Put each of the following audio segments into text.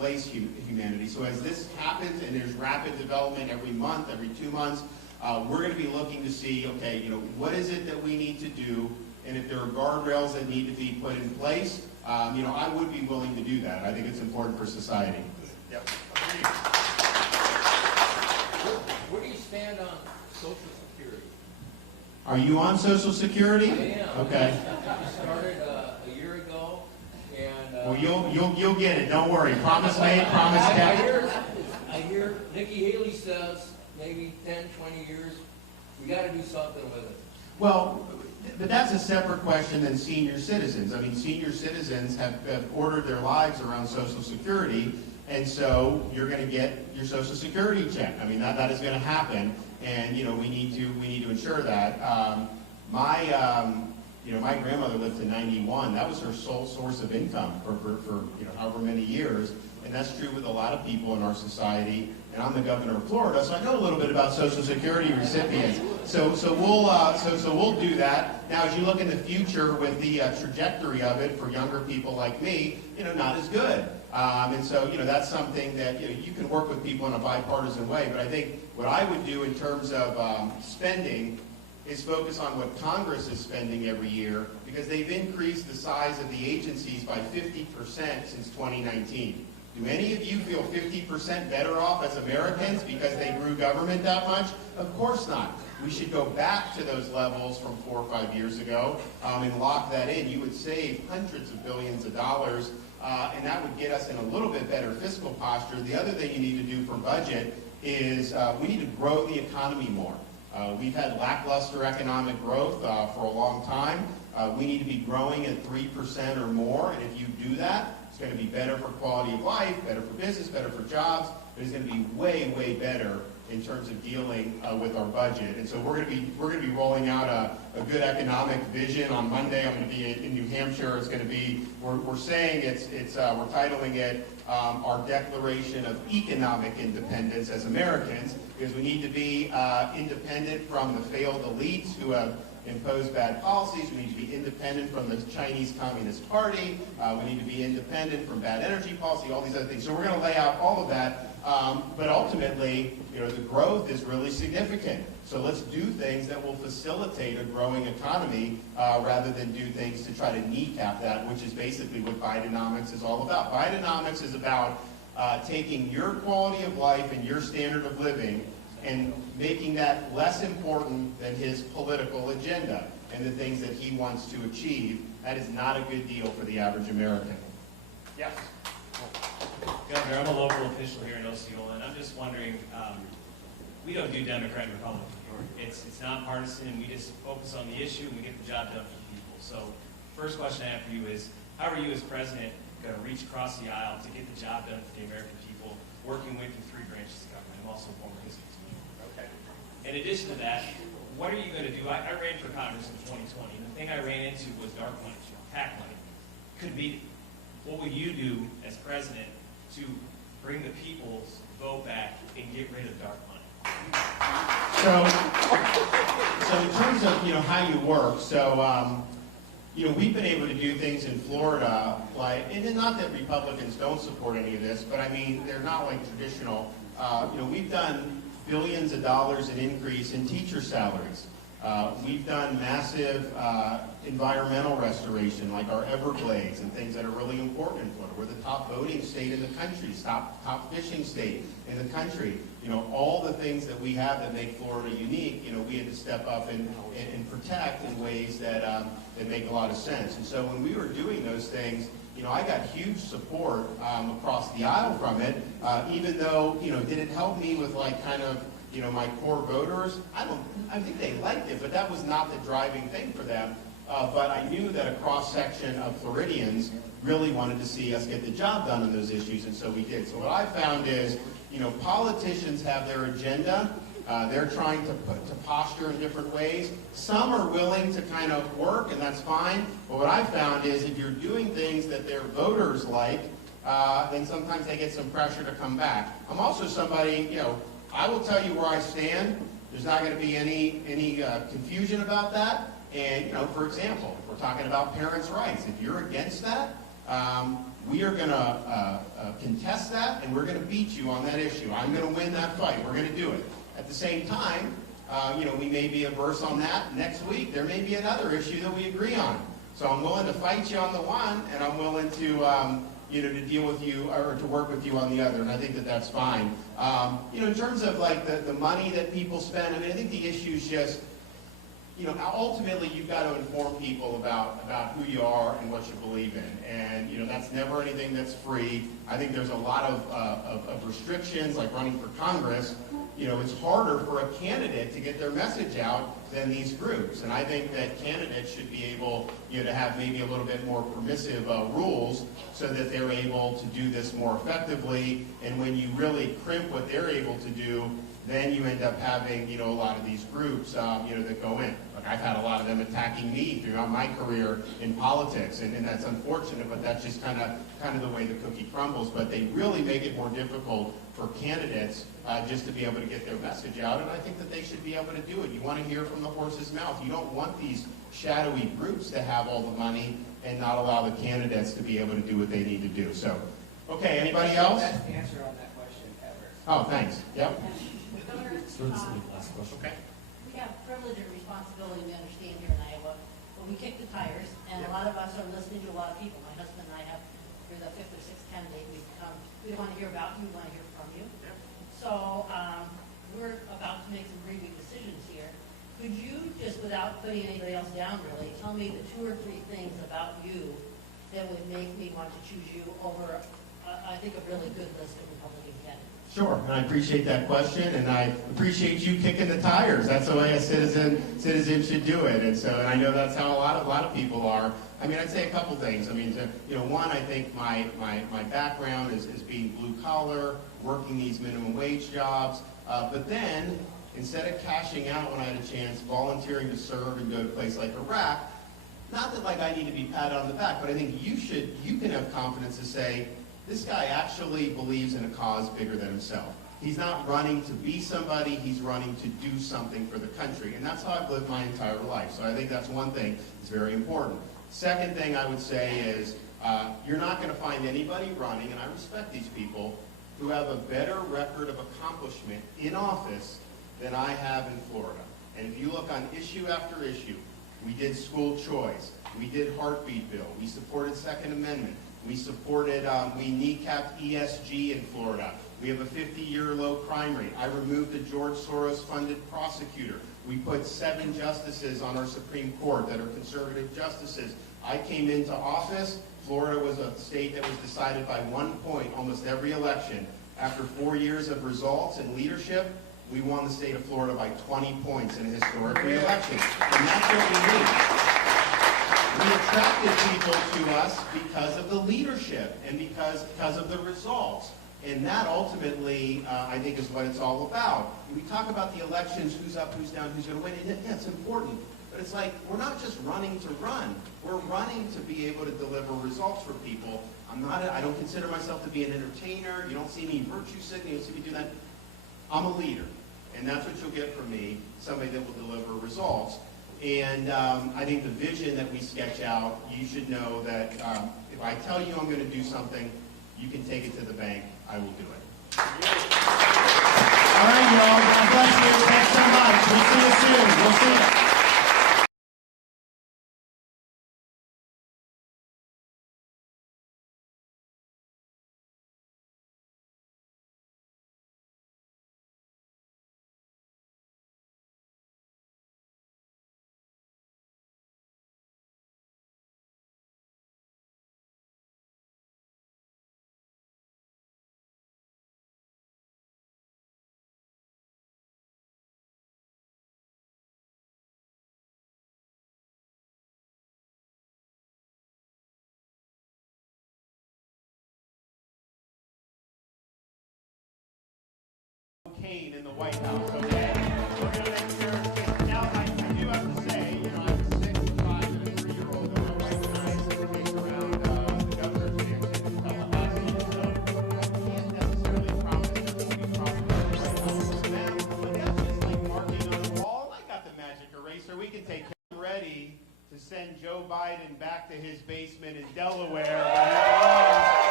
displace humanity. So as this happens, and there's rapid development every month, every 2 months, we're going to be looking to see, okay, what is it that we need to do, and if there are guardrails that need to be put in place, I would be willing to do that. I think it's important for society. Yep. Where do you stand on Social Security? Are you on Social Security? I am. Okay. I started a year ago, and Well, you'll get it. Don't worry. Promise made, promise kept. I hear Nikki Haley says maybe 10, 20 years. We got to do something with it. Well, but that's a separate question than senior citizens. I mean, senior citizens have ordered their lives around Social Security, and so you're going to get your Social Security check. I mean, that is going to happen, and we need to ensure that. My grandmother lived to 91. That was her sole source of income for however many years, and that's true with a lot of people in our society. And I'm the governor of Florida, so I know a little bit about Social Security recipients. So we'll do that. Now, as you look in the future with the trajectory of it for younger people like me, not as good. And so that's something that you can work with people in a bipartisan way. But I think what I would do in terms of spending is focus on what Congress is spending every year, because they've increased the size of the agencies by 50% since 2019. Do any of you feel 50% better off as Americans because they grew government that much? Of course not. We should go back to those levels from 4 or 5 years ago and lock that in. You would save hundreds of billions of dollars, and that would get us in a little bit better fiscal posture. The other thing you need to do for budget is we need to grow the economy more. We've had lackluster economic growth for a long time. We need to be growing at 3% or more, and if you do that, it's going to be better for quality of life, better for business, better for jobs, but it's going to be way, way better in terms of dealing with our budget. And so we're going to be rolling out a good economic vision on Monday. I'm going to be in New Hampshire. It's going to be we're saying we're titling it our Declaration of Economic Independence as Americans, because we need to be independent from the failed elites who have imposed bad policies. We need to be independent from the Chinese Communist Party. We need to be independent from bad energy policy, all these other things. So we're going to lay out all of that. But ultimately, the growth is really significant. So let's do things that will facilitate a growing economy rather than do things to try to kneecap that, which is basically what Bidenomics is all about. Bidenomics is about taking your quality of life and your standard of living and making that less important than his political agenda and the things that he wants to achieve. That is not a good deal for the average American. Yes. Governor, I'm a local official here in Osceola, and I'm just wondering, we don't do Democrat and Republican. It's not partisan. We just focus on the issue and we get the job done for the people. So first question I have for you is, how are you as president going to reach across the aisle to get the job done for the American people, working with the three branches of government? I'm also a former history teacher. Okay. In addition to that, what are you going to do? I ran for Congress in 2020, and the thing I ran into was dark money, PAC money. Could be, what will you do as president to bring the people's vote back and get rid of dark money? So in terms of how you work, we've been able to do things in Florida, and not that Republicans don't support any of this, but I mean they're not like traditional. We've done billions of dollars in increase in teacher salaries. We've done massive environmental restoration, like our Everglades and things that are really important in Florida. We're the top voting state in the country, top fishing state in the country. All the things that we have that make Florida unique, we had to step up and protect in ways that make a lot of sense. And so when we were doing those things, I got huge support across the aisle from it, even though, did it help me with my core voters? I think they liked it, but that was not the driving thing for them. But I knew that a cross-section of Floridians really wanted to see us get the job done on those issues, and so we did. So what I found is, politicians have their agenda. They're trying to posture in different ways. Some are willing to kind of work, and that's fine. But what I found is if you're doing things that their voters like, then sometimes they get some pressure to come back. I'm also somebody, I will tell you where I stand. There's not going to be any confusion about that. And, for example, if we're talking about parents' rights, if you're against that, we are going to contest that, and we're going to beat you on that issue. I'm going to win that fight. We're going to do it. At the same time, we may be averse on that. Next week, there may be another issue that we agree on. So I'm willing to fight you on the one, and I'm willing to, to deal with you or to work with you on the other, and I think that that's fine. In terms of like the money that people spend, I mean, I think the issue is just, ultimately you've got to inform people about who you are and what you believe in. And, that's never anything that's free. I think there's a lot of restrictions, like running for Congress. It's harder for a candidate to get their message out than these groups. And I think that candidates should be able, to have maybe a little bit more permissive rules so that they're able to do this more effectively. And when you really crimp what they're able to do, then you end up having, a lot of these groups, that go in. Like I've had a lot of them attacking me throughout my career in politics, and that's unfortunate, but that's just kind of the way the cookie crumbles. But they really make it more difficult for candidates just to be able to get their message out, and I think that they should be able to do it. You want to hear from the horse's mouth. You don't want these shadowy groups to have all the money and not allow the candidates to be able to do what they need to do. So, okay, anybody else? That's the answer on that question ever. Oh, thanks. Yep. Governor, So this is the last question. Okay. we have privilege and responsibility, we understand here in Iowa, but we kick the tires, and a lot of us are listening to a lot of people. My husband and I have, you're the fifth or sixth candidate we've come, we want to hear about you, we want to hear from you. Yep. So, we're about to make some pretty big decisions here. Could you, just without putting anybody else down really, tell me the 2 or 3 things about you that would make me want to choose you over, I think, a really good list of Republican candidates? Sure, and I appreciate that question, and I appreciate you kicking the tires. That's the way a citizen should do it, and I know that's how a lot of people are. I mean, I'd say a couple things. I mean, one, I think my background is being blue collar, working these minimum wage jobs, but then instead of cashing out when I had a chance, volunteering to serve and go to a place like Iraq. Not that like I need to be patted on the back, but I think you can have confidence to say, this guy actually believes in a cause bigger than himself. He's not running to be somebody, he's running to do something for the country. And that's how I've lived my entire life. So I think that's one thing that's very important. Second thing I would say is, you're not going to find anybody running, and I respect these people, who have a better record of accomplishment in office than I have in Florida. And if you look on issue after issue, we did school choice, we did heartbeat bill, we supported Second Amendment, we supported, we kneecapped ESG in Florida. We have a 50-year low crime rate. I removed the George Soros-funded prosecutor. We put 7 justices on our Supreme Court that are conservative justices. I came into office. Florida was a state that was decided by 1 point almost every election. After 4 years of results and leadership, we won the state of Florida by 20 points in a historic re-election. And that's what we need. We attracted people to us because of the leadership and because of the results. And that ultimately, I think, is what it's all about. We talk about the elections, who's up, who's down, who's going to win, and yeah, it's important. But it's like, we're not just running to run. We're running to be able to deliver results for people. I don't consider myself to be an entertainer. You don't see me virtue signaling, you don't see me do that. I'm a leader. And that's what you'll get from me, somebody that will deliver results. And I think the vision that we sketch out, you should know that if I tell you I'm going to do something, you can take it to the bank. I will do it. All right, y'all. God bless you. Thanks so much. We'll see you soon. We'll see you. In the White House, okay? We're going to make sure. Now, I do have to say, I have a 6, 5, and a 3-year-old that my wife and I take around the governor's mansion in Tallahassee, so I can't necessarily promise that we'll be properly in the White House for them, but that's just like marking on the wall. I got the magic eraser. We can take care. Ready to send Joe Biden back to his basement in Delaware.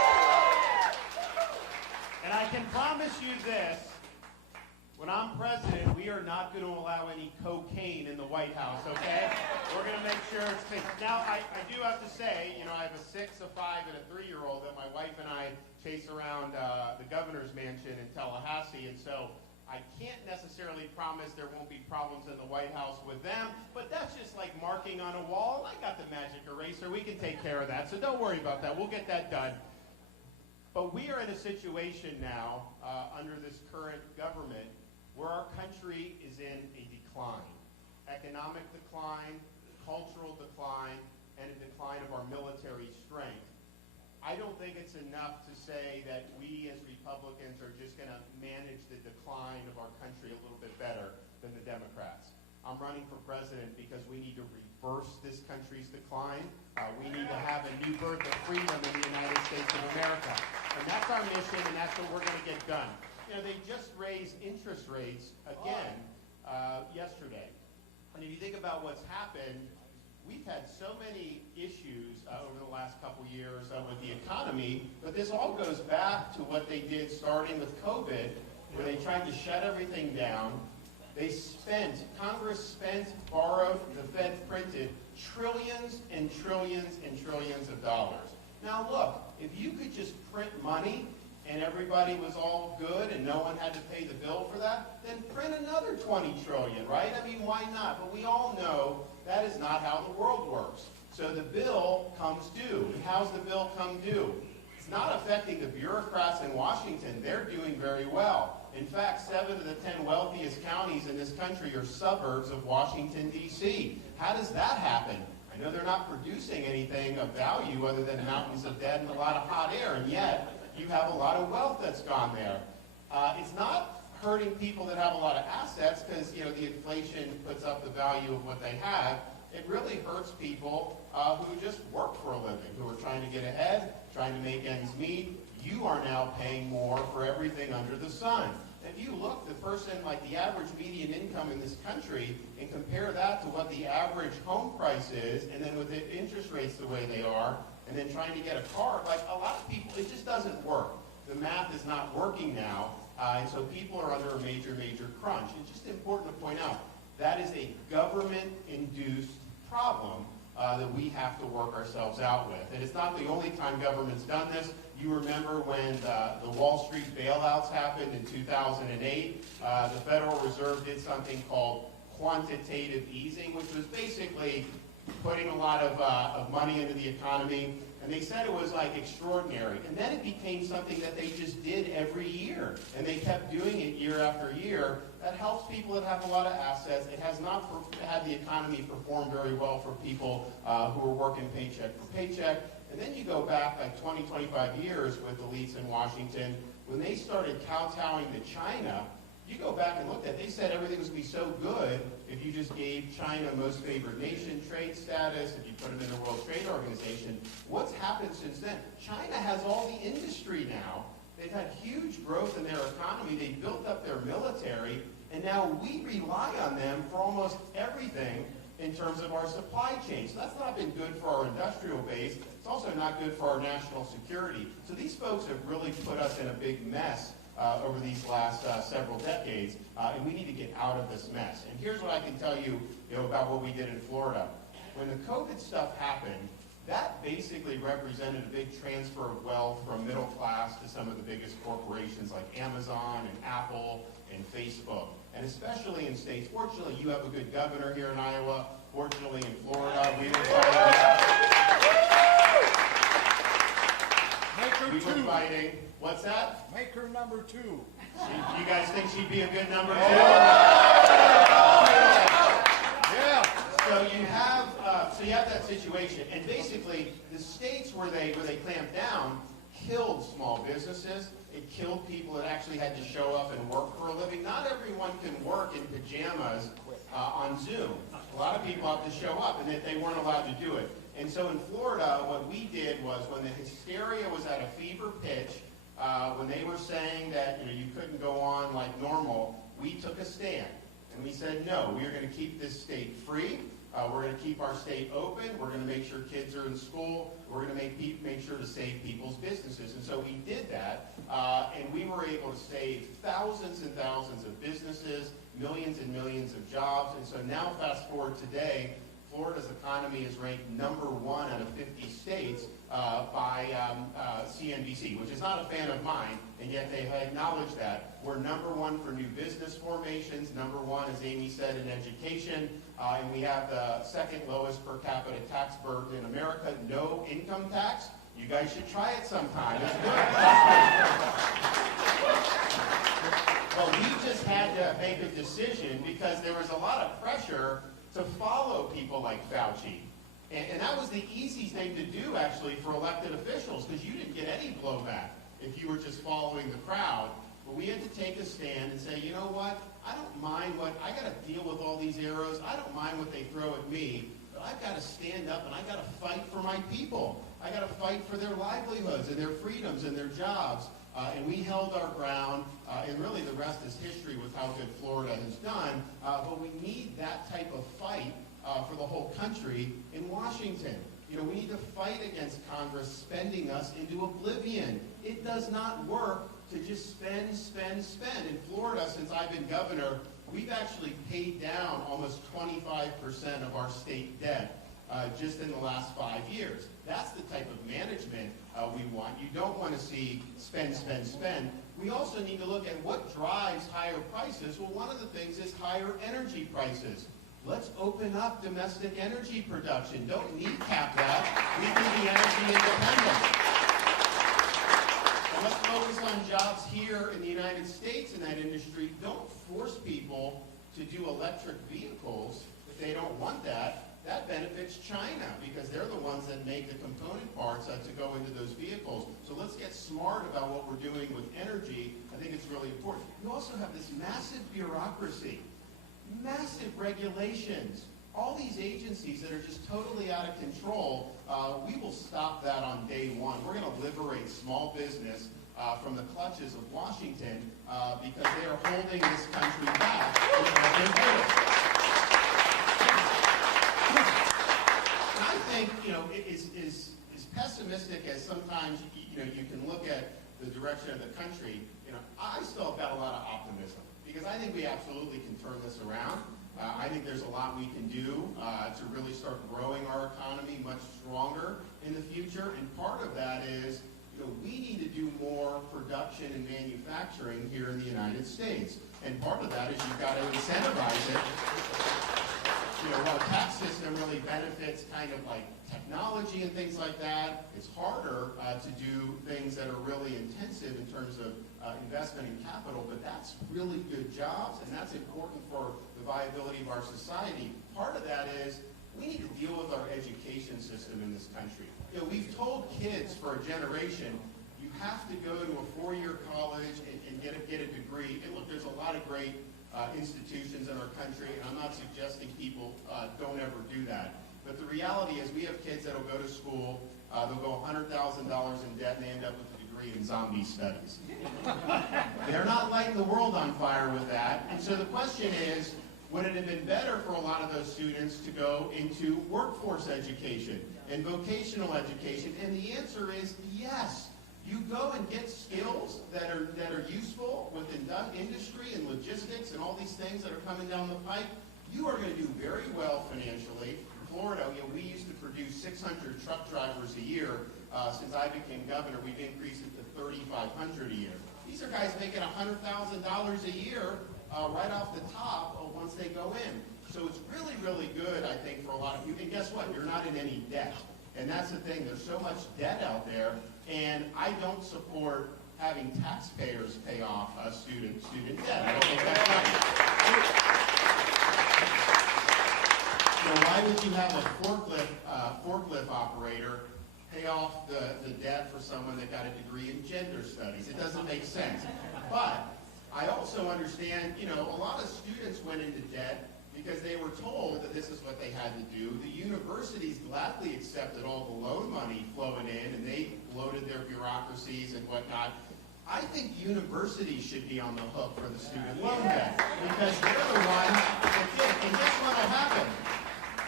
can promise you this. When I'm president, we are not going to allow any cocaine in the White House, okay? We're going to make sure it's clean. Now, I do have to say, you know, I have a 6, a 5, and a 3-year-old that my wife and I chase around the governor's mansion in Tallahassee, and so I can't necessarily promise there won't be problems in the White House with them, but that's just like marking on a wall. I got the magic eraser. We can take care of that, so don't worry about that. We'll get that done. But we are in a situation now, under this current government, where our country is in a decline. Economic decline, cultural decline, and a decline of our military strength. I don't think it's enough to say that we as Republicans are just going to manage the decline of our country a little bit better than the Democrats. I'm running for president because we need to reverse this country's decline. We need to have a new birth of freedom in the United States of America. And that's our mission, and that's what we're going to get done. You know, they just raised interest rates again yesterday. And if you think about what's happened, we've had so many issues over the last couple years with the economy, but this all goes back to what they did starting with COVID, where they tried to shut everything down. Congress spent, borrowed, the Fed printed trillions and trillions and trillions of dollars. Now look, if you could just print money and everybody was all good and no one had to pay the bill for that, then print another 20 trillion, right? I mean, why not? But we all know that is not how the world works. So the bill comes due. And how's the bill come due? It's not affecting the bureaucrats in Washington. They're doing very well. In fact, 7 of the 10 wealthiest counties in this country are suburbs of Washington, D.C. How does that happen? I know they're not producing anything of value other than mountains of debt and a lot of hot air, and yet you have a lot of wealth that's gone there. It's not hurting people that have a lot of assets because, you know, the inflation puts up the value of what they have. It really hurts people who just work for a living, who are trying to get ahead, trying to make ends meet. You are now paying more for everything under the sun. If you look, the person, like the average median income in this country, and compare that to what the average home price is, and then with the interest rates the way they are, and then trying to get a car, like a lot of people, it just doesn't work. The math is not working now, and so people are under a major, major crunch. It's just important to point out, that is a government-induced problem that we have to work ourselves out with. And it's not the only time government's done this. You remember when the Wall Street bailouts happened in 2008, the Federal Reserve did something called quantitative easing, which was basically putting a lot of money into the economy. And they said it was like extraordinary. And then it became something that they just did every year. And they kept doing it year after year. That helps people that have a lot of assets. It has not had the economy perform very well for people who are working paycheck for paycheck. And then you go back like 20, 25 years with elites in Washington. When they started kowtowing to China, you go back and look at it, they said everything was going to be so good if you just gave China most favored nation trade status, if you put them in the World Trade Organization. What's happened since then? China has all the industry now. They've had huge growth in their economy. They built up their military, and now we rely on them for almost everything in terms of our supply chain. So that's not been good for our industrial base. It's also not good for our national security. So these folks have really put us in a big mess over these last several decades, and we need to get out of this mess. And here's what I can tell you, about what we did in Florida. When the COVID stuff happened, that basically represented a big transfer of wealth from middle class to some of the biggest corporations like Amazon and Apple and Facebook. And especially in states, fortunately you have a good governor here in Iowa, fortunately in Florida, we were fighting. What's that? Make her number 2. You guys think she'd be a good number 2? Yeah. So you have that situation, and basically the states where they clamped down killed small businesses. It killed people that actually had to show up and work for a living. Not everyone can work in pajamas on Zoom. A lot of people have to show up, and they weren't allowed to do it. And so in Florida, what we did was when the hysteria was at a fever pitch, when they were saying that you couldn't go on like normal, we took a stand. And we said, no, we are going to keep this state free. We're going to keep our state open. We're going to make sure kids are in school. We're going to make sure to save people's businesses. And so we did that, and we were able to save thousands and thousands of businesses, millions and millions of jobs. And so now fast forward today, Florida's economy is ranked #1 out of 50 states by CNBC, which is not a fan of mine, and yet they acknowledge that. We're #1 for new business formations, #1, as Amy said, in education, and we have the second lowest per capita tax burden in America, no income tax. You guys should try it sometime. It's good. Well, we just had to make a decision because there was a lot of pressure to follow people like Fauci. And that was the easy thing to do, actually, for elected officials, because you didn't get any blowback if you were just following the crowd. But we had to take a stand and say, you know what? I don't mind I got to deal with all these arrows. I don't mind what they throw at me, but I've got to stand up and I've got to fight for my people. I got to fight for their livelihoods and their freedoms and their jobs. And we held our ground, and really the rest is history with how good Florida has done. But we need that type of fight for the whole country in Washington. You know, we need to fight against Congress spending us into oblivion. It does not work to just spend, spend, spend. In Florida, since I've been governor, we've actually paid down almost 25% of our state debt just in the last 5 years. That's the type of management we want. You don't want to see spend, spend, spend. We also need to look at what drives higher prices. Well, one of the things is higher energy prices. Let's open up domestic energy production. Don't kneecap that. We can be energy independent. And let's focus on jobs here in the United States in that industry. Don't force people to do electric vehicles if they don't want that. That benefits China because they're the ones that make the component parts to go into those vehicles. So let's get smart about what we're doing with energy. I think it's really important. You also have this massive bureaucracy, massive regulations, all these agencies that are just totally out of control. We will stop that on day one. We're going to liberate small business from the clutches of Washington because they are holding this country back. I think, as pessimistic as sometimes, you can look at the direction of the country, I still have got a lot of optimism because I think we absolutely can turn this around. I think there's a lot we can do to really start growing our economy much stronger in the future. And part of that is, we need to do more production and manufacturing here in the United States. And part of that is you've got to incentivize it. While the tax system really benefits kind of like technology and things like that, it's harder to do things that are really intensive in terms of investment in capital, but that's really good jobs, and that's important for the viability of our society. Part of that is we need to deal with our education system in this country. We've told kids for a generation, you have to go to a four-year college and get a degree. And look, there's a lot of great institutions in our country, and I'm not suggesting people don't ever do that. But the reality is we have kids that will go to school, they'll go $100,000 in debt, and they end up with a degree in zombie studies. They're not lighting the world on fire with that. And so the question is, would it have been better for a lot of those students to go into workforce education and vocational education? And the answer is yes. You go and get skills that are useful within industry and logistics and all these things that are coming down the pipe. You are going to do very well financially. In Florida, we used to produce 600 truck drivers a year. Since I became governor, we've increased it to 3,500 a year. These are guys making $100,000 a year right off the top once they go in. So it's really, really good, I think, for a lot of you. And guess what? You're not in any debt. And that's the thing. There's so much debt out there. And I don't support having taxpayers pay off student debt. I don't think that's right. Why would you have a forklift operator pay off the debt for someone that got a degree in gender studies? It doesn't make sense. But I also understand, a lot of students went into debt because they were told that this is what they had to do. The universities gladly accepted all the loan money flowing in, and they loaded their bureaucracies and whatnot. I think universities should be on the hook for the student loan debt because they're the ones that did. And guess what will happen?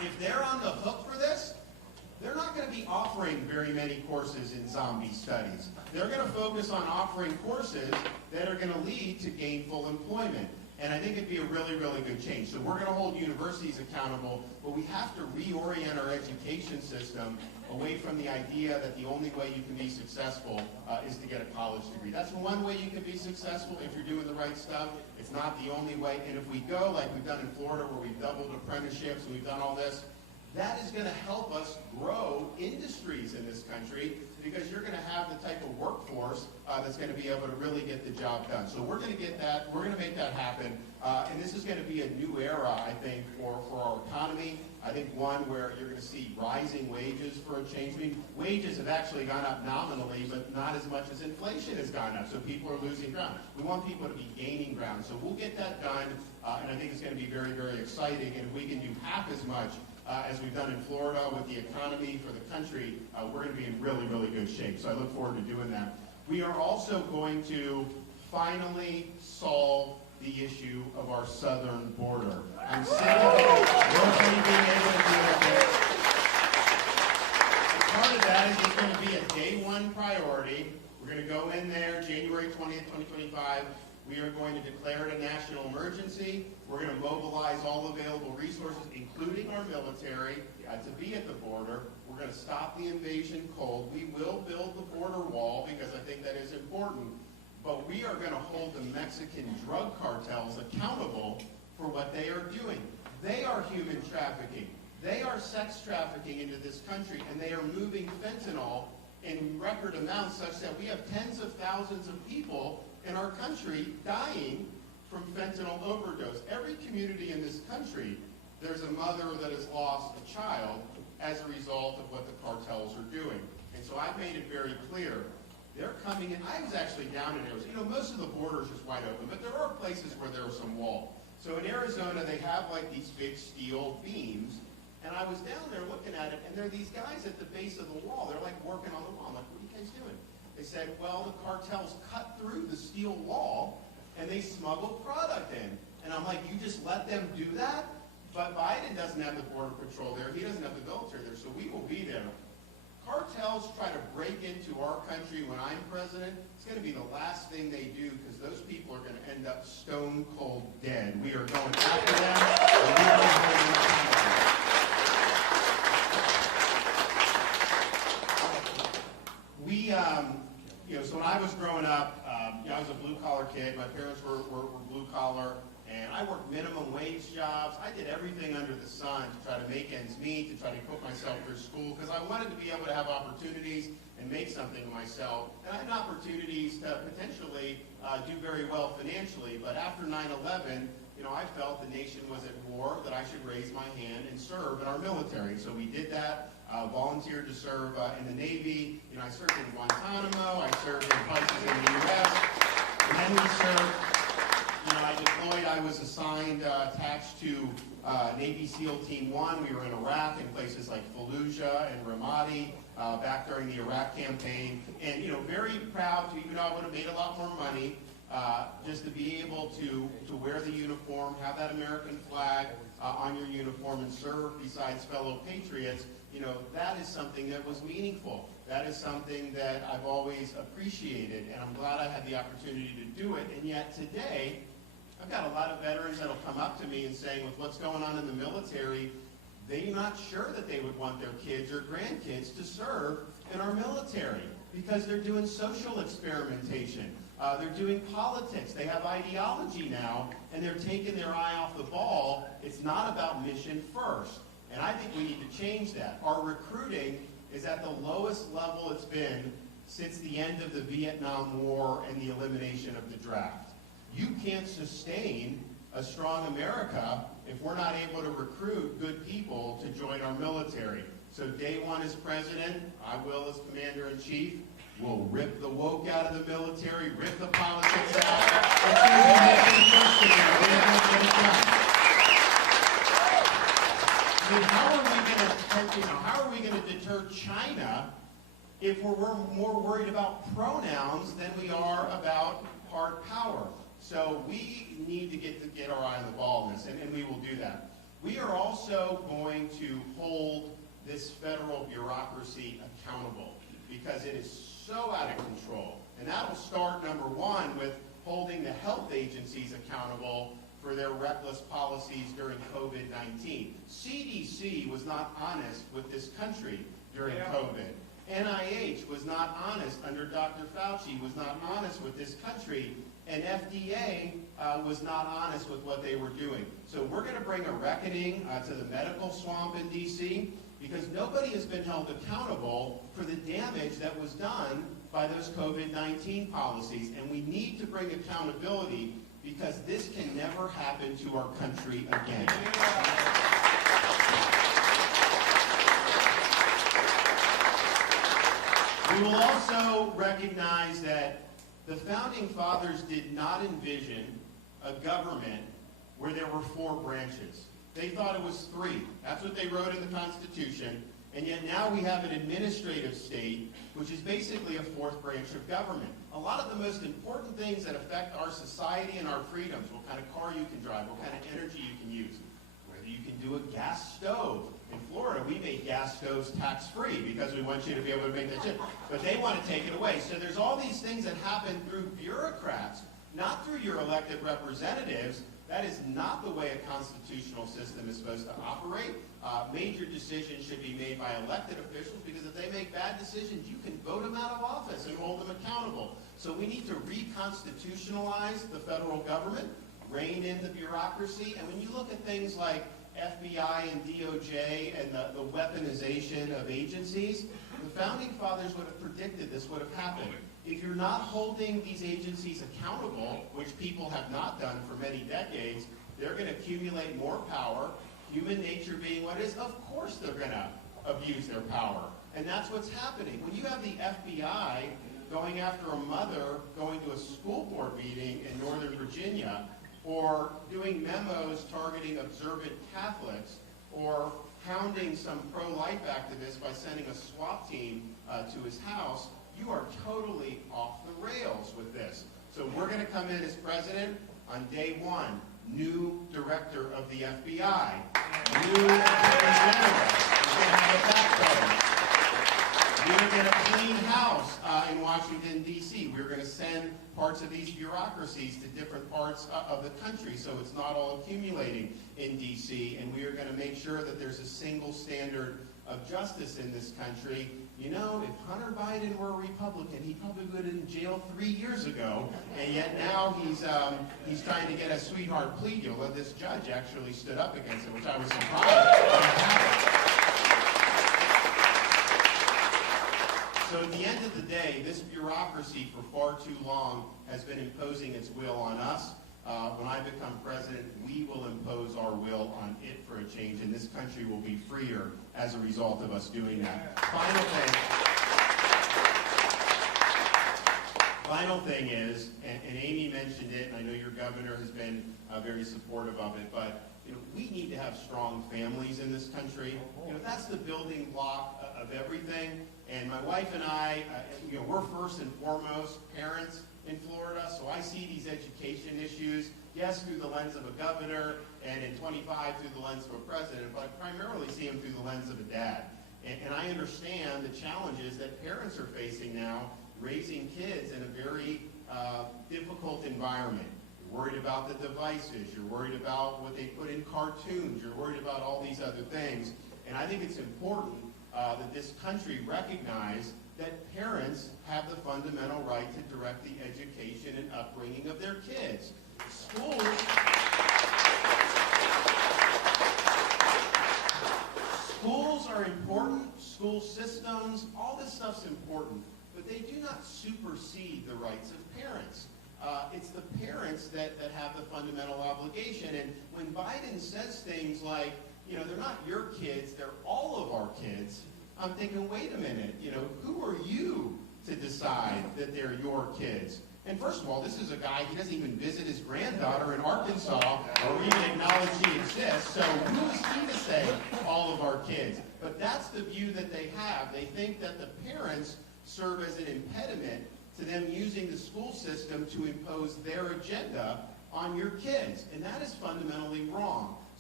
if they're on the hook for this, they're not going to be offering very many courses in zombie studies. They're going to focus on offering courses that are going to lead to gainful employment. And I think it'd be a really, really good change. So we're going to hold universities accountable, but we have to reorient our education system away from the idea that the only way you can be successful is to get a college degree. That's one way you can be successful if you're doing the right stuff. It's not the only way. And if we go like we've done in Florida, where we've doubled apprenticeships and we've done all this, that is going to help us grow industries in this country, because you're going to have the type of workforce that's going to be able to really get the job done. So we're going to get that. We're going to make that happen. And this is going to be a new era, I think, for our economy. I think one where you're going to see rising wages for a change. I mean, wages have actually gone up nominally, but not as much as inflation has gone up. So people are losing ground. We want people to be gaining ground. So we'll get that done. And I think it's going to be very, very exciting. And if we can do half as much as we've done in Florida with the economy for the country, we're going to be in really, really good shape. So I look forward to doing that. We are also going to finally solve the issue of our southern border. I'm sick of nobody being able to do it. Part of that is it's going to be a day one priority. We're going to go in there January 20th, 2025. We are going to declare it a national emergency. We're going to mobilize all available resources, including our military, to be at the border. We're going to stop the invasion cold. We will build the border wall, because I think that is important. But we are going to hold the Mexican drug cartels accountable for what they are doing. They are human trafficking. They are sex trafficking into this country, and they are moving fentanyl in record amounts, such that we have tens of thousands of people in our country dying from fentanyl overdose. Every community in this country, there's a mother that has lost a child as a result of what the cartels are doing. And so I've made it very clear. They're coming in. I was actually down in Arizona. You know, most of the border is just wide open, but there are places where there are some wall. So in Arizona, they have like these big steel beams, and I was down there looking at it, and there are these guys at the base of the wall. They're like working on the wall. I'm like, what are you guys doing? They said, well, the cartels cut through the steel wall, and they smuggle product in. And I'm like, you just let them do that? But Biden doesn't have the border patrol there. He doesn't have the military there, so we will be there. Cartels try to break into our country when I'm president. It's going to be the last thing they do, because those people are going to end up stone cold dead. We are going after them. And we are going to hold them accountable. So when I was growing up, I was a blue-collar kid. My parents were blue-collar, and I worked minimum wage jobs. I did everything under the sun to try to make ends meet, to try to put myself through school, because I wanted to be able to have opportunities and make something of myself. And I had opportunities to potentially do very well financially, but after 9/11, I felt the nation was at war, that I should raise my hand and serve in our military. So we did that. Volunteered to serve in the Navy. I served in Guantanamo. I served in places in the U.S. And then we served, I deployed. I was assigned, attached to Navy SEAL Team 1. We were in Iraq in places like Fallujah and Ramadi back during the Iraq campaign. And, very proud to, even though I would have made a lot more money, just to be able to wear the uniform, have that American flag on your uniform, and serve besides fellow patriots. That is something that was meaningful. That is something that I've always appreciated, and I'm glad I had the opportunity to do it. And yet today, I've got a lot of veterans that'll come up to me and saying, with what's going on in the military, they're not sure that they would want their kids or grandkids to serve in our military, because they're doing social experimentation. They're doing politics. They have ideology now, and they're taking their eye off the ball. It's not about mission first. And I think we need to change that. Our recruiting is at the lowest level it's been since the end of the Vietnam War and the elimination of the draft. You can't sustain a strong America if we're not able to recruit good people to join our military. So day one as president, I will as commander-in-chief. We'll rip the woke out of the military, rip the politics out. That's going to be making the first thing. We're going to get it done. How are we going to deter China if we're more worried about pronouns than we are about hard power? So we need to get our eye on the ball in this, and we will do that. We are also going to hold this federal bureaucracy accountable because it is so out of control. And that will start, number one, with holding the health agencies accountable for their reckless policies during COVID-19. CDC was not honest with this country during COVID. NIH was not honest under Dr. Fauci, was not honest with this country, and FDA was not honest with what they were doing. So we're going to bring a reckoning to the medical swamp in D.C. because nobody has been held accountable for the damage that was done by those COVID-19 policies, and we need to bring accountability because this can never happen to our country again. We will also recognize that the Founding Fathers did not envision a government where there were 4 branches. They thought it was 3. That's what they wrote in the Constitution. And yet now we have an administrative state, which is basically a 4th branch of government. A lot of the most important things that affect our society and our freedoms, what kind of car you can drive, what kind of energy you can use, whether you can do a gas stove. In Florida, we make gas stoves tax-free because we want you to be able to make that shit. But they want to take it away. So there's all these things that happen through bureaucrats, not through your elected representatives. That is not the way a constitutional system is supposed to operate. Major decisions should be made by elected officials because if they make bad decisions, you can vote them out of office and hold them accountable. So we need to reconstitutionalize the federal government, rein in the bureaucracy, and when you look at things like FBI and DOJ and the weaponization of agencies, the Founding Fathers would have predicted this would have happened. If you're not holding these agencies accountable, which people have not done for many decades, they're going to accumulate more power. Human nature being what it is, of course they're going to abuse their power. And that's what's happening. When you have the FBI going after a mother going to a school board meeting in Northern Virginia, or doing memos targeting observant Catholics, or hounding some pro-life activist by sending a SWAT team to his house, you are totally off the rails with this. So we're going to come in as president on day 1, new director of the FBI, new attorney general, we're going to have a backbone. We're going to clean house in Washington, D.C. We're going to send parts of these bureaucracies to different parts of the country so it's not all accumulating in D.C. And we are going to make sure that there's a single standard of justice in this country. You know, if Hunter Biden were a Republican, he probably would have been in jail 3 years ago, and yet now he's trying to get a sweetheart plea deal. Well, this judge actually stood up against it, which I was surprised. So at the end of the day, this bureaucracy for far too long has been imposing its will on us. When I become president, we will impose our will on it for a change, and this country will be freer as a result of us doing that. Final thing is, and Amy mentioned it, and I know your governor has been very supportive of it, but we need to have strong families in this country. That's the building block of everything. And my wife and I, we're first and foremost parents in Florida, so I see these education issues, yes, through the lens of a governor, and in 25 through the lens of a president, but I primarily see them through the lens of a dad. And I understand the challenges that parents are facing now, raising kids in a very difficult environment. You're worried about the devices, you're worried about what they put in cartoons, you're worried about all these other things. And I think it's important that this country recognize that parents have the fundamental right to direct the education and upbringing of their kids. Schools are important, school systems, all this stuff's important, but they do not supersede the rights of parents. It's the parents that have the fundamental obligation. And when Biden says things like, they're not your kids, they're all of our kids, I'm thinking, wait a minute, who are you to decide that they're your kids? And first of all, this is a guy, he doesn't even visit his granddaughter in Arkansas or even acknowledge she exists. So who is he to say all of our kids? But that's the view that they have. They think that the parents serve as an impediment to them using the school system to impose their agenda on your kids. And that is fundamentally wrong.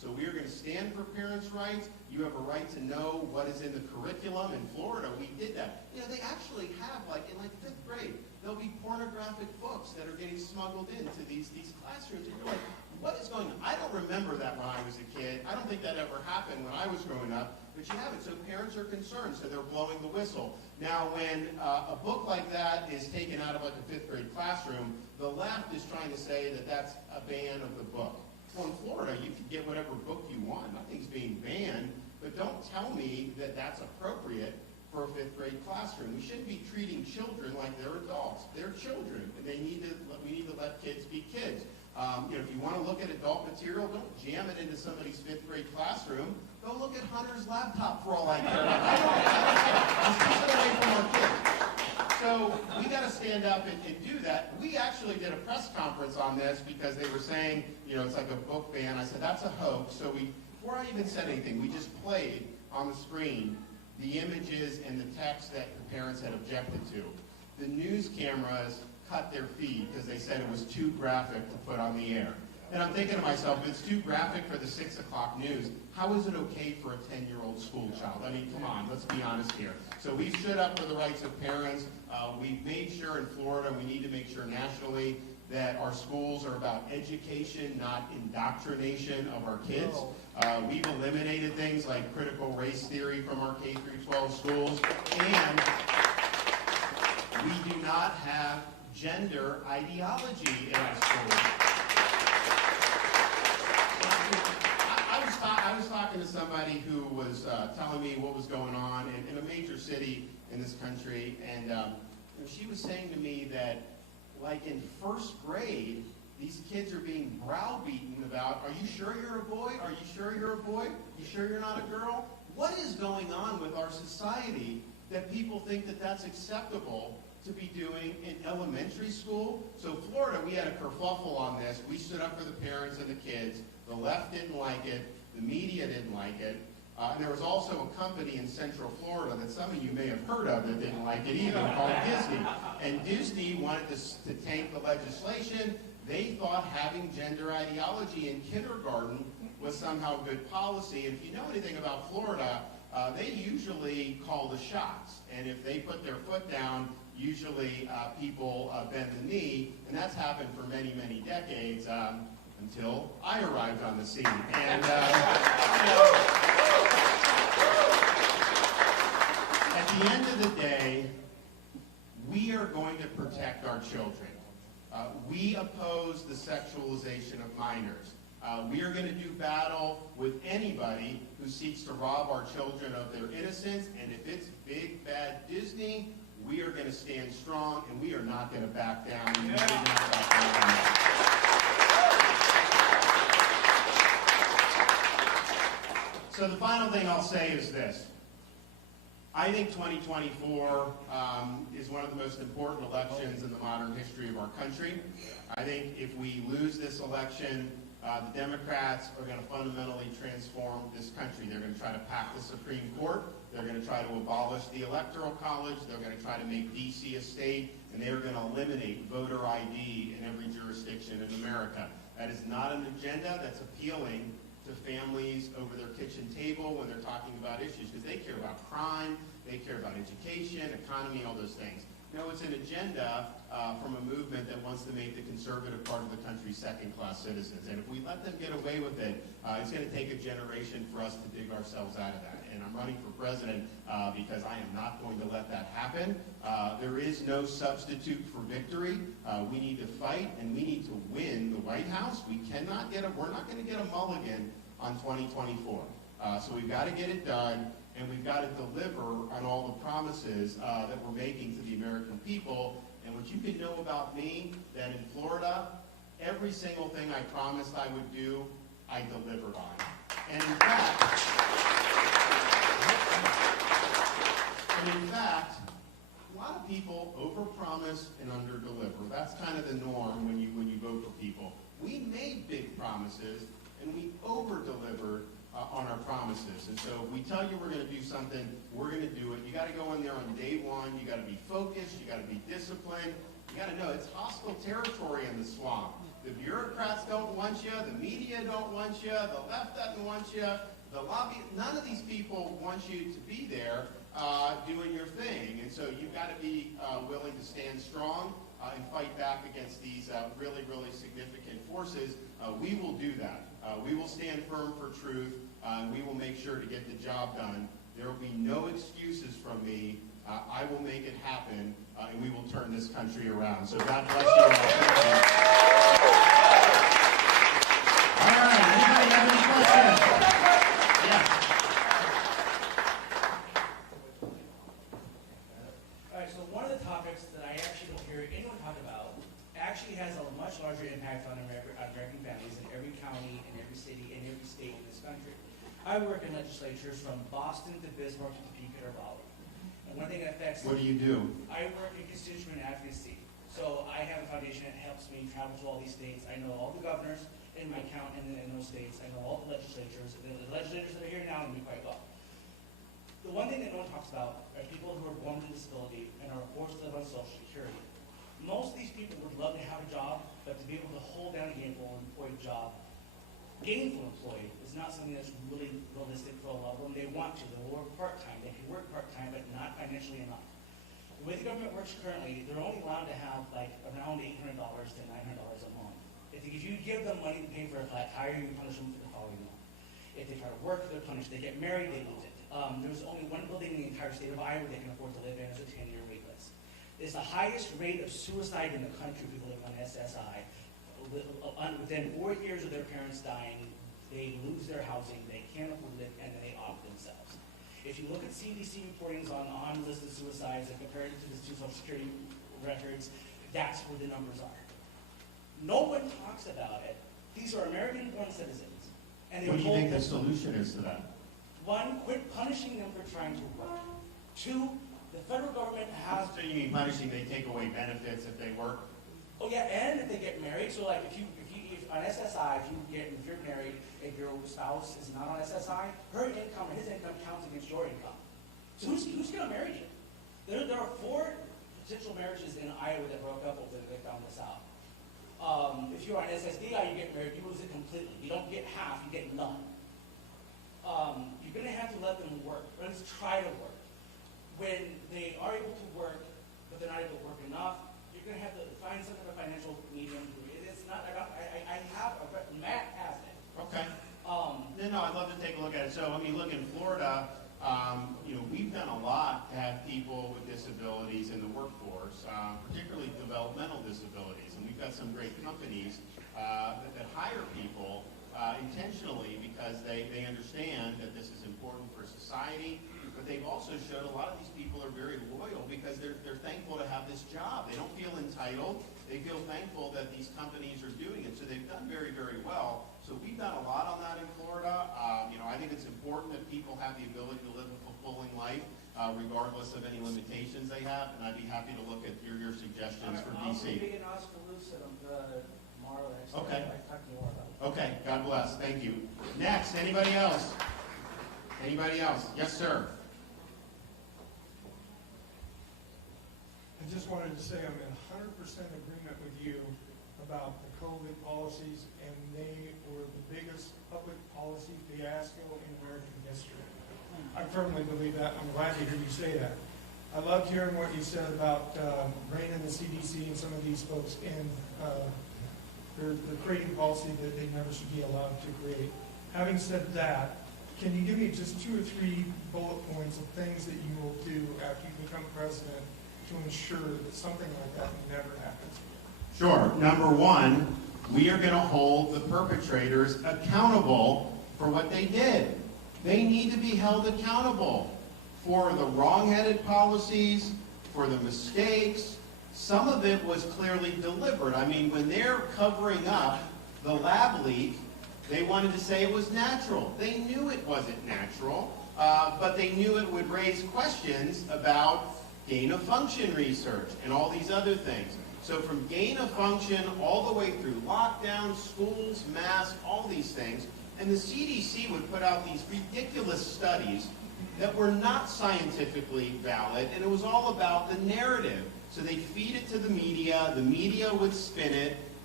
So we are going to stand for parents' rights. You have a right to know what is in the curriculum. In Florida, we did that. You know, they actually have, like, in like 5th grade, there'll be pornographic books that are getting smuggled into these classrooms. And you're like, what is going on? I don't remember that when I was a kid. I don't think that ever happened when I was growing up. But you have it. So parents are concerned, so they're blowing the whistle. Now, when a book like that is taken out of like a 5th grade classroom, the left is trying to say that that's a ban of the book. Well, in Florida, you can get whatever book you want. Nothing's being banned. But don't tell me that that's appropriate for a 5th grade classroom. We shouldn't be treating children like they're adults. They're children, and we need to let kids be kids. You know, if you want to look at adult material, don't jam it into somebody's 5th grade classroom. Go look at Hunter's laptop for all I care. Let's keep it away from our kids. So we got to stand up and do that. We actually did a press conference on this because they were saying, you know, it's like a book ban. I said, that's a hoax. So before I even said anything, we just played on the screen the images and the text that the parents had objected to. The news cameras cut their feed because they said it was too graphic to put on the air. And I'm thinking to myself, if it's too graphic for the 6 o'clock news, how is it okay for a 10-year-old school child? I mean, come on, let's be honest here. So we've stood up for the rights of parents. We've made sure in Florida, we need to make sure nationally that our schools are about education, not indoctrination of our kids. We've eliminated things like critical race theory from our K-12 schools. And we do not have gender ideology in our schools. I was talking to somebody who was telling me what was going on in a major city in this country, and she was saying to me that, like in 1st grade, these kids are being browbeaten about, are you sure you're a boy? Are you sure you're a boy? You sure you're not a girl? What is going on with our society that people think that that's acceptable to be doing in elementary school? So Florida, we had a kerfuffle on this. We stood up for the parents and the kids. The left didn't like it. The media didn't like it. And there was also a company in Central Florida that some of you may have heard of that didn't like it either, called Disney. And Disney wanted to tank the legislation. They thought having gender ideology in kindergarten was somehow good policy. And if you know anything about Florida, they usually call the shots. And if they put their foot down, usually people bend the knee. And that's happened for many, many decades. Until I arrived on the scene. And, at the end of the day, we are going to protect our children. We oppose the sexualization of minors. We are going to do battle with anybody who seeks to rob our children of their innocence. And if it's big, bad Disney, we are going to stand strong, and we are not going to back down. We did not back down. So the final thing I'll say is this. I think 2024 is one of the most important elections in the modern history of our country. I think if we lose this election, the Democrats are going to fundamentally transform this country. They're going to try to pack the Supreme Court. They're going to try to abolish the Electoral College. They're going to try to make D.C. a state. And they're going to eliminate voter ID in every jurisdiction in America. That is not an agenda that's appealing to families over their kitchen table when they're talking about issues, because they care about crime, they care about education, economy, all those things. No, it's an agenda from a movement that wants to make the conservative part of the country second-class citizens. And if we let them get away with it, it's going to take a generation for us to dig ourselves out of that. And I'm running for president because I am not going to let that happen. There is no substitute for victory. We need to fight, and we need to win the White House. We're not going to get a mulligan on 2024. So we've got to get it done. And we've got to deliver on all the promises that we're making to the American people. And what you can know about me, that in Florida, every single thing I promised I would do, I delivered on. And in fact, a lot of people overpromise and underdeliver. That's kind of the norm when you vote for people. We made big promises, and we over-delivered on our promises. And so if we tell you we're going to do something, we're going to do it. You got to go in there on day one. You got to be focused. You got to be disciplined. You got to know it's hostile territory in the swamp. The bureaucrats Democrats don't want you, the media don't want you, the left doesn't want you, the lobby, none of these people want you to be there doing your thing. And so you've got to be willing to stand strong and fight back against these really, really significant forces. We will do that. We will stand firm for truth, and we will make sure to get the job done. There will be no excuses from me. I will make it happen, and we will turn this country around. So God bless you all. All right, anybody have any questions? Yes. All right, so one of the topics that I actually don't hear anyone talk about actually has a much larger impact on American families in every county, in every city, in every state in this country. I work in legislatures from Boston to Bismarck to Topeka to Raleigh. And one thing that affects... What do you do? I work in constituent advocacy. So I have a foundation that helps me travel to all these states. I know all the governors in my county and in those states. I know all the legislatures. The legislators that are here now know me quite well. The one thing that no one talks about are people who are born with a disability and are forced to live on Social Security. Most of these people would love to have a job, but to be able to hold down a gainful employed job, gainful employed, is not something that's really realistic for a lot of them. They want to. They'll work part-time. They can work part-time, but not financially enough. The way the government works currently, they're only allowed to have like around $800 to $900 a month. If you give them money to pay for a flat tire, you punish them for the following month. If they try to work, they're punished. They get married, they lose it. There's only one building in the entire state of Iowa they can afford to live in. It's a 10-year wait list. It's the highest rate of suicide in the country. People living on SSI. Within 4 years of their parents dying, they lose their housing, they can't afford it, and they off themselves. If you look at CDC reportings on unlisted suicides and compare it to the Social Security records, that's where the numbers are. No one talks about it. These are American-born citizens. And What do you think the solution is to that? One, quit punishing them for trying to work. Two, the federal government has... So you mean punishing, they take away benefits if they work? Oh yeah, and if they get married, so like if on SSI, if you're married, if your spouse is not on SSI, her income or his income counts against your income. So who's going to marry you? There are 4 potential marriages in Iowa that broke up over they found this out. If you're on SSDI, you get married, you lose it completely. You don't get half, you get none. You're going to have to let them work, or at least try to work. When they are able to work, but they're not able to work enough, you're going to have to find some kind of financial medium. It's not, I have, Matt has it. Okay. No, I'd love to take a look at it. So, I mean, look, in Florida, we've done a lot to have people with disabilities in the workforce, particularly developmental disabilities. And we've got some great companies that hire people intentionally because they understand that this is important for society. But they've also showed a lot of these people are very loyal because they're thankful to have this job. They don't feel entitled. They feel thankful that these companies are doing it. So they've done very, very well. So we've done a lot on that in Florida. I think it's important that people have the ability to live a fulfilling life, regardless of any limitations they have. And I'd be happy to look at your suggestions for I'll DC. be in Osceola tomorrow. Okay. I talk to you more about it. Okay, God bless. Thank you. Next, anybody else? Anybody else? Yes, sir. I just wanted to say I'm in 100% agreement with you about the COVID policies, and they were the biggest public policy fiasco in American history. I firmly believe that. I'm glad to hear you say that. I loved hearing what you said about reining the CDC and some of these folks in. They're creating policy that they never should be allowed to create. Having said that, can you give me just 2 or 3 bullet points of things that you will do after you become president to ensure that something like that never happens again? Sure. Number 1, we are going to hold the perpetrators accountable for what they did. They need to be held accountable for the wrong-headed policies, for the mistakes. Some of it was clearly deliberate. I mean, when they're covering up the lab leak, they wanted to say it was natural. They knew it wasn't natural, but they knew it would raise questions about gain-of-function research and all these other things. So from gain-of-function all the way through lockdown, schools, masks, all these things, and the CDC would put out these ridiculous studies that were not scientifically valid, and it was all about the narrative. So they'd feed it to the media would spin it,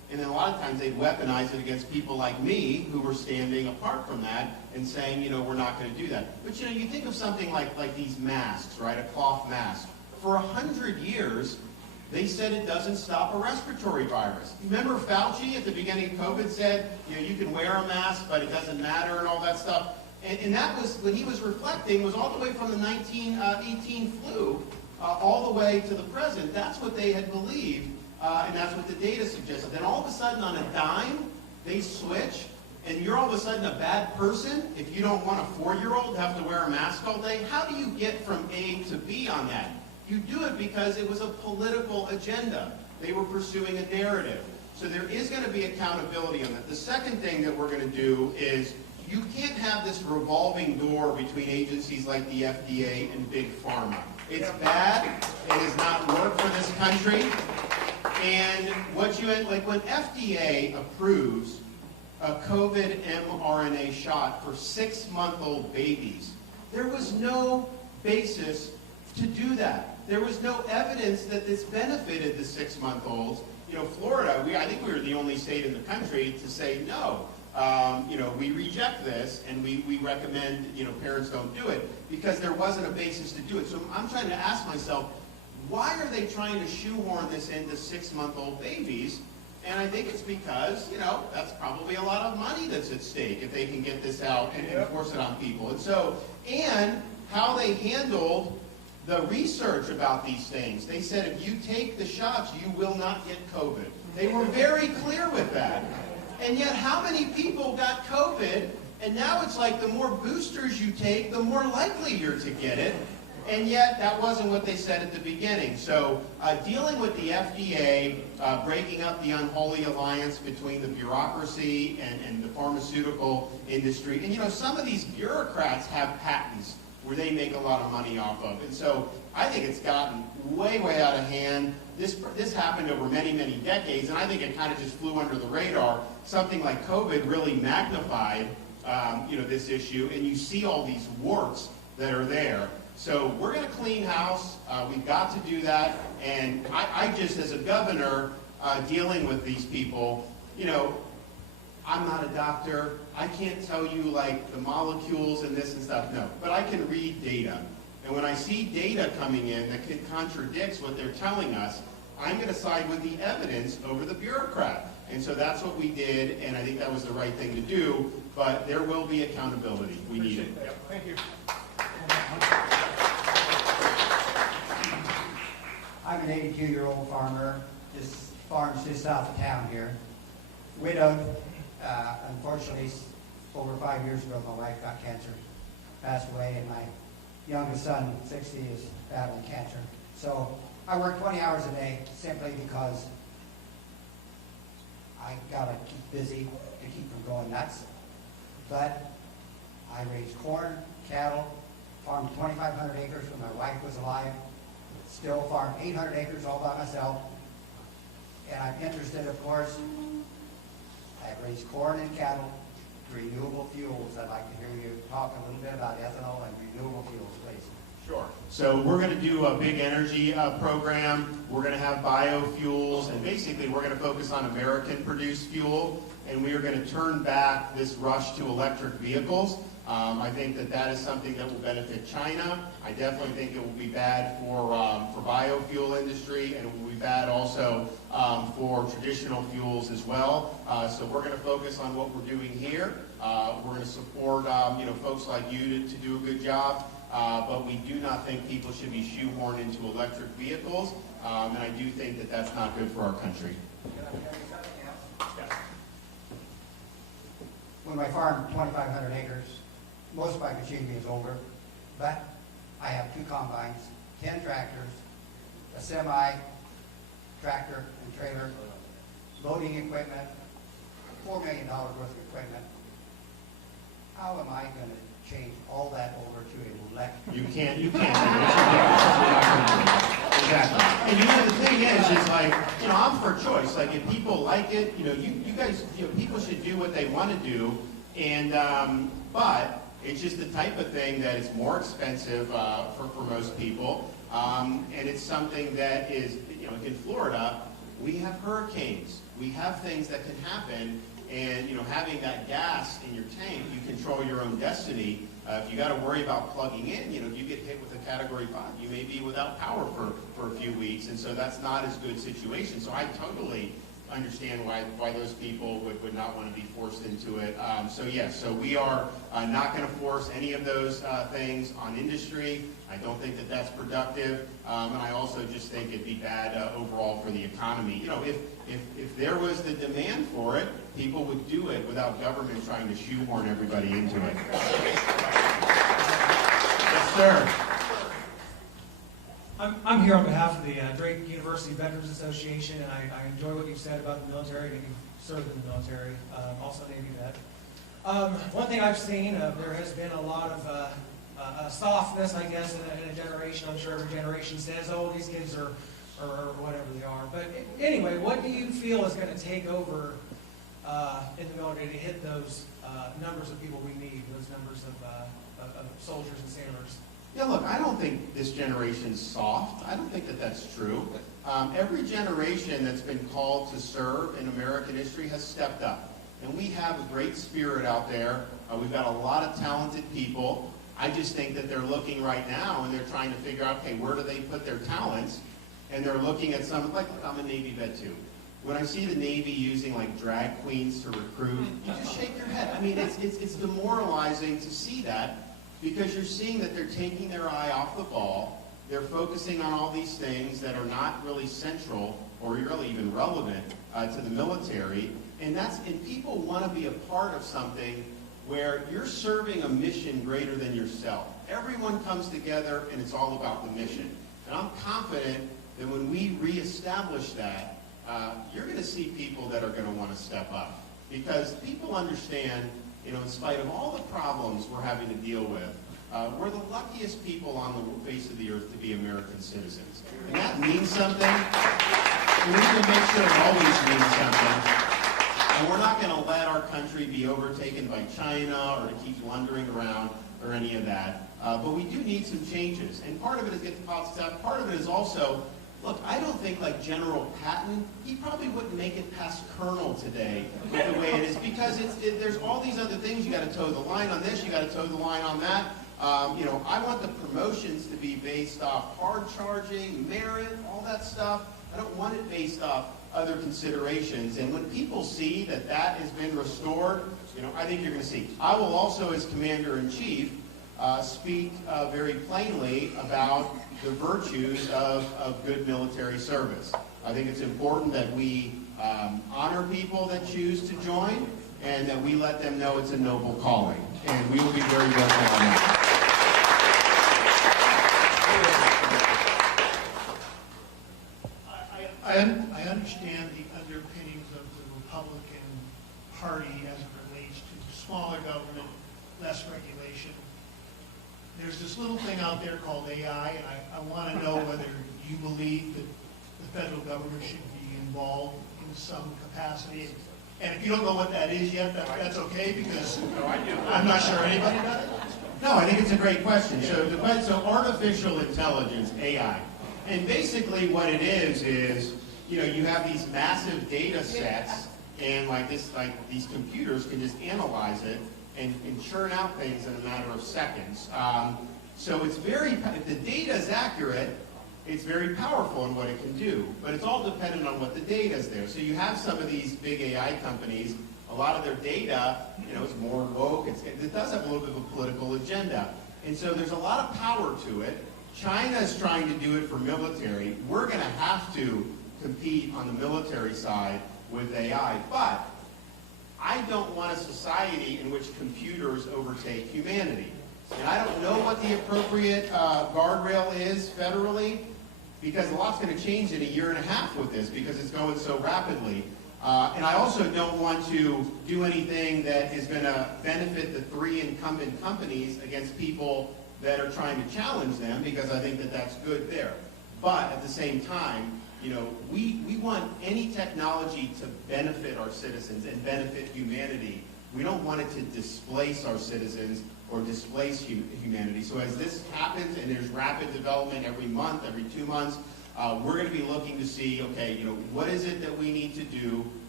And then a lot of times they'd weaponize it against people like me who were standing apart from that and saying, you know, we're not going to do that. But, you know, you think of something like these masks, right, a cloth mask. For 100 years, they said it doesn't stop a respiratory virus. Remember Fauci at the beginning of COVID said, you know, you can wear a mask, but it doesn't matter and all that stuff. And that was, when he was reflecting, was all the way from the 1918 flu all the way to the present. That's what they had believed. And that's what the data suggested. Then all of a sudden, on a dime, they switch, and you're all of a sudden a bad person if you don't want a 4-year-old to have to wear a mask all day. How do you get from A to B on that? You do it because it was a political agenda. They were pursuing a narrative. So there is going to be accountability on that. The second thing that we're going to do is you can't have this revolving door between agencies like the FDA and Big Pharma. It's bad. It does not work for this country. And what you like when FDA approves a COVID mRNA shot for 6-month-old babies, there was no basis to do that. There was no evidence that this benefited the 6-month-olds. You know, Florida, I think we were the only state in the country to say no. You know, we reject this, and we recommend, you know, parents don't do it because there wasn't a basis to do it. So I'm trying to ask myself, why are they trying to shoehorn this into 6-month-old babies? And I think it's because, you know, that's probably a lot of money that's at stake if they can get this out and enforce it on people. And so, and how they handled the research about these things. They said if you take the shots, you will not get COVID. They were very clear with that. And yet, how many people got COVID? And now it's like the more boosters you take, the more likely you're to get it. And yet, that wasn't what they said at the beginning. So, dealing with the FDA, breaking up the unholy alliance between the bureaucracy and the pharmaceutical industry. And, you know, some of these bureaucrats have patents where they make a lot of money off of. And so, I think it's gotten way, way out of hand. This happened over many, many decades, and I think it kind of just flew under the radar. Something like COVID really magnified, you know, this issue, and you see all these warts that are there. So we're going to clean house. We've got to do that. And I just, as a governor, dealing with these people, you know, I'm not a doctor. I can't tell you, like, the molecules and this and stuff. No. But I can read data. And when I see data coming in that contradicts what they're telling us, I'm going to side with the evidence over the bureaucrat. And so that's what we did, and I think that was the right thing to do. But there will be accountability. We need it. Yep. Thank you. I'm an 82-year-old farmer, just farms just south of town here. Widowed, unfortunately, over 5 years ago, my wife got cancer, passed away, and my youngest son, 60, is battling cancer. So I work 20 hours a day simply because I gotta keep busy to keep from going nuts. But I raise corn, cattle, farmed 2,500 acres when my wife was alive. Still farm 800 acres all by myself. And I'm interested, of course, I've raised corn and cattle, renewable fuels. I'd like to hear you talk a little bit about ethanol and renewable fuels, please. Sure. So we're going to do a big energy program. We're going to have biofuels, and basically we're going to focus on American-produced fuel, and we are going to turn back this rush to electric vehicles. I think that is something that will benefit China. I definitely think it will be bad for biofuel industry, and it will be bad also for traditional fuels as well. So we're going to focus on what we're doing here. We're going to support you know, folks like you to do a good job. But we do not think people should be shoehorned into electric vehicles, and I do think that that's not good for our country. Yes. When I farm 2,500 acres, most of my machinery is older, but I have 2 combines, 10 tractors, a semi, tractor and trailer, loading equipment, $4 million worth of equipment. How am I going to change all that over to electric? You can't. Exactly. And you know, the thing is like, you know, I'm for choice. Like, if people like it, you know, you guys, you know, people should do what they want to do, and but it's just the type of thing that is more expensive for most people, and it's something that is, you know, in Florida, we have hurricanes. we have things that can happen, and having that gas in your tank, you control your own destiny. If you got to worry about plugging in, you get hit with a Category 5, you may be without power for a few weeks, and so that's not as good situation. So I totally understand why those people would not want to be forced into it. So yes, so we are not going to force any of those things on industry. I don't think that that's productive, and I also just think it'd be bad overall for the economy. If there was the demand for it, people would do it without government trying to shoehorn everybody into it. Yes, sir. I'm here on behalf of the Drake University Veterans Association, and I enjoy what you've said about the military, that you've served in the military, also Navy vet. One thing I've seen, there has been a lot of softness, I guess, in a generation. I'm sure every generation says, oh, these kids are, or whatever they are. But anyway, what do you feel is going to take over in the military to hit those numbers of people we need, those numbers of soldiers and sailors? Yeah, look, I don't think this generation's soft. I don't think that that's true. Every generation that's been called to serve in American history has stepped up. And we have a great spirit out there. We've got a lot of talented people. I just think that they're looking right now and they're trying to figure out, okay, where do they put their talents? And they're looking at some, like I'm a Navy vet too. When I see the Navy using like drag queens to recruit, you just shake your head. I mean, it's demoralizing to see that, because you're seeing that they're taking their eye off the ball. They're focusing on all these things that are not really central or really even relevant to the military. And people want to be a part of something where you're serving a mission greater than yourself. Everyone comes together and it's all about the mission. And I'm confident that when we reestablish that, you're going to see people that are going to want to step up. Because people understand, in spite of all the problems we're having to deal with, we're the luckiest people on the face of the earth to be American citizens. And that means something. We need to make sure it always means something. And we're not going to let our country be overtaken by China or to keep blundering around or any of that. But we do need some changes. And part of it is get the politics out. Part of it is also, look, I don't think like General Patton, he probably wouldn't make it past Colonel today with the way it is, because there's all these other things. You got to toe the line on this, you got to toe the line on that. I want the promotions to be based off hard charging, merit, all that stuff. I don't want it based off other considerations. And when people see that that has been restored, I think you're going to see. I will also, as Commander-in-Chief, speak very plainly about the virtues of good military service. I think it's important that we honor people that choose to join, and that we let them know it's a noble calling. And we will be very vocal on that. I understand the underpinnings of the Republican Party as it relates to smaller government, less regulation. There's this little thing out there called AI, and I want to know whether you believe that the federal government should be involved in some capacity. And if you don't know what that is yet, that's okay, because I'm not sure anybody does it. No, I think it's a great question. So artificial intelligence, AI. And basically what it is, you have these massive data sets, and these computers can just analyze it and churn out things in a matter of seconds. So it's if the data is accurate, it's very powerful in what it can do. But it's all dependent on what the data is there. So you have some of these big AI companies, a lot of their data, is more woke. It does have a little bit of a political agenda. And so there's a lot of power to it. China is trying to do it for military. We're going to have to compete on the military side with AI. But I don't want a society in which computers overtake humanity. And I don't know what the appropriate guardrail is federally, because a lot's going to change in a year and a half with this, because it's going so rapidly. And I also don't want to do anything that is going to benefit the 3 incumbent companies against people that are trying to challenge them, because I think that that's good there. But at the same time, we want any technology to benefit our citizens and benefit humanity. We don't want it to displace our citizens or displace humanity. So as this happens, and there's rapid development every month, every 2 months, we're going to be looking to see, okay, what is it that we need to do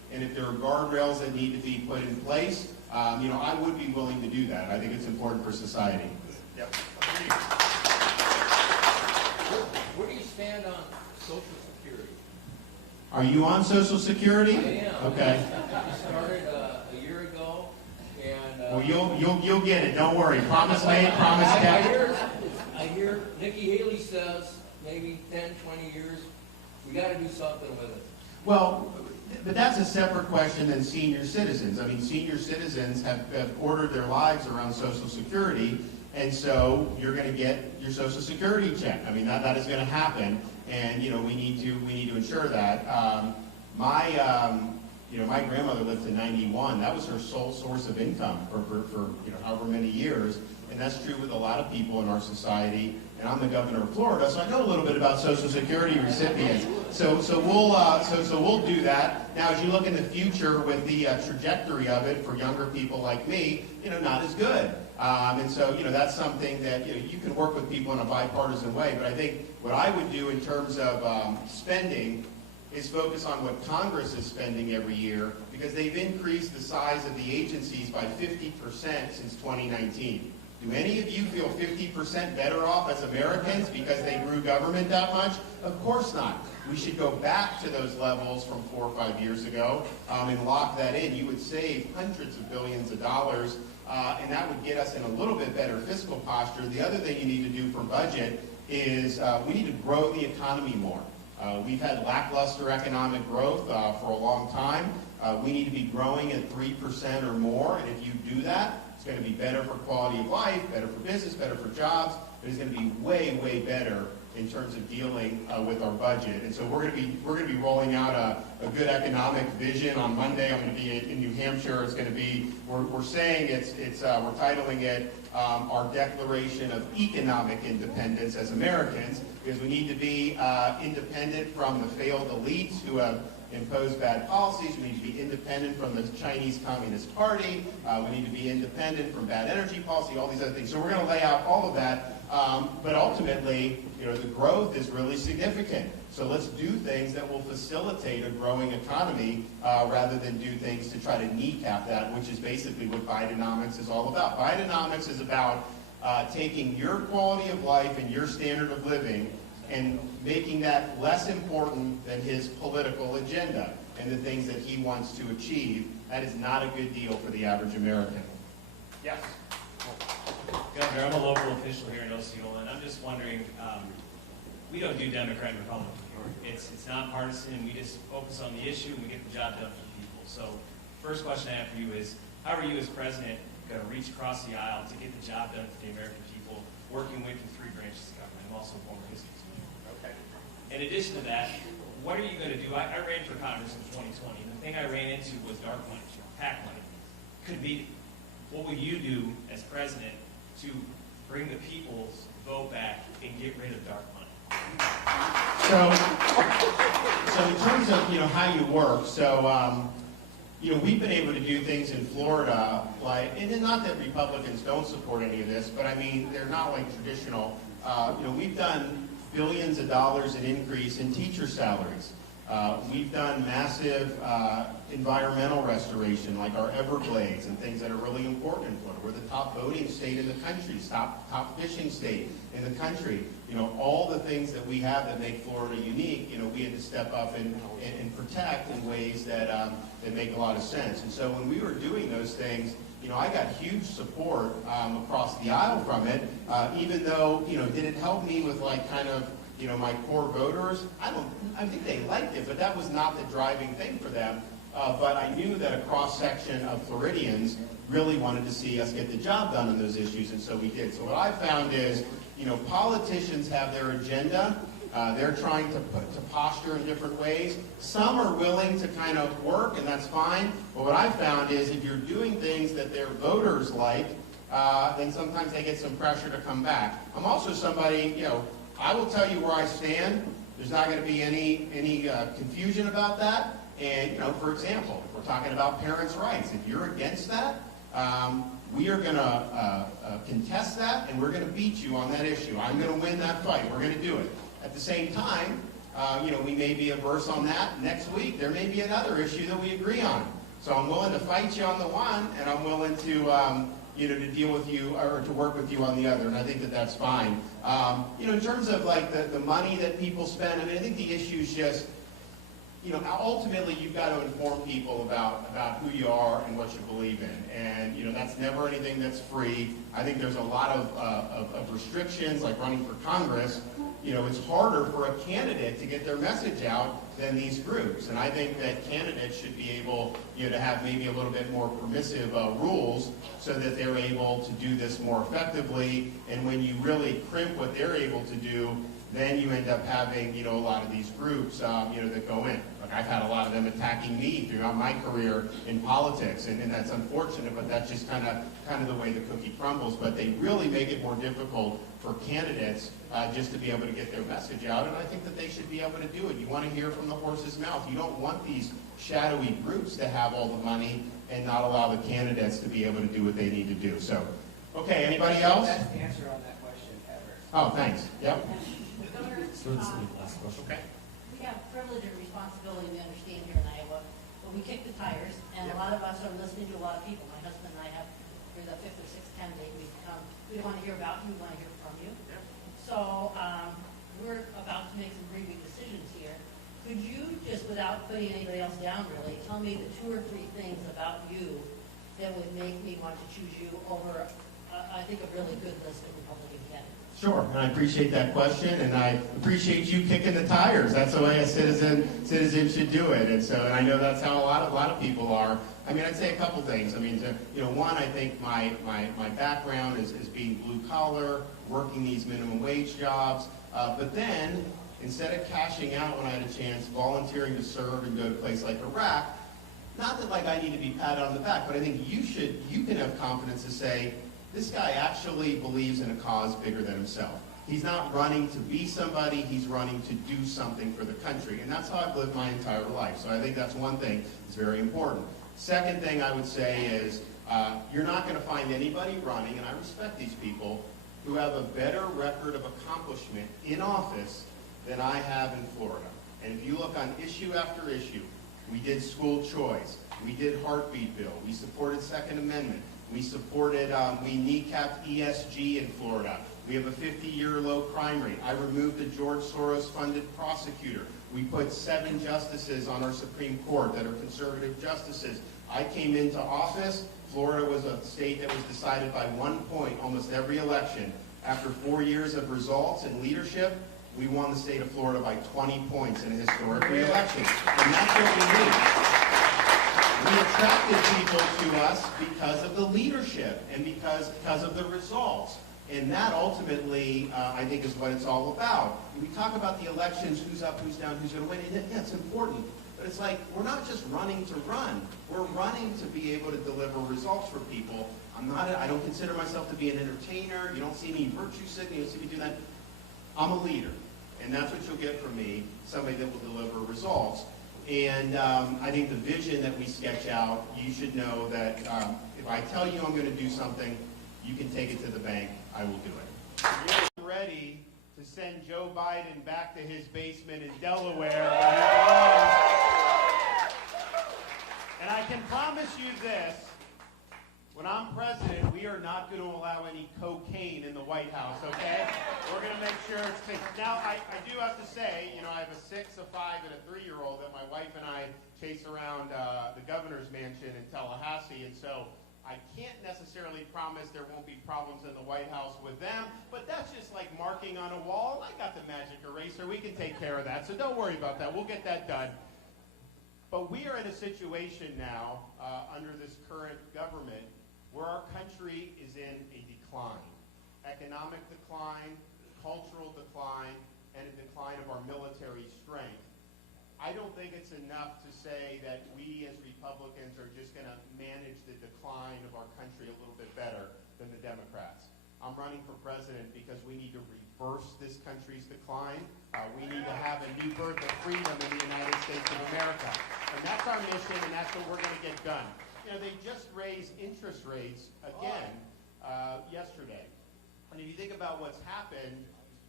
and if there are guardrails that need to be put in place, I would be willing to do that. I think it's important for society. Yep. Where do you stand on Social Security? Are you on Social Security? I am. Okay. I started a year ago, and Well, you'll get it. Don't worry. Promise made, promise kept. I hear Nikki Haley says maybe 10, 20 years. We got to do something with it. Well, but that's a separate question than senior citizens. I mean, senior citizens have ordered their lives around Social Security, and so you're going to get your Social Security check. I mean, that is going to happen, and we need to ensure that. My grandmother lived to 91. That was her sole source of income for however many years, and that's true with a lot of people in our society. And I'm the governor of Florida, so I know a little bit about Social Security recipients. So we'll do that. Now, as you look in the future with the trajectory of it for younger people like me, not as good. And so that's something that you can work with people in a bipartisan way. But I think what I would do in terms of spending is focus on what Congress is spending every year, because they've increased the size of the agencies by 50% since 2019. Do any of you feel 50% better off as Americans because they grew government that much? Of course not. We should go back to those levels from 4 or 5 years ago and lock that in. You would save hundreds of billions of dollars, and that would get us in a little bit better fiscal posture. The other thing you need to do for budget is we need to grow the economy more. We've had lackluster economic growth for a long time. We need to be growing at 3% or more, and if you do that, it's going to be better for quality of life, better for business, better for jobs, but it's going to be way, way better in terms of dealing with our budget. And so we're going to be rolling out a good economic vision on Monday. I'm going to be in New Hampshire. It's going to be we're saying we're titling it our Declaration of Economic Independence as Americans, because we need to be independent from the failed elites who have imposed bad policies. We need to be independent from the Chinese Communist Party. We need to be independent from bad energy policy, all these other things. So we're going to lay out all of that. But ultimately, the growth is really significant. So let's do things that will facilitate a growing economy rather than do things to try to kneecap that, which is basically what Bidenomics is all about. Bidenomics is about taking your quality of life and your standard of living and making that less important than his political agenda and the things that he wants to achieve. That is not a good deal for the average American. Yes? Governor, I'm a local official here in Osceola, and I'm just wondering, we don't do Democrat and Republican. It's not partisan. We just focus on the issue and we get the job done for the people. So first question I have for you is, how are you as president going to reach across the aisle to get the job done for the American people, working with the three branches of government? I'm also a former history teacher. Okay. In addition to that, what are you going to do? I ran for Congress in 2020, and the thing I ran into was dark money, PAC money. Couldn't beat it. What will you do as president to bring the people's vote back and get rid of dark money? So in terms of how you work, we've been able to do things in Florida, and not that Republicans don't support any of this, but I mean they're not like traditional. We've done billions of dollars in increase in teacher salaries. We've done massive environmental restoration, like our Everglades and things that are really important in Florida. We're the top voting state in the country, top fishing state in the country. All the things that we have that make Florida unique, we had to step up and protect in ways that make a lot of sense. And so when we were doing those things, I got huge support across the aisle from it, even though, did it help me with my core voters? I think they liked it, but that was not the driving thing for them. But I knew that a cross-section of Floridians really wanted to see us get the job done on those issues, and so we did. So what I found is, politicians have their agenda. They're trying to posture in different ways. Some are willing to kind of work, and that's fine. But what I found is if you're doing things that their voters like, then sometimes they get some pressure to come back. I'm also somebody, I will tell you where I stand. There's not going to be any confusion about that. And, for example, if we're talking about parents' rights, if you're against that, we are going to contest that, and we're going to beat you on that issue. I'm going to win that fight. We're going to do it. At the same time, we may be averse on that. Next week, there may be another issue that we agree on. So I'm willing to fight you on the one, and I'm willing to, to deal with you or to work with you on the other, and I think that that's fine. In terms of like the money that people spend, I mean, I think the issue is just, ultimately you've got to inform people about who you are and what you believe in. And, that's never anything that's free. I think there's a lot of restrictions, like running for Congress. It's harder for a candidate to get their message out than these groups. And I think that candidates should be able, to have maybe a little bit more permissive rules so that they're able to do this more effectively. And when you really crimp what they're able to do, then you end up having, a lot of these groups, that go in. Like I've had a lot of them attacking me throughout my career in politics, and that's unfortunate, but that's just kind of the way the cookie crumbles. But they really make it more difficult for candidates just to be able to get their message out, and I think that they should be able to do it. You want to hear from the horse's mouth. You don't want these shadowy groups to have all the money and not allow the candidates to be able to do what they need to do. So, okay, anybody else? That's the answer on that question ever. Oh, thanks. Yep. Governor, Last question. Okay. we have privilege and responsibility, we understand here in Iowa, but we kick the tires, and a lot of us are listening to a lot of people. My husband and I have, we're the fifth or sixth candidate, we don't want to hear about you, we want to hear from you. So, we're about to make some pretty big decisions here. Could you, just without putting anybody else down really, tell me the 2 or 3 things about you that would make me want to choose you over, I think, a really good list of Republican candidates? Sure, and I appreciate that question, and I appreciate you kicking the tires. That's the way a citizen should do it, and I know that's how a lot of people are. I mean, I'd say a couple things. I mean, one, I think my background is being blue collar, working these minimum wage jobs, but then instead of cashing out when I had a chance, volunteering to serve and go to a place like Iraq. Not that like I need to be patted on the back, but I think you can have confidence to say, this guy actually believes in a cause bigger than himself. He's not running to be somebody, he's running to do something for the country. And that's how I've lived my entire life. So I think that's one thing that's very important. Second thing I would say is, you're not going to find anybody running, and I respect these people, who have a better record of accomplishment in office than I have in Florida. And if you look on issue after issue, we did school choice, we did heartbeat bill, we supported Second Amendment, we supported, we kneecapped ESG in Florida. We have a 50-year low crime rate. I removed the George Soros-funded prosecutor. We put 7 justices on our Supreme Court that are conservative justices. I came into office. Florida was a state that was decided by 1 point almost every election. After 4 years of results and leadership, we won the state of Florida by 20 points in a historic re-election. And that's what we need. We attracted people to us because of the leadership and because of the results. And that ultimately, I think, is what it's all about. We talk about the elections, who's up, who's down, who's going to win. And yeah, it's important. But it's like, we're not just running to run. We're running to be able to deliver results for people. I don't consider myself to be an entertainer. You don't see me virtue signaling. You don't see me do that. I'm a leader. And that's what you'll get from me, somebody that will deliver results. And I think the vision that we sketch out, you should know that if I tell you I'm going to do something, you can take it to the bank. I will do it. You're ready to send Joe Biden back to his basement in Delaware. And I can promise you this. When I'm president, we are not going to allow any cocaine in the White House, okay? We're going to make sure it's clean. Now, I do have to say, I have a 6, a 5, and a 3-year-old that my wife and I chase around the governor's mansion in Tallahassee, and so I can't necessarily promise there won't be problems in the White House with them, but that's just like marking on a wall. I got the magic eraser. We can take care of that, so don't worry about that. We'll get that done. But we are in a situation now, under this current government, where our country is in a decline. Economic decline, cultural decline, and a decline of our military strength. I don't think it's enough to say that we as Republicans are just going to manage the decline of our country a little bit better than the Democrats. I'm running for president because we need to reverse this country's decline. We need to have a new birth of freedom in the United States of America. And that's our mission, and that's what we're going to get done. They just raised interest rates again yesterday. And if you think about what's happened,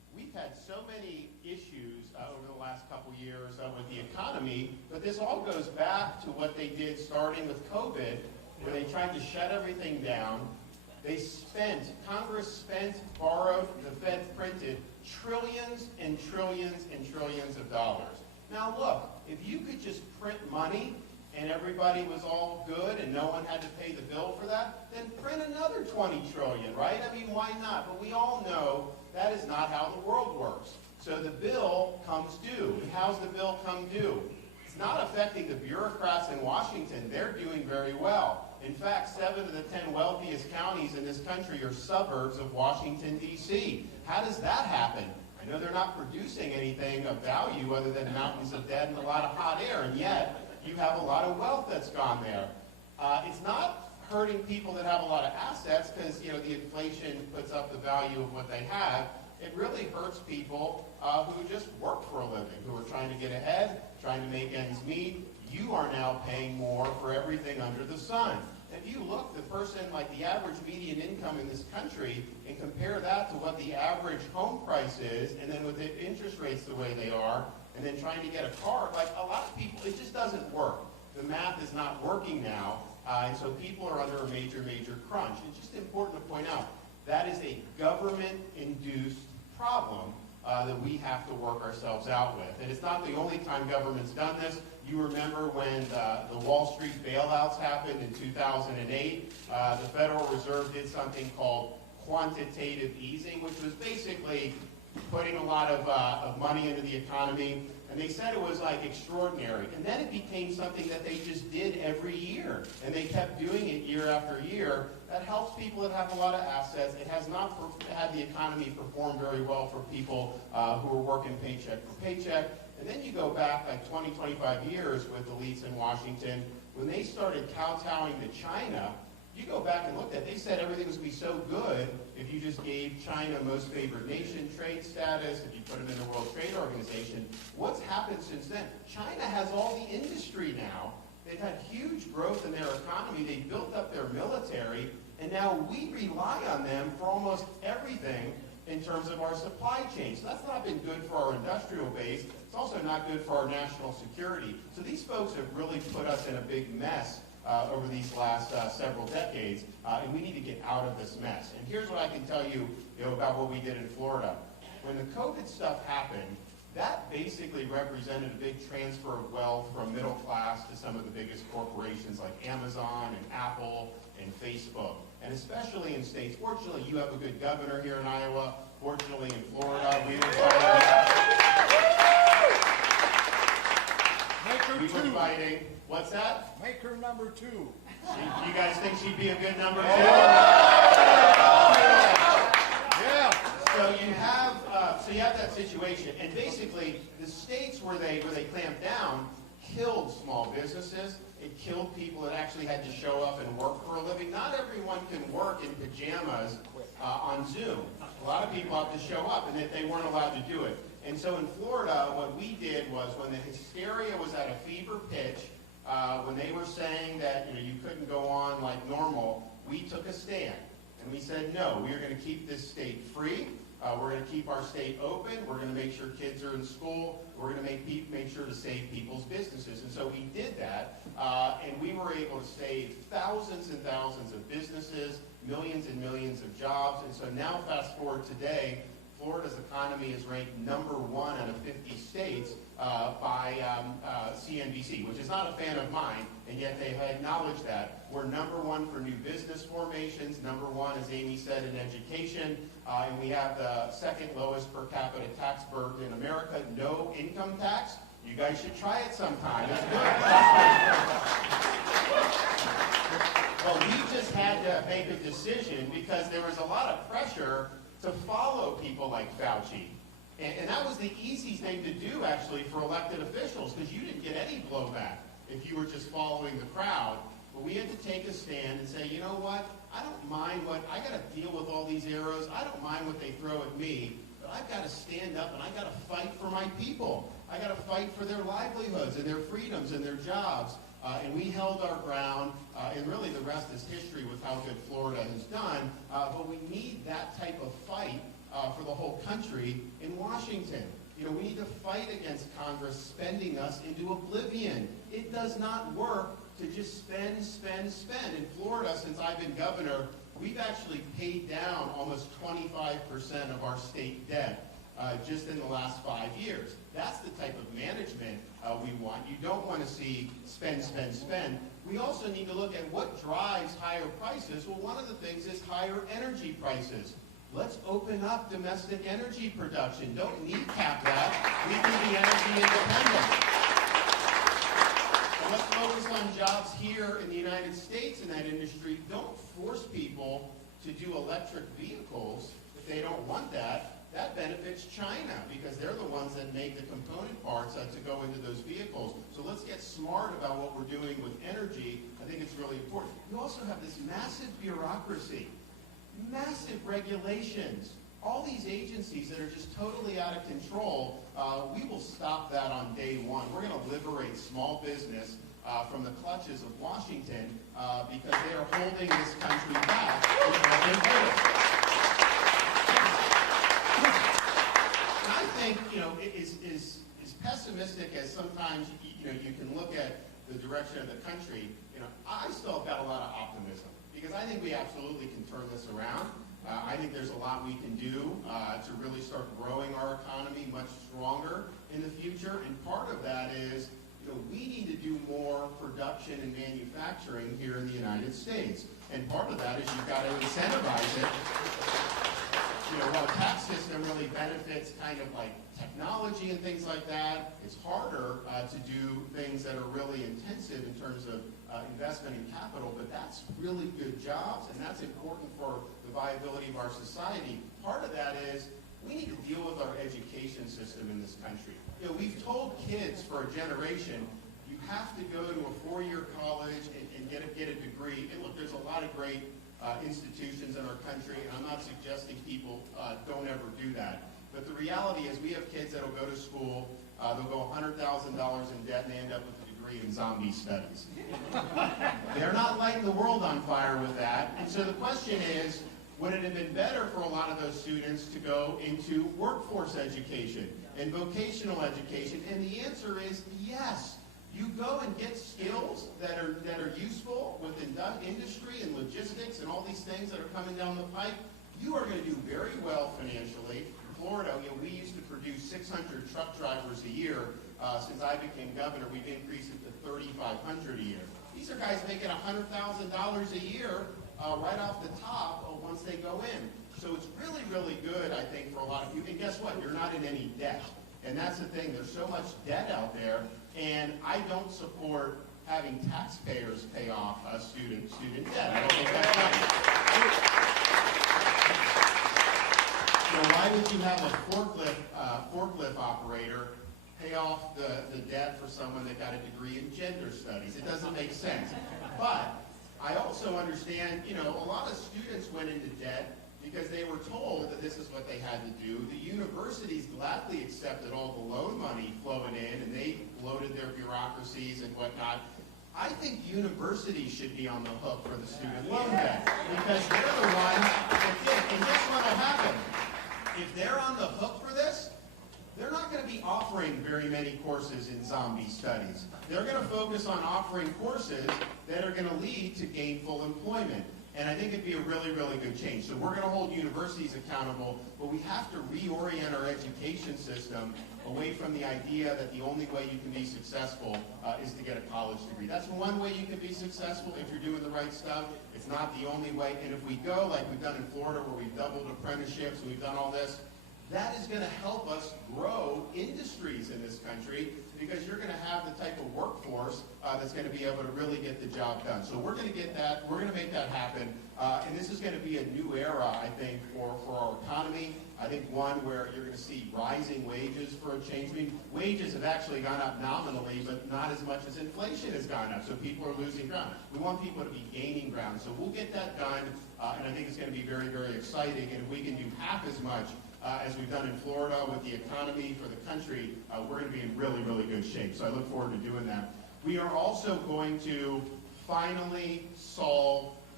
we've had so many issues over the last couple years with the economy, but this all goes back to what they did starting with COVID, where they tried to shut everything down. Congress spent, borrowed, the Fed printed trillions and trillions and trillions of dollars. Now look, if you could just print money and everybody was all good and no one had to pay the bill for that, then print another 20 trillion, right? I mean, why not? But we all know that is not how the world works. So the bill comes due. And how's the bill come due? It's not affecting the bureaucrats in Washington. They're doing very well. In fact, 7 of the 10 wealthiest counties in this country are suburbs of Washington, D.C. How does that happen? I know they're not producing anything of value other than mountains of debt and a lot of hot air, and yet you have a lot of wealth that's gone there. It's not hurting people that have a lot of assets because, you know, the inflation puts up the value of what they have. It really hurts people who just work for a living, who are trying to get ahead, trying to make ends meet. You are now paying more for everything under the sun. If you look, the person, like the average median income in this country, and compare that to what the average home price is, and then with the interest rates the way they are, and then trying to get a car, like a lot of people, it just doesn't work. The math is not working now, and so people are under a major, major crunch. It's just important to point out, that is a government-induced problem that we have to work ourselves out with. And it's not the only time government's done this. You remember when the Wall Street bailouts happened in 2008, the Federal Reserve did something called quantitative easing, which was basically putting a lot of money into the economy, and they said it was like extraordinary. And then it became something that they just did every year, and they kept doing it year after year. That helps people that have a lot of assets. It has not had the economy perform very well for people who are working paycheck for paycheck. And then you go back like 20, 25 years with elites in Washington, when they started kowtowing to China. You go back and look at it, they said everything was going to be so good if you just gave China most favored nation trade status, if you put them in the World Trade Organization. What's happened since then? China has all the industry now. They've had huge growth in their economy. They've built up their military, and now we rely on them for almost everything in terms of our supply chain. So that's not been good for our industrial base. It's also not good for our national security. So these folks have really put us in a big mess over these last several decades, and we need to get out of this mess. And here's what I can tell you, about what we did in Florida. When the COVID stuff happened, that basically represented a big transfer of wealth from middle class to some of the biggest corporations like Amazon and Apple and Facebook. And especially in states, fortunately you have a good governor here in Iowa, fortunately in Florida, we were fighting. What's that? Make her number 2. You guys think she'd be a good number 2? Yeah. So you have that situation, and basically the states where they clamped down killed small businesses. It killed people that actually had to show up and work for a living. Not everyone can work in pajamas on Zoom. A lot of people have to show up, and they weren't allowed to do it. And so in Florida, what we did was when the hysteria was at a fever pitch, when they were saying that you couldn't go on like normal, we took a stand. And we said, no, we are going to keep this state free. We're going to keep our state open. We're going to make sure kids are in school. We're going to make sure to save people's businesses. And so we did that, and we were able to save thousands and thousands of businesses, millions and millions of jobs. And so now fast forward today, Florida's economy is ranked number 1 out of 50 states by CNBC, which is not a fan of mine, and yet they acknowledged that. We're number 1 for new business formations, number 1, as Amy said, in education, and we have the second lowest per capita tax burden in America, no income tax. You guys should try it sometime. It's good. Well, we just had to make a decision because there was a lot of pressure to follow people like Fauci. And that was the easy thing to do, actually, for elected officials, because you didn't get any blowback if you were just following the crowd. But we had to take a stand and say, you know what, I don't mind I got to deal with all these arrows. I don't mind what they throw at me, but I've got to stand up and I've got to fight for my people. I got to fight for their livelihoods and their freedoms and their jobs. And we held our ground, and really the rest is history with how good Florida has done. But we need that type of fight for the whole country in Washington. You know, we need to fight against Congress spending us into oblivion. It does not work to just spend, spend, spend. In Florida, since I've been governor, we've actually paid down almost 25% of our state debt just in the last 5 years. That's the type of management we want. You don't want to see spend, spend, spend. We also need to look at what drives higher prices. Well, one of the things is higher energy prices. Let's open up domestic energy production. Don't kneecap that. We can be energy independent. And let's focus on jobs here in the United States in that industry. Don't force people to do electric vehicles if they don't want that. That benefits China because they're the ones that make the component parts to go into those vehicles. So let's get smart about what we're doing with energy. I think it's really important. You also have this massive bureaucracy. Massive regulations, all these agencies that are just totally out of control. We will stop that on day one. We're going to liberate small business from the clutches of Washington because they are holding this country back with what they're doing. And I think, you know, as pessimistic as sometimes you can look at the direction of the country, I still have got a lot of optimism. Because I think we absolutely can turn this around. I think there's a lot we can do to really start growing our economy much stronger in the future. And part of that is, we need to do more production and manufacturing here in the United States. And part of that is you've got to incentivize it. While the tax system really benefits kind of like technology and things like that, it's harder to do things that are really intensive in terms of investment in capital, but that's really good jobs, and that's important for the viability of our society. Part of that is we need to deal with our education system in this country. We've told kids for a generation, you have to go to a four-year college and get a degree. And look, there's a lot of great institutions in our country, and I'm not suggesting people don't ever do that. But the reality is we have kids that will go to school, they'll go $100,000 in debt, and they end up with a degree in zombie studies. They're not lighting the world on fire with that. And so the question is, would it have been better for a lot of those students to go into workforce education and vocational education? And the answer is yes. You go and get skills that are useful within industry and logistics and all these things that are coming down the pipe. You are going to do very well financially. In Florida, we used to produce 600 truck drivers a year. Since I became governor, we've increased it to 3,500 a year. These are guys making $100,000 a year right off the top once they go in. So it's really, really good, I think, for a lot of you. And guess what? You're not in any debt. And that's the thing. There's so much debt out there. And I don't support having taxpayers pay off student debt. I don't think that's right. So why would you have a forklift operator pay off the debt for someone that got a degree in gender studies? It doesn't make sense. But I also understand, a lot of students went into debt because they were told that this is what they had to do. The universities gladly accepted all the loan money flowing in, and they bloated their bureaucracies and whatnot. I think universities should be on the hook for the student loan debt because they're the ones that did. And guess what will happen? If they're on the hook for this, they're not going to be offering very many courses in zombie studies. They're going to focus on offering courses that are going to lead to gainful employment. And I think it'd be a really, really good change. So we're going to hold universities accountable, but we have to reorient our education system away from the idea that the only way you can be successful is to get a college degree. That's one way you can be successful if you're doing the right stuff. It's not the only way. And if we go like we've done in Florida where we've doubled apprenticeships and we've done all this, that is going to help us grow industries in this country because you're going to have the type of workforce that's going to be able to really get the job done. So we're going to get that. We're going to make that happen. And this is going to be a new era, I think, for our economy. I think one where you're going to see rising wages for a change. I mean, wages have actually gone up nominally, but not as much as inflation has gone up. So people are losing ground. We want people to be gaining ground. So we'll get that done. And I think it's going to be very, very exciting. And if we can do half as much as we've done in Florida with the economy for the country, we're going to be in really, really good shape. So I look forward to doing that. We are also going to finally solve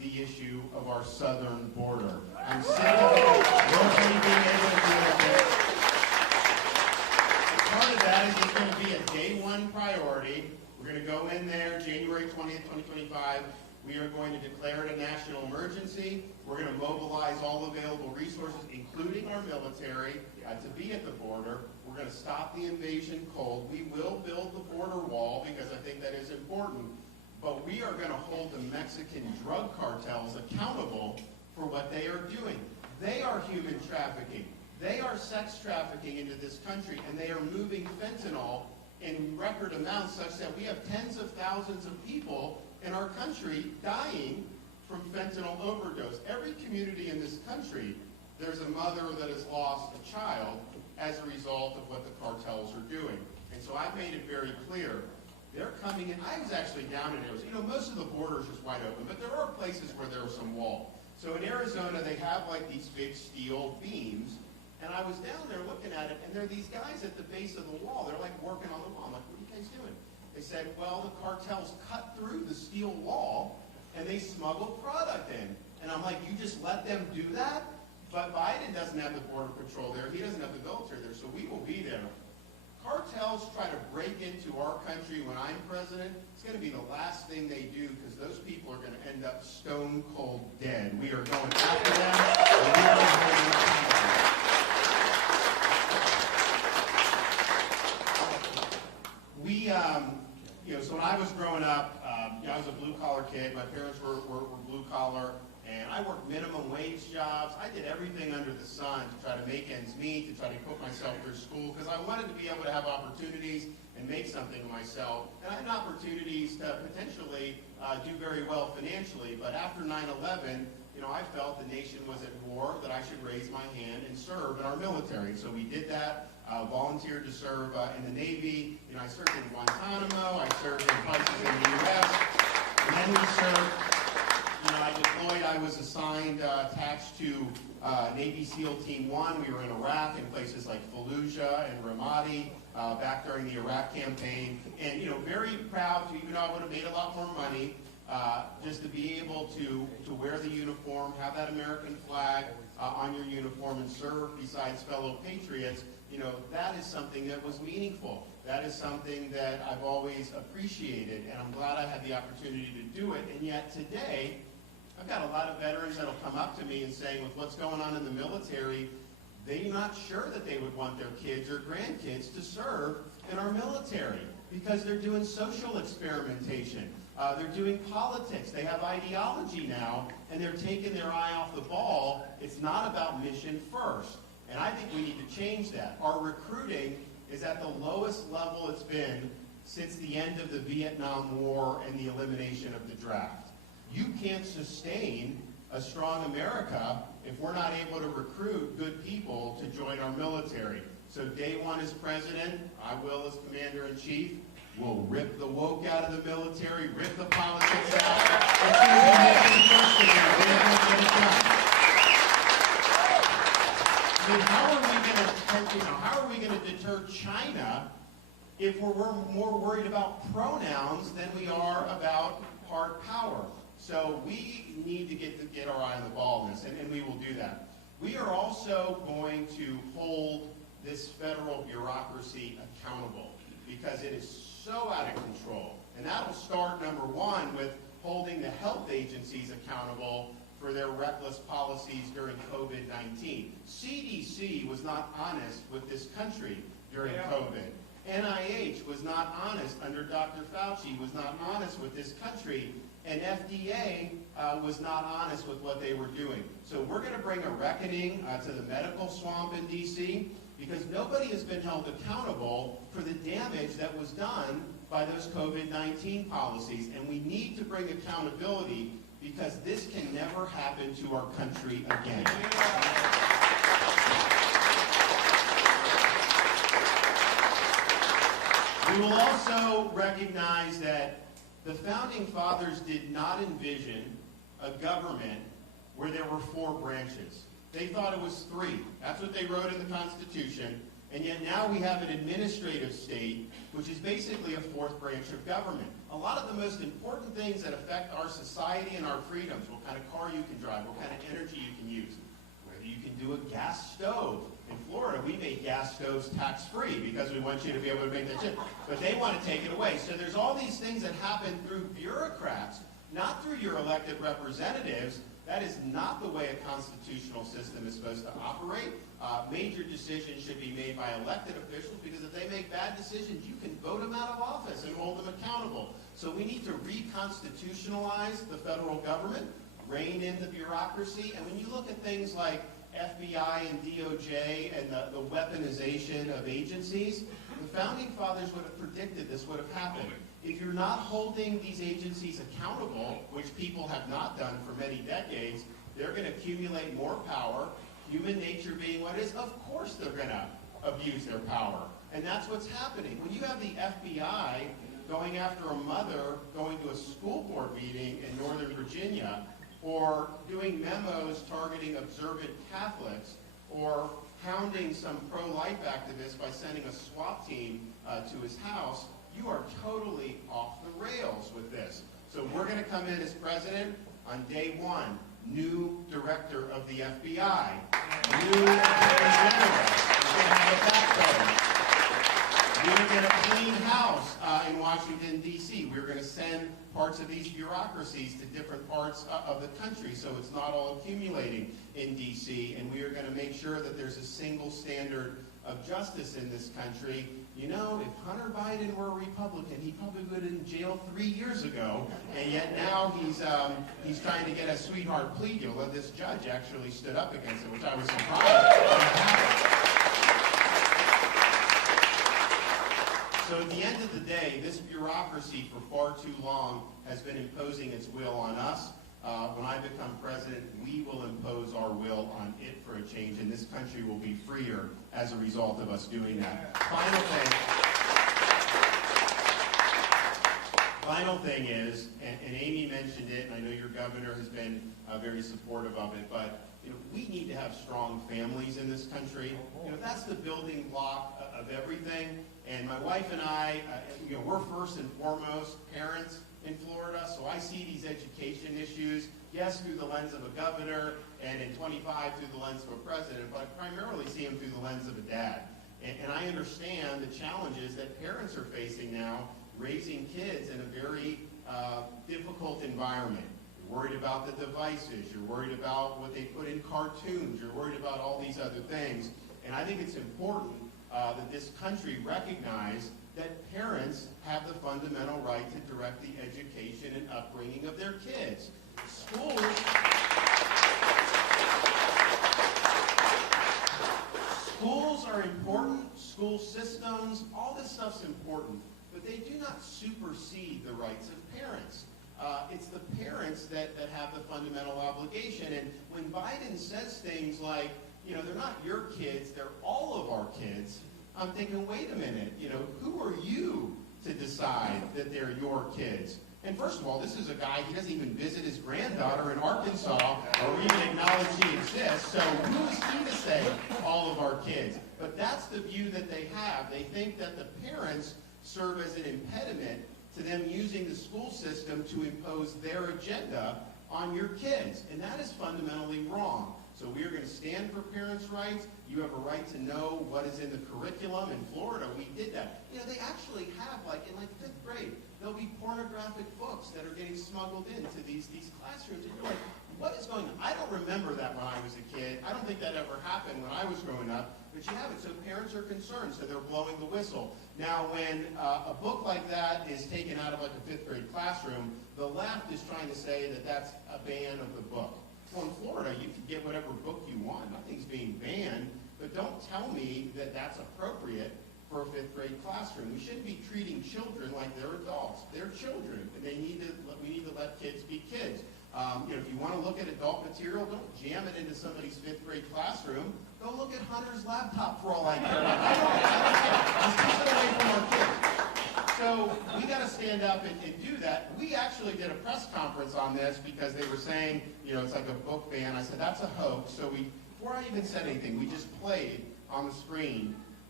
the issue of our southern border. I'm sick of nobody being able to deal with it. And part of that is it's going to be a day one priority. We're going to go in there January 20th, 2025. We are going to declare it a national emergency. We're going to mobilize all available resources, including our military, to be at the border. We're going to stop the invasion cold. We will build the border wall because I think that is important. But we are going to hold the Mexican drug cartels accountable for what they are doing. They are human trafficking. They are sex trafficking into this country, and they are moving fentanyl in record amounts such that we have tens of thousands of people in our country dying from fentanyl overdose. Every community in this country, there's a mother that has lost a child as a result of what the cartels are doing. And so I've made it very clear. They're coming in. I was actually down in Arizona. You know, most of the border is just wide open, but there are places where there's some wall. So in Arizona, they have like these big steel beams. And I was down there looking at it, and there are these guys at the base of the wall. They're like working on the wall. I'm like, what are you guys doing? They said, well, the cartels cut through the steel wall, and they smuggle product in. And I'm like, you just let them do that? But Biden doesn't have the border patrol there. He doesn't have the military there, so we will be there. Cartels try to break into our country when I'm president. It's going to be the last thing they do because those people are going to end up stone cold dead. We are going after them. And we are going to hold them accountable. So when I was growing up, I was a blue-collar kid. My parents were blue-collar, and I worked minimum wage jobs. I did everything under the sun to try to make ends meet, to try to put myself through school, because I wanted to be able to have opportunities and make something of myself. And I had opportunities to potentially do very well financially, but after 9/11, I felt the nation was at war, that I should raise my hand and serve in our military. So we did that. Volunteered to serve in the Navy. I served in Guantanamo. I served in places in the U.S. And then we served, I deployed. I was assigned, attached to Navy SEAL Team 1. We were in Iraq in places like Fallujah and Ramadi back during the Iraq campaign. And, very proud to, even though I would have made a lot more money, just to be able to wear the uniform, have that American flag on your uniform and serve besides fellow patriots. That is something that was meaningful. That is something that I've always appreciated, and I'm glad I had the opportunity to do it. And yet today, I've got a lot of veterans that'll come up to me and saying, with what's going on in the military, they're not sure that they would want their kids or grandkids to serve in our military because they're doing social experimentation. They're doing politics. They have ideology now, and they're taking their eye off the ball. It's not about mission first. And I think we need to change that. Our recruiting is at the lowest level it's been since the end of the Vietnam War and the elimination of the draft. You can't sustain a strong America if we're not able to recruit good people to join our military. So day one as president, I will as commander-in-chief. We'll rip the woke out of the military, rip the politics out. It's going to be mission first again. We're going to get it done. I mean, how are we going to deter China if we're more worried about pronouns than we are about hard power? So we need to get our eye on the ball in this, and we will do that. We are also going to hold this federal bureaucracy accountable because it is so out of control. And that will start, number one, with holding the health agencies accountable for their reckless policies during COVID-19. CDC was not honest with this country during COVID. NIH was not honest under Dr. Fauci, was not honest with this country. And FDA was not honest with what they were doing. So we're going to bring a reckoning to the medical swamp in D.C. because nobody has been held accountable for the damage that was done by those COVID-19 policies. And we need to bring accountability because this can never happen to our country again. We will also recognize that the Founding Fathers did not envision a government where there were 4 branches. They thought it was 3. That's what they wrote in the Constitution. And yet now we have an administrative state, which is basically a fourth branch of government. A lot of the most important things that affect our society and our freedoms, what kind of car you can drive, what kind of energy you can use, whether you can do a gas stove. In Florida, we make gas stoves tax-free because we want you to be able to make that shit. But they want to take it away. So there's all these things that happen through bureaucrats, not through your elected representatives. That is not the way a constitutional system is supposed to operate. Major decisions should be made by elected officials because if they make bad decisions, you can vote them out of office and hold them accountable. So we need to reconstitutionalize the federal government, rein in the bureaucracy, and when you look at things like FBI and DOJ and the weaponization of agencies, the founding fathers would have predicted this would have happened. If you're not holding these agencies accountable, which people have not done for many decades, they're going to accumulate more power. Human nature being what it is, of course they're going to abuse their power. And that's what's happening. When you have the FBI going after a mother going to a school board meeting in Northern Virginia, or doing memos targeting observant Catholics, or hounding some pro-life activist by sending a SWAT team to his house, you are totally off the rails with this. So we're going to come in as president on day one, new director of the FBI, new attorney general, we're going to have a backbone. We're going to clean house in Washington, D.C. We're going to send parts of these bureaucracies to different parts of the country so it's not all accumulating in D.C. And we are going to make sure that there's a single standard of justice in this country. You know, if Hunter Biden were a Republican, he probably would have been in jail 3 years ago, and yet now he's trying to get a sweetheart plea deal. Well, this judge actually stood up against it, which I was surprised. So at the end of the day, this bureaucracy for far too long has been imposing its will on us. When I become president, we will impose our will on it for a change, and this country will be freer as a result of us doing that. Final thing is, and Amy mentioned it, and I know your governor has been very supportive of it, but we need to have strong families in this country. That's the building block of everything. And my wife and I, we're first and foremost parents in Florida, so I see these education issues, yes, through the lens of a governor, and in 25 through the lens of a president, but I primarily see them through the lens of a dad. And I understand the challenges that parents are facing now, raising kids in a very difficult environment. You're worried about the devices, you're worried about what they put in cartoons, you're worried about all these other things. And I think it's important that this country recognize that parents have the fundamental right to direct the education and upbringing of their kids. Schools are important, school systems, all this stuff's important, but they do not supersede the rights of parents. It's the parents that have the fundamental obligation. And when Biden says things like, they're not your kids, they're all of our kids, I'm thinking, wait a minute, who are you to decide that they're your kids? And first of all, this is a guy, he doesn't even visit his granddaughter in Arkansas or even acknowledge she exists. So who is he to say all of our kids? But that's the view that they have. They think that the parents serve as an impediment to them using the school system to impose their agenda on your kids. And that is fundamentally wrong. So we are going to stand for parents' rights. You have a right to know what is in the curriculum. In Florida, we did that. They actually have, in 5th grade, there'll be pornographic books that are getting smuggled into these classrooms. And you're like, what is going on? I don't remember that when I was a kid. I don't think that ever happened when I was growing up. But you have it. So parents are concerned, so they're blowing the whistle. Now, when a book like that is taken out of a 5th grade classroom, the left is trying to say that that's a ban of the book. Well, in Florida, you can get whatever book you want. Nothing's being banned, but don't tell me that that's appropriate for a 5th grade classroom. We shouldn't be treating children like they're adults. They're children, and we need to let kids be kids. If you want to look at adult material, don't jam it into somebody's 5th grade classroom. Go look at Hunter's laptop for all I care. I don't care. Just keep it away from our kids. So we got to stand up and do that. We actually did a press conference on this because they were saying, it's like a book ban. I said, that's a hoax. So before I even said anything, we just played on the screen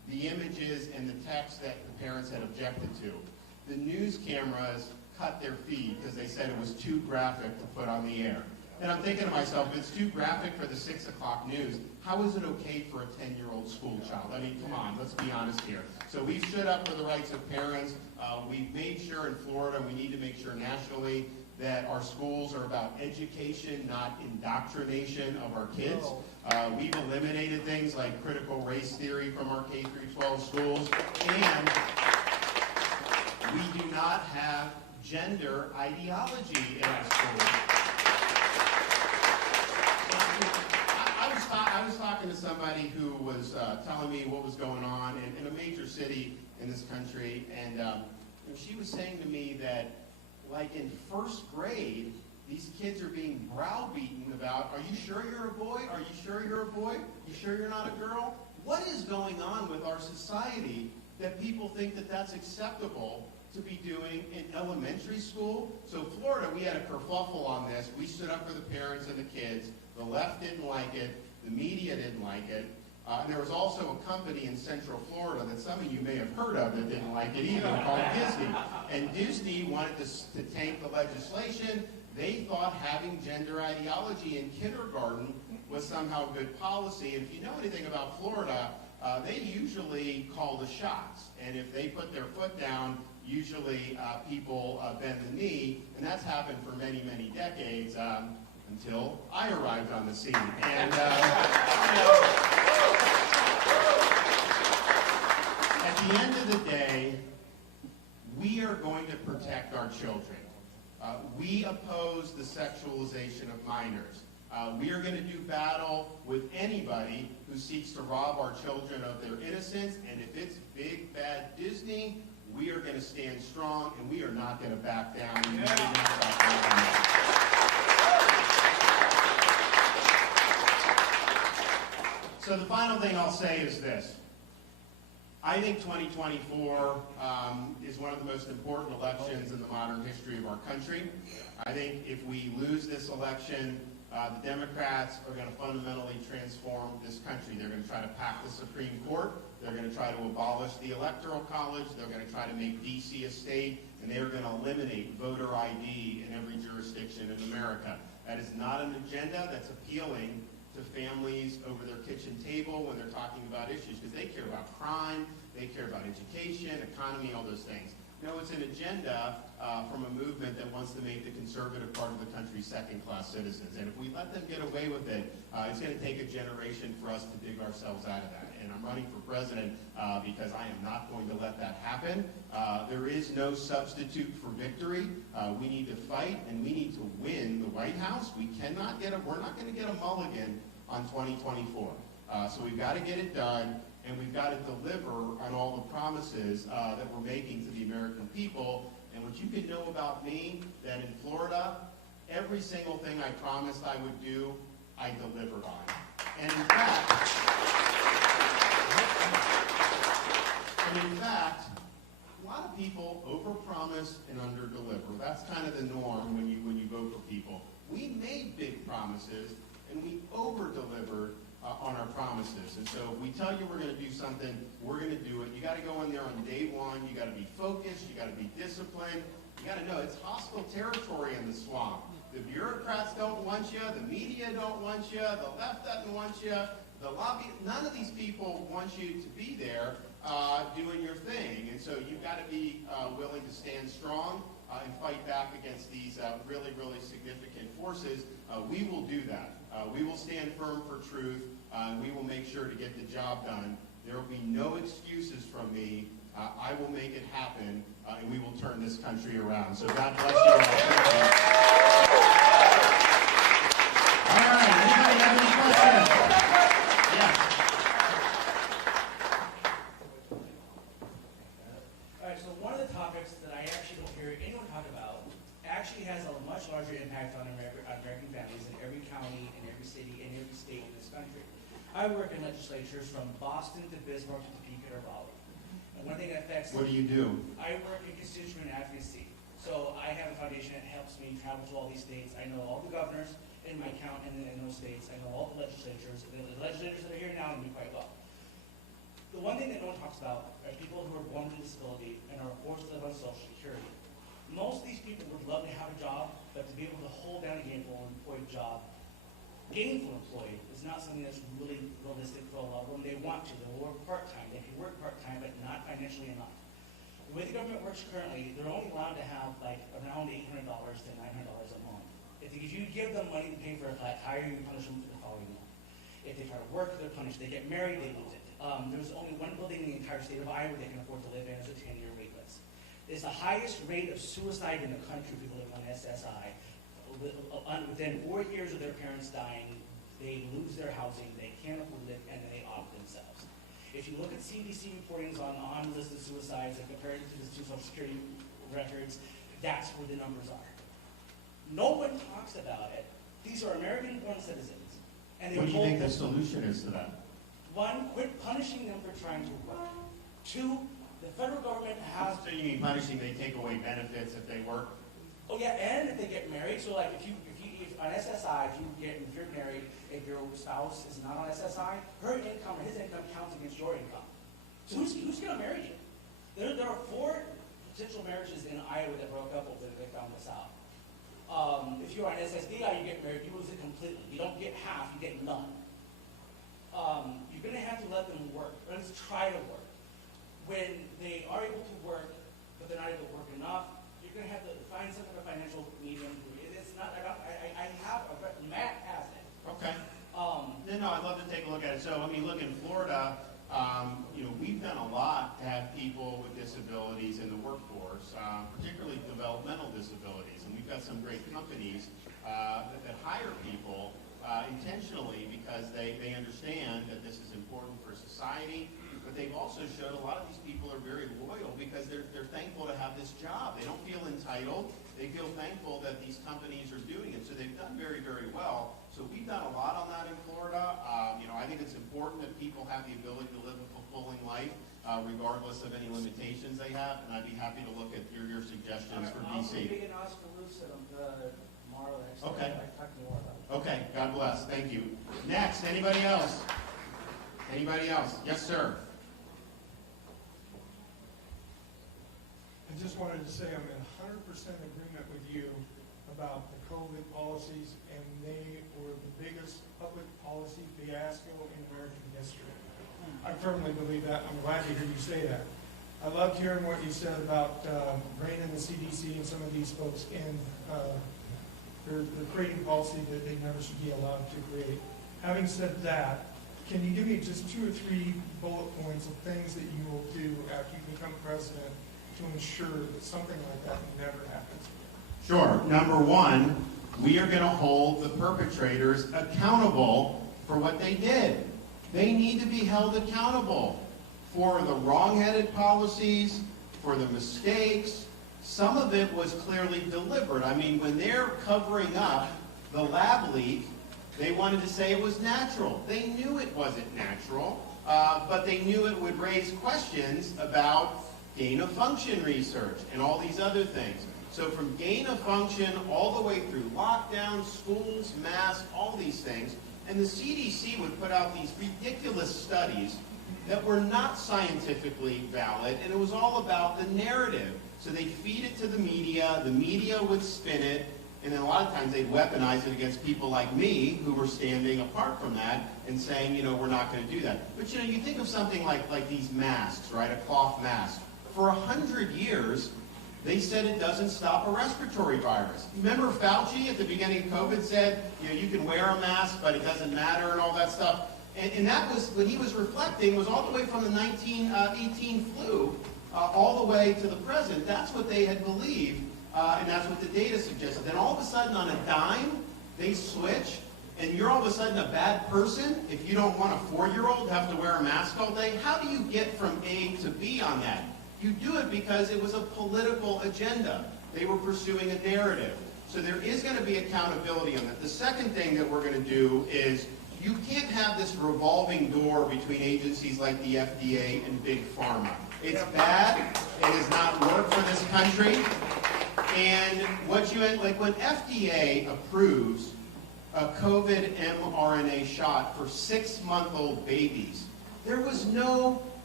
the images and the text that the parents had objected to. The news cameras cut their feed because they said it was too graphic to put on the air. And I'm thinking to myself, if it's too graphic for the 6 o'clock news, how is it okay for a 10-year-old school child? I mean, come on, let's be honest here. So we've stood up for the rights of parents. We've made sure in Florida, we need to make sure nationally, that our schools are about education, not indoctrination of our kids. We've eliminated things like critical race theory from our K through 12 schools, and we do not have gender ideology in our schools. I was talking to somebody who was telling me what was going on in a major city in this country, and she was saying to me that, like in first grade, these kids are being browbeaten about, are you sure you're a boy? Are you sure you're a boy? You sure you're not a girl? What is going on with our society that people think that that's acceptable to be doing in elementary school? So Florida, we had a kerfuffle on this. We stood up for the parents and the kids. The left didn't like it. The media didn't like it. And there was also a company in Central Florida that some of you may have heard of that didn't like it either, called Disney. And Disney wanted to tank the legislation. They thought having gender ideology in kindergarten was somehow good policy. And if you know anything about Florida, they usually call the shots. And if they put their foot down, usually people bend the knee. And that's happened for many, many decades. Until I arrived on the scene. And at the end of the day, we are going to protect our children. We oppose the sexualization of minors. We are going to do battle with anybody who seeks to rob our children of their innocence. And if it's big, bad Disney, we are going to stand strong, and we are not going to back down. So the final thing I'll say is this. I think 2024 is one of the most important elections in the modern history of our country. I think if we lose this election, the Democrats are going to fundamentally transform this country. They're going to try to pack the Supreme Court. They're going to try to abolish the Electoral College. They're going to try to make D.C. a state. And they're going to eliminate voter ID in every jurisdiction in America. That is not an agenda that's appealing to families over their kitchen table when they're talking about issues, because they care about crime, they care about education, economy, all those things. No, it's an agenda from a movement that wants to make the conservative part of the country second-class citizens. And if we let them get away with it, it's going to take a generation for us to dig ourselves out of that. And I'm running for president because I am not going to let that happen. There is no substitute for victory. We need to fight, and we need to win the White House. We're not going to get a mulligan on 2024. So we've got to get it done. And we've got to deliver on all the promises that we're making to the American people. And what you can know about me, that in Florida, every single thing I promised I would do, I delivered on. And in fact, a lot of people overpromise and underdeliver. That's kind of the norm when you vote for people. We made big promises, and we over-delivered on our promises. And so if we tell you we're going to do something, we're going to do it. You got to go in there on day one. You got to be focused. You got to be disciplined. You got to know it's hostile territory in the swamp. The bureaucrats don't want you. The media don't want you. The left doesn't want you. The lobby, none of these people want you to be there doing your thing. And so you've got to be willing to stand strong and fight back against these really, really significant forces. We will do that. We will stand firm for truth. We will make sure to get the job done. There will be no excuses from me. I will make it happen, and we will turn this country around. So God bless you all. All right. Anybody have any questions? Yes. All right, so one of the topics that I actually don't hear anyone talk about actually has a much larger impact on American families in every county, in every city, in every state in this country. I work in legislatures from Boston to Bismarck to Topeka or Raleigh. And one thing that affects... What do you do? I work in constituent advocacy. So I have a foundation that helps me travel to all these states. I know all the governors in my county and in those states. I know all the legislatures. The legislators that are here now know me quite well. The one thing that no one talks about are people who are born with a disability and are forced to live on Social Security. Most of these people would love to have a job, but to be able to hold down a gainful employed job, gainful employed, is not something that's really realistic for a lot of them. They want to. They'll work part-time. They can work part-time, but not financially enough. The way the government works currently, they're only allowed to have like around $800 to $900 a month. If you give them money to pay for a flat tire, you punish them for the following month. If they try to work, they're punished. They get married, they lose it. There's only one building in the entire state of Iowa they can afford to live in. It's a 10-year wait list. It's the highest rate of suicide in the country, people living on SSI. Within 4 years of their parents dying, they lose their housing, they can't afford it, and they off themselves. If you look at CDC reportings on unlisted suicides and compare it to the Social Security records, that's where the numbers are. No one talks about it. These are American-born citizens. And What do you think the solution is to that? One, quit punishing them for trying to work. Two, the federal government has... So you mean punishing, they take away benefits if they work? Oh yeah, and if they get married, so like if on SSI, if you're married, if your spouse is not on SSI, her income or his income counts against your income. So who's going to marry you? There are 4 potential marriages in Iowa that broke up over they found this out. If you're on SSDI, you get married, you lose it completely. You don't get half, you get none. You're going to have to let them work, or at least try to work. When they are able to work, but they're not able to work enough, you're going to have to find some kind of financial medium. It's not, I have, Matt has it. Okay. No, I'd love to take a look at it. So, I mean, look, in Florida, we've done a lot to have people with disabilities in the workforce, particularly developmental disabilities. And we've got some great companies that hire people intentionally because they understand that this is important for society. But they've also showed a lot of these people are very loyal because they're thankful to have this job. They don't feel entitled. They feel thankful that these companies are doing it. So they've done very, very well. So we've done a lot on that in Florida. I think it's important that people have the ability to live a fulfilling life, regardless of any limitations they have. And I'd be happy to look at your suggestions for I'll DC. be in Osceola tomorrow. Okay. I talk more about it. Okay, God bless. Thank you. Next, anybody else? Anybody else? Yes, sir. I just wanted to say I'm in 100% agreement with you about the COVID policies, and they were the biggest public policy fiasco in American history. I firmly believe that. I'm glad to hear you say that. I loved hearing what you said about reining the CDC and some of these folks in. They're creating policy that they never should be allowed to create. Having said that, can you give me just 2 or 3 bullet points of things that you will do after you become president to ensure that something like that never happens? Sure. Number 1, we are going to hold the perpetrators accountable for what they did. They need to be held accountable for the wrong-headed policies, for the mistakes. Some of it was clearly deliberate. I mean, when they're covering up the lab leak, they wanted to say it was natural. They knew it wasn't natural, but they knew it would raise questions about gain-of-function research and all these other things. So from gain-of-function all the way through lockdown, schools, masks, all these things, and the CDC would put out these ridiculous studies that were not scientifically valid, and it was all about the narrative. So they'd feed it to the media would spin it, and then a lot of times they'd weaponize it against people like me who were standing apart from that and saying, we're not going to do that. But you think of something like these masks, right, a cloth mask. For 100 years, they said it doesn't stop a respiratory virus. Remember Fauci at the beginning of COVID said, you can wear a mask, but it doesn't matter and all that stuff. And that was, when he was reflecting, was all the way from the 1918 flu all the way to the present. That's what they had believed, and that's what the data suggested. Then all of a sudden, on a dime, they switch, and you're all of a sudden a bad person if you don't want a 4-year-old to have to wear a mask all day. How do you get from A to B on that? You do it because it was a political agenda. They were pursuing a narrative. So there is going to be accountability on that. The second thing that we're going to do is you can't have this revolving door between agencies like the FDA and Big Pharma. It's bad. It has not worked for this country. And what like when FDA approves a COVID mRNA shot for 6-month-old babies, there was no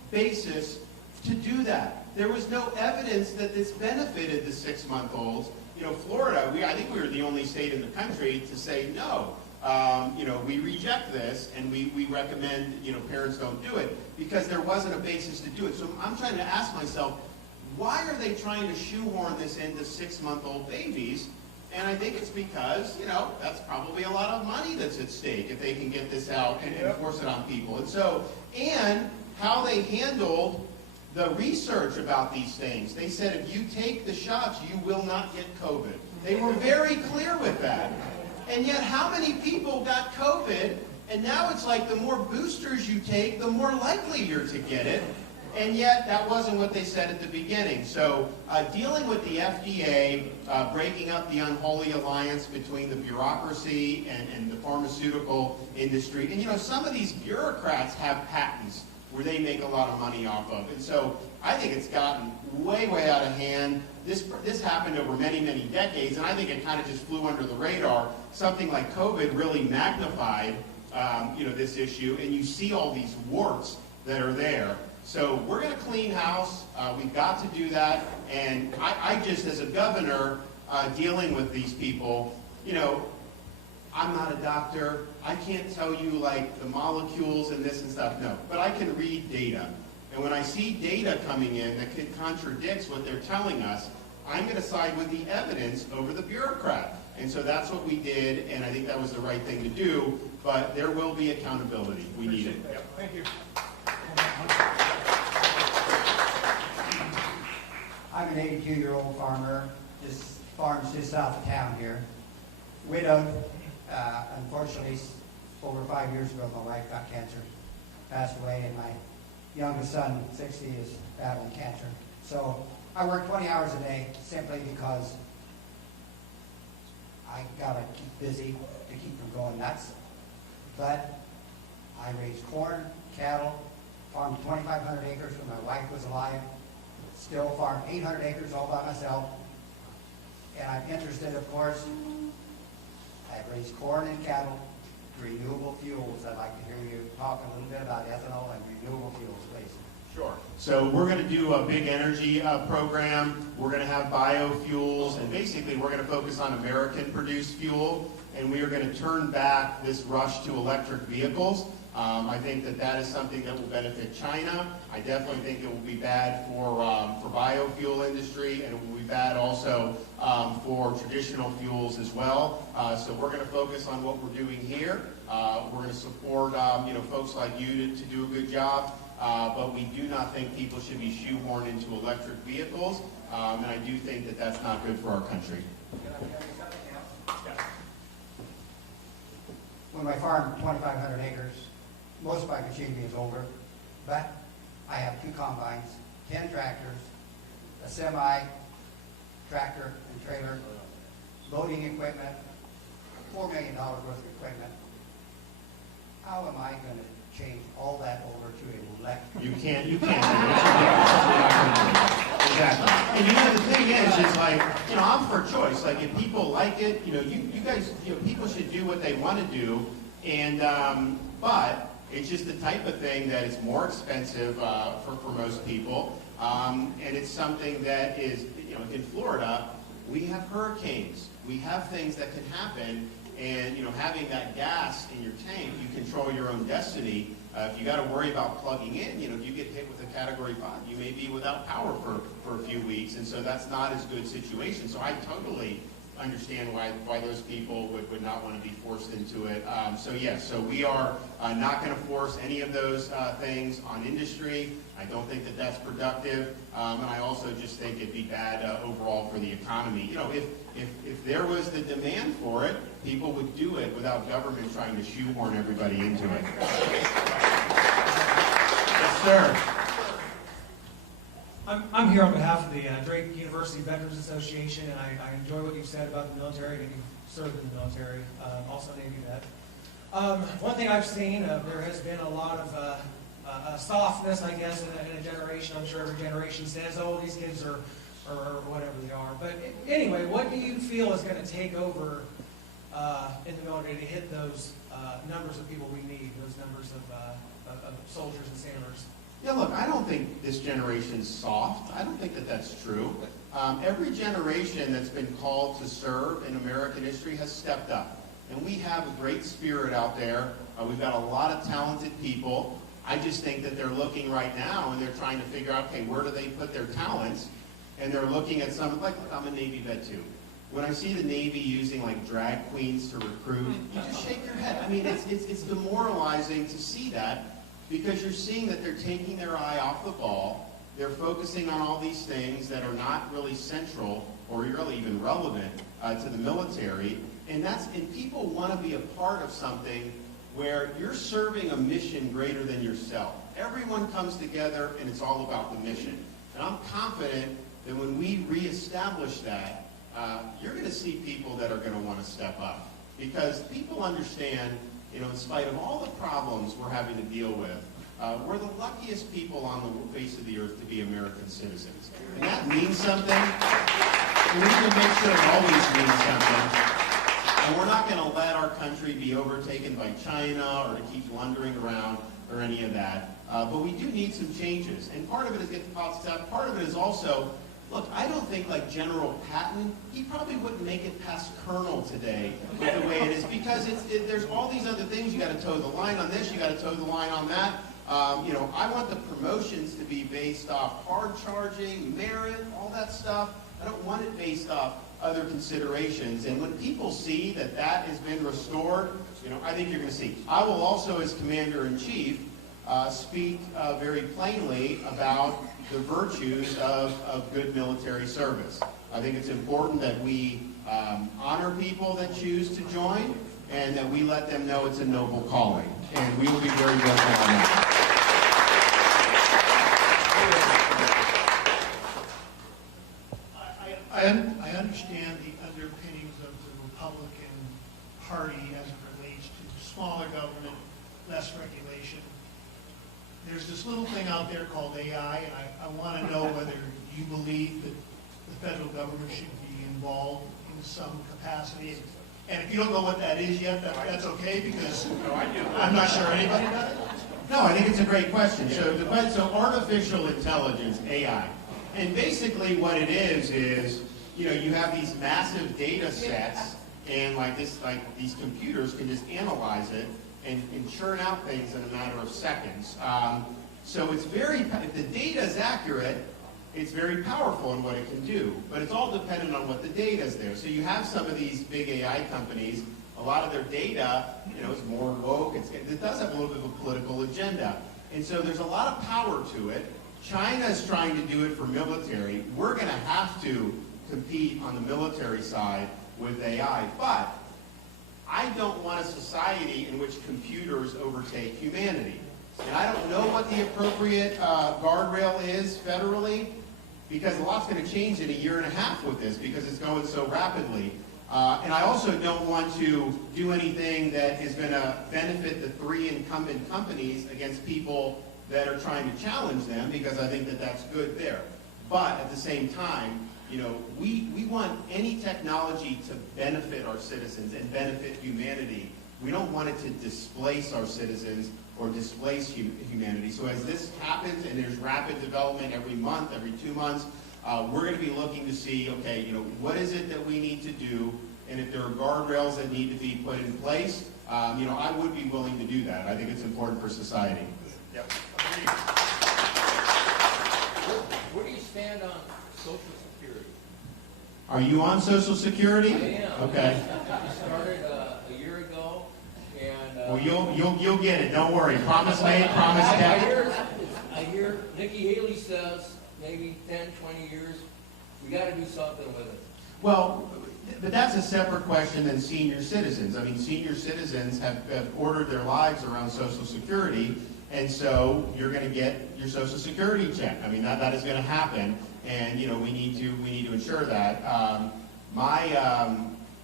basis to do that. There was no evidence that this benefited the 6-month-olds. You know, Florida, I think we were the only state in the country to say no. You know, we reject this, and we recommend, you know, parents don't do it, because there wasn't a basis to do it. So I'm trying to ask myself, why are they trying to shoehorn this into 6-month-old babies? And I think it's because, you know, that's probably a lot of money that's at stake if they can get this out and enforce it on people. And so, and how they handled the research about these things. They said if you take the shots, you will not get COVID. They were very clear with that. And yet, how many people got COVID? And now it's like the more boosters you take, the more likely you're to get it. And yet, that wasn't what they said at the beginning. So, dealing with the FDA, breaking up the unholy alliance between the bureaucracy and the pharmaceutical industry. And, you know, some of these bureaucrats have patents where they make a lot of money off of. And so, I think it's gotten way, way out of hand. This happened over many, many decades, and I think it kind of just flew under the radar. Something like COVID really magnified, you know, this issue, and you see all these warts that are there. So we're going to clean house. We've got to do that. And I just, as a governor, dealing with these people, you know, I'm not a doctor. I can't tell you, like, the molecules and this and stuff. No. But I can read data. And when I see data coming in that contradicts what they're telling us, I'm going to side with the evidence over the bureaucrat. And so that's what we did, and I think that was the right thing to do. But there will be accountability. We need it. Yep. Thank you. I'm an 82-year-old farmer, just farms just south of town here. Widowed. Unfortunately, over 5 years ago, my wife got cancer, passed away, and my youngest son, 60, is battling cancer. So I work 20 hours a day simply because I gotta keep busy to keep from going nuts. But I raised corn, cattle, farmed 2,500 acres when my wife was alive, still farm 800 acres all by myself. And I'm interested, of course, I've raised corn and cattle, renewable fuels. I'd like to hear you talk a little bit about ethanol and renewable fuels, please. Sure. So we're going to do a big energy program. We're going to have biofuels, and basically we're going to focus on American-produced fuel, and we are going to turn back this rush to electric vehicles. I think that is something that will benefit China. I definitely think it will be bad for biofuel industry, and it will be bad also for traditional fuels as well. So we're going to focus on what we're doing here. We're going to support you know, folks like you to do a good job. But we do not think people should be shoehorned into electric vehicles, and I do think that that's not good for our country. Can I tell you something else? Yeah. When I farm 2,500 acres, most of my machinery is older, but I have 2 combines, 10 tractors, a semi, tractor and trailer, loading equipment, $4 million worth of equipment. How am I going to change all that over to electric? You can't do it. Exactly. And you know, the thing is like, you know, I'm for choice. Like, if people like it, you know, you guys, you know, people should do what they want to do, and, but it's just the type of thing that is more expensive for most people, and it's something that is, you know, in Florida, we have hurricanes. We have things that can happen, and, you know, having that gas in your tank, you control your own destiny. If you got to worry about plugging in, you know, if you get hit with a Category 5, you may be without power for a few weeks, and so that's not as good situation. So I totally understand why those people would not want to be forced into it. So yes, so we are not going to force any of those things on industry. I don't think that that's productive, and I also just think it'd be bad overall for the economy. You know, if there was the demand for it, people would do it without government trying to shoehorn everybody into it. Yes, sir. I'm here on behalf of the Drake University Veterans Association, and I enjoy what you've said about the military, and you've served in the military, also Navy vet. One thing I've seen, there has been a lot of softness, I guess, in a generation. I'm sure every generation says, oh, these kids are whatever they are. But anyway, what do you feel is going to take over in the military to hit those numbers of people we need, those numbers of soldiers and sailors? Yeah, look, I don't think this generation's soft. I don't think that that's true. Every generation that's been called to serve in American history has stepped up. And we have a great spirit out there. We've got a lot of talented people. I just think that they're looking right now and they're trying to figure out, okay, where do they put their talents? And they're looking at some, like, I'm a Navy vet too. When I see the Navy using like drag queens to recruit, you just shake your head. I mean, it's demoralizing to see that because you're seeing that they're taking their eye off the ball. They're focusing on all these things that are not really central or really even relevant to the military. And people want to be a part of something where you're serving a mission greater than yourself. Everyone comes together and it's all about the mission. And I'm confident that when we reestablish that, you're going to see people that are going to want to step up. Because people understand, in spite of all the problems we're having to deal with, we're the luckiest people on the face of the earth to be American citizens. And that means something. We need to make sure it always means something. And we're not going to let our country be overtaken by China or to keep blundering around or any of that. But we do need some changes. And part of it is get the politics out. Part of it is also, look, I don't think like General Patton, he probably wouldn't make it past Colonel today with the way it is. Because there's all these other things. You got to toe the line on this. You got to toe the line on that. I want the promotions to be based off hard charging, merit, all that stuff. I don't want it based off other considerations. And when people see that that has been restored, I think you're going to see. I will also, as Commander-in-Chief, speak very plainly about the virtues of good military service. I think it's important that we honor people that choose to join and that we let them know it's a noble calling. And we will be very vocal on that. I understand the underpinnings of the Republican Party as it relates to smaller government, less regulation. There's this little thing out there called AI, and I want to know whether you believe that the federal government should be involved in some capacity. And if you don't know what that is yet, that's okay, because I'm not sure anybody does. No, I think it's a great question. So artificial intelligence, AI. And basically what it is, you have these massive data sets, and these computers can just analyze it and churn out things in a matter of seconds. So it's if the data is accurate, it's very powerful in what it can do. But it's all dependent on what the data is there. So you have some of these big AI companies, a lot of their data, is more woke. It does have a little bit of a political agenda. And so there's a lot of power to it. China is trying to do it for military. We're going to have to compete on the military side with AI. But I don't want a society in which computers overtake humanity. And I don't know what the appropriate guardrail is federally, because a lot's going to change in a year and a half with this, because it's going so rapidly. And I also don't want to do anything that is going to benefit the 3 incumbent companies against people that are trying to challenge them, because I think that that's good there. But at the same time, we want any technology to benefit our citizens and benefit humanity. We don't want it to displace our citizens or displace humanity. So as this happens, and there's rapid development every month, every 2 months, we're going to be looking to see, okay, what is it that we need to do, and if there are guardrails that need to be put in place, I would be willing to do that. I think it's important for society. Yep. Where do you stand on Social Security? Are you on Social Security? I am. Okay. I started a year ago, and Well, you'll get it. Don't worry. Promise made, promise kept. I hear Nikki Haley says maybe 10, 20 years. We got to do something with it. Well, but that's a separate question than senior citizens. I mean, senior citizens have ordered their lives around Social Security, and so you're going to get your Social Security check. I mean, that is going to happen, and we need to ensure that.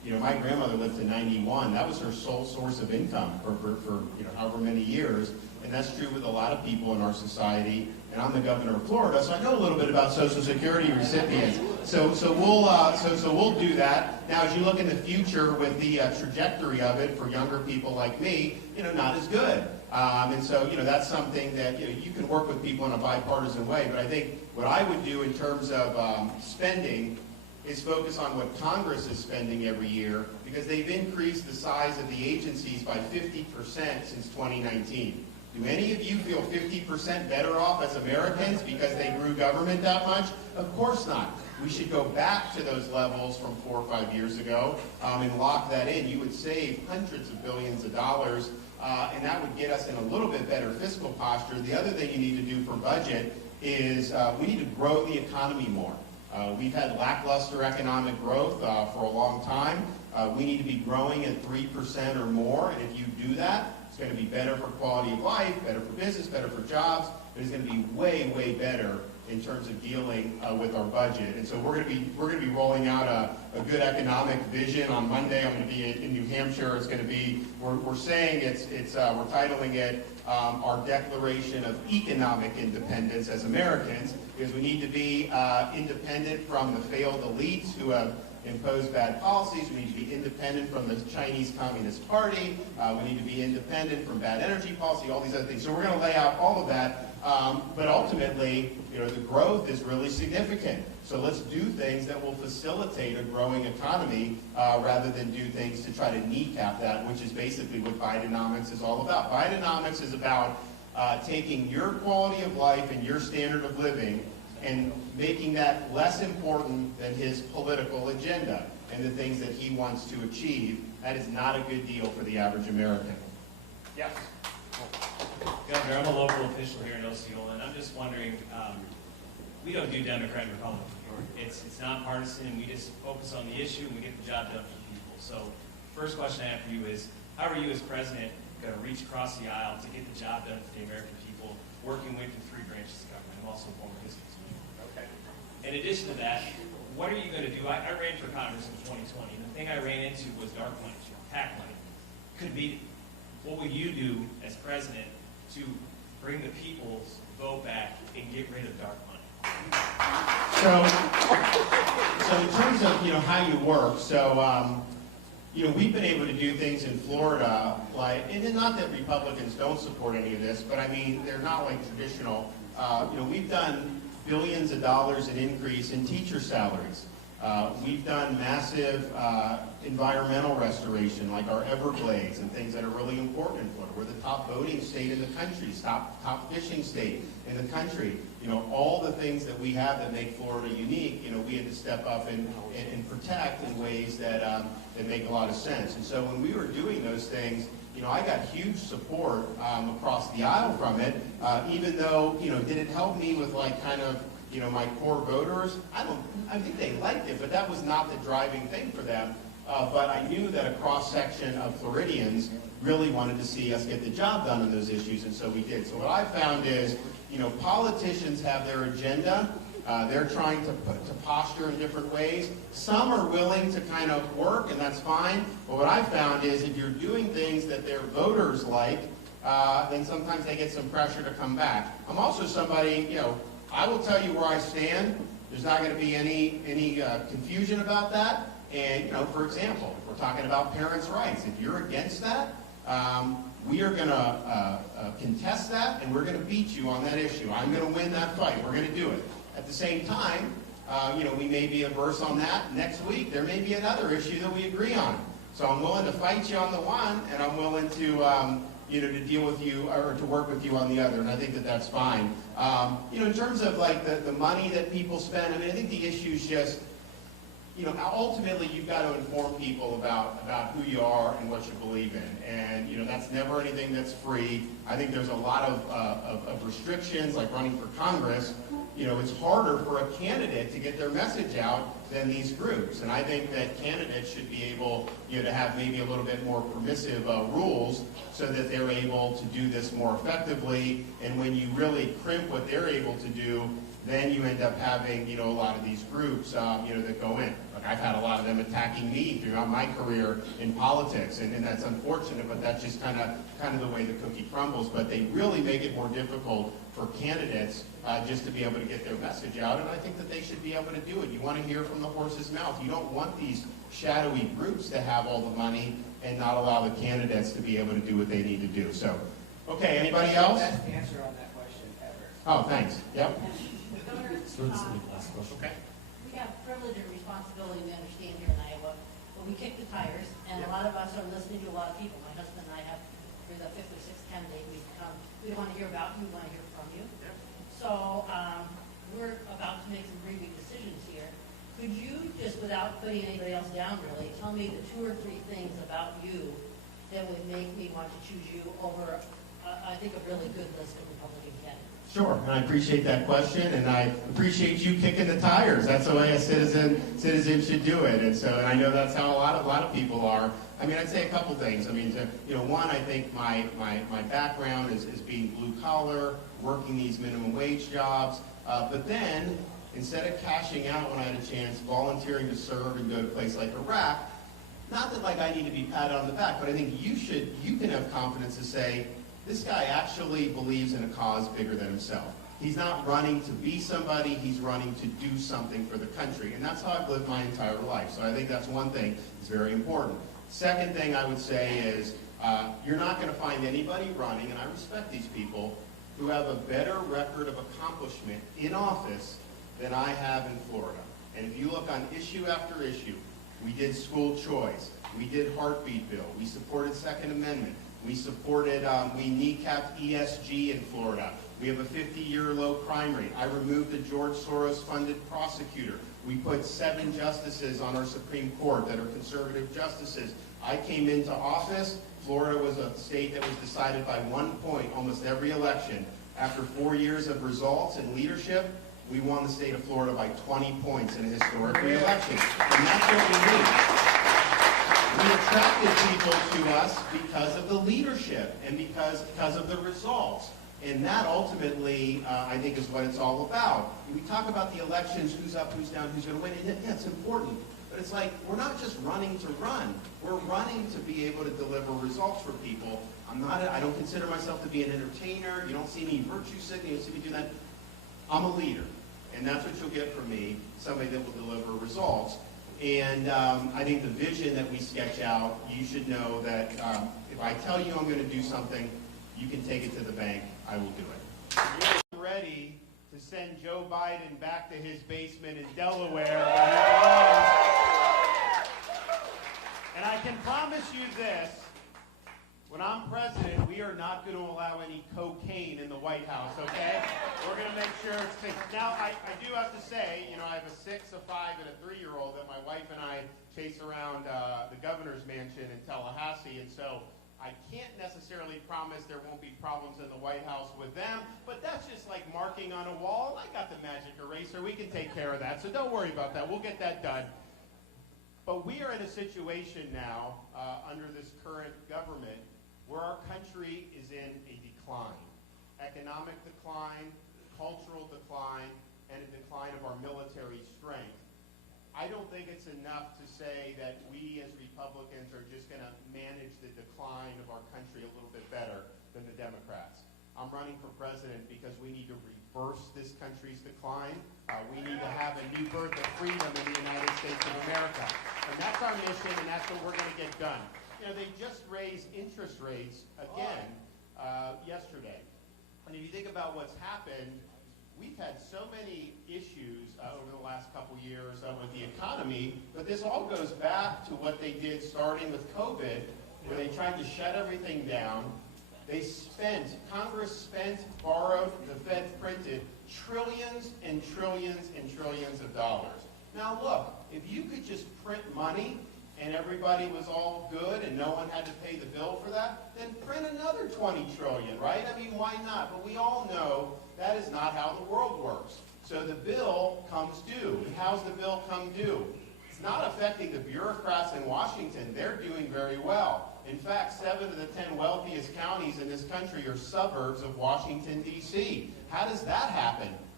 my grandmother lived to 91. That was her sole source of income for however many years. And that's true with a lot of people in our society. And I'm the governor of Florida, so I know a little bit about Social Security recipients. So we'll do that. Now, as you look in the future with the trajectory of it for younger people like me, not as good. And so, that's something that you can work with people in a bipartisan way. But I think what I would do in terms of spending is focus on what Congress is spending every year, because they've increased the size of the agencies by 50% since 2019. Do any of you feel 50% better off as Americans because they grew government that much? Of course not. We should go back to those levels from 4 or 5 years ago and lock that in. You would save hundreds of billions of dollars, and that would get us in a little bit better fiscal posture. The other thing you need to do for budget is we need to grow the economy more. We've had lackluster economic growth for a long time. We need to be growing at 3% or more, and if you do that, it's going to be better for quality of life, better for business, better for jobs, but it's going to be way, way better in terms of dealing with our budget. And so we're going to be rolling out a good economic vision on Monday. I'm going to be in New Hampshire. It's going to be, we're saying we're titling it our Declaration of Economic Independence as Americans, because we need to be independent from the failed elites who have imposed bad policies. We need to be independent from the Chinese Communist Party. We need to be independent from bad energy policy, all these other things. So we're going to lay out all of that. But ultimately, the growth is really significant. So let's do things that will facilitate a growing economy rather than do things to try to kneecap that, which is basically what Bidenomics is all about. Bidenomics is about taking your quality of life and your standard of living and making that less important than his political agenda and the things that he wants to achieve. That is not a good deal for the average American. Yes? Governor, I'm a local official here in Osceola, and I'm just wondering, we don't do Democrat and Republican. It's not partisan. We just focus on the issue and we get the job done for people. So first question I have for you is, how are you as president going to reach across the aisle to get the job done for the American people, working with the three branches of government? I'm also a former business. Okay. In addition to that, what are you going to do? I ran for Congress in 2020, and the thing I ran into was dark money, PAC money. Couldn't beat it. What will you do as president to bring the people's vote back and get rid of dark money? So in terms of how you work, we've been able to do things in Florida, and not that Republicans don't support any of this, but I mean they're not like traditional. We've done billions of dollars in increase in teacher salaries. We've done massive environmental restoration, like our Everglades and things that are really important in Florida. We're the top boating state in the country, top fishing state in the country. All the things that we have that make Florida unique, we had to step up and protect in ways that make a lot of sense. And so when we were doing those things, I got huge support across the aisle from it, even though, did it help me with my core voters? I think they liked it, but that was not the driving thing for them. But I knew that a cross-section of Floridians really wanted to see us get the job done on those issues, and so we did. So what I found is, politicians have their agenda. They're trying to posture in different ways. Some are willing to kind of work, and that's fine. But what I found is if you're doing things that their voters like, then sometimes they get some pressure to come back. I'm also somebody, I will tell you where I stand. There's not going to be any confusion about that. And, for example, if we're talking about parents' rights, if you're against that, we are going to contest that, and we're going to beat you on that issue. I'm going to win that fight. We're going to do it. At the same time, we may be averse on that. Next week, there may be another issue that we agree on. So I'm willing to fight you on the one, and I'm willing to, to deal with you or to work with you on the other, and I think that that's fine. In terms of the money that people spend, I think the issue is just, ultimately you've got to inform people about who you are and what you believe in. And, that's never anything that's free. I think there's a lot of restrictions, like running for Congress. It's harder for a candidate to get their message out than these groups. And I think that candidates should be able, to have maybe a little bit more permissive rules so that they're able to do this more effectively. And when you really crimp what they're able to do, then you end up having, a lot of these groups, that go in. Like I've had a lot of them attacking me throughout my career in politics, and that's unfortunate, but that's just kind of the way the cookie crumbles. But they really make it more difficult for candidates just to be able to get their message out, and I think that they should be able to do it. You want to hear from the horse's mouth. You don't want these shadowy groups to have all the money and not allow the candidates to be able to do what they need to do. So, okay, anybody else? Best answer on that question ever. Oh, thanks. Yep. Governor, Okay. we have privilege and responsibility, we understand here in Iowa, but we kick the tires, and a lot of us are listening to a lot of people. My husband and I have, we're the fifth or sixth candidate, we don't want to hear about you, we want to hear from you. So, we're about to make some pretty big decisions here. Could you, just without putting anybody else down really, tell me the 2 or 3 things about you that would make me want to choose you over, I think, a really good list of Republican candidates? Sure, and I appreciate that question, and I appreciate you kicking the tires. That's the way a citizen should do it, and I know that's how a lot of people are. I mean, I'd say a couple things. I mean, one, I think my background is being blue collar, working these minimum wage jobs, but then instead of cashing out when I had a chance, volunteering to serve and go to a place like Iraq. Not that like I need to be patted on the back, but I think you can have confidence to say, this guy actually believes in a cause bigger than himself. He's not running to be somebody, he's running to do something for the country. And that's how I've lived my entire life. So I think that's one thing that's very important. Second thing I would say is, you're not going to find anybody running, and I respect these people, who have a better record of accomplishment in office than I have in Florida. And if you look on issue after issue, we did school choice, we did heartbeat bill, we supported Second Amendment, we supported, we kneecapped ESG in Florida. We have a 50-year low crime rate. I removed the George Soros-funded prosecutor. We put 7 justices on our Supreme Court that are conservative justices. I came into office. Florida was a state that was decided by 1 point almost every election. After 4 years of results and leadership, we won the state of Florida by 20 points in a historic re-election. And that's what we need. We attracted people to us because of the leadership and because of the results. And that ultimately, I think, is what it's all about. We talk about the elections, who's up, who's down, who's going to win. And yeah, it's important. But it's like, we're not just running to run. We're running to be able to deliver results for people. I don't consider myself to be an entertainer. You don't see me virtue signaling. You don't see me do that. I'm a leader. And that's what you'll get from me, somebody that will deliver results. And I think the vision that we sketch out, you should know that if I tell you I'm going to do something, you can take it to the bank. I will do it. You're ready to send Joe Biden back to his basement in Delaware. And I can promise you this. When I'm president, we are not going to allow any cocaine in the White House, okay? We're going to make sure it's safe. Now, I do have to say, I have a 6, a 5, and a 3-year-old that my wife and I chase around the governor's mansion in Tallahassee, and so I can't necessarily promise there won't be problems in the White House with them, but that's just like marking on a wall. I got the magic eraser. We can take care of that, so don't worry about that. We'll get that done. But we are in a situation now, under this current government, where our country is in a decline. Economic decline, cultural decline, and a decline of our military strength. I don't think it's enough to say that we as Republicans are just going to manage the decline of our country a little bit better than the Democrats. I'm running for president because we need to reverse this country's decline. We need to have a new birth of freedom in the United States of America. And that's our mission, and that's what we're going to get done. They just raised interest rates again yesterday. And if you think about what's happened, we've had so many issues over the last couple years with the economy, but this all goes back to what they did starting with COVID, where they tried to shut everything down. Congress spent, borrowed, the Fed printed trillions and trillions and trillions of dollars. Now look, if you could just print money and everybody was all good and no one had to pay the bill for that, then print another 20 trillion, right? I mean, why not? But we all know that is not how the world works. So the bill comes due. And how's the bill come due? It's not affecting the bureaucrats in Washington. They're doing very well. In fact, 7 of the 10 wealthiest counties in this country are suburbs of Washington, D.C. How does that happen?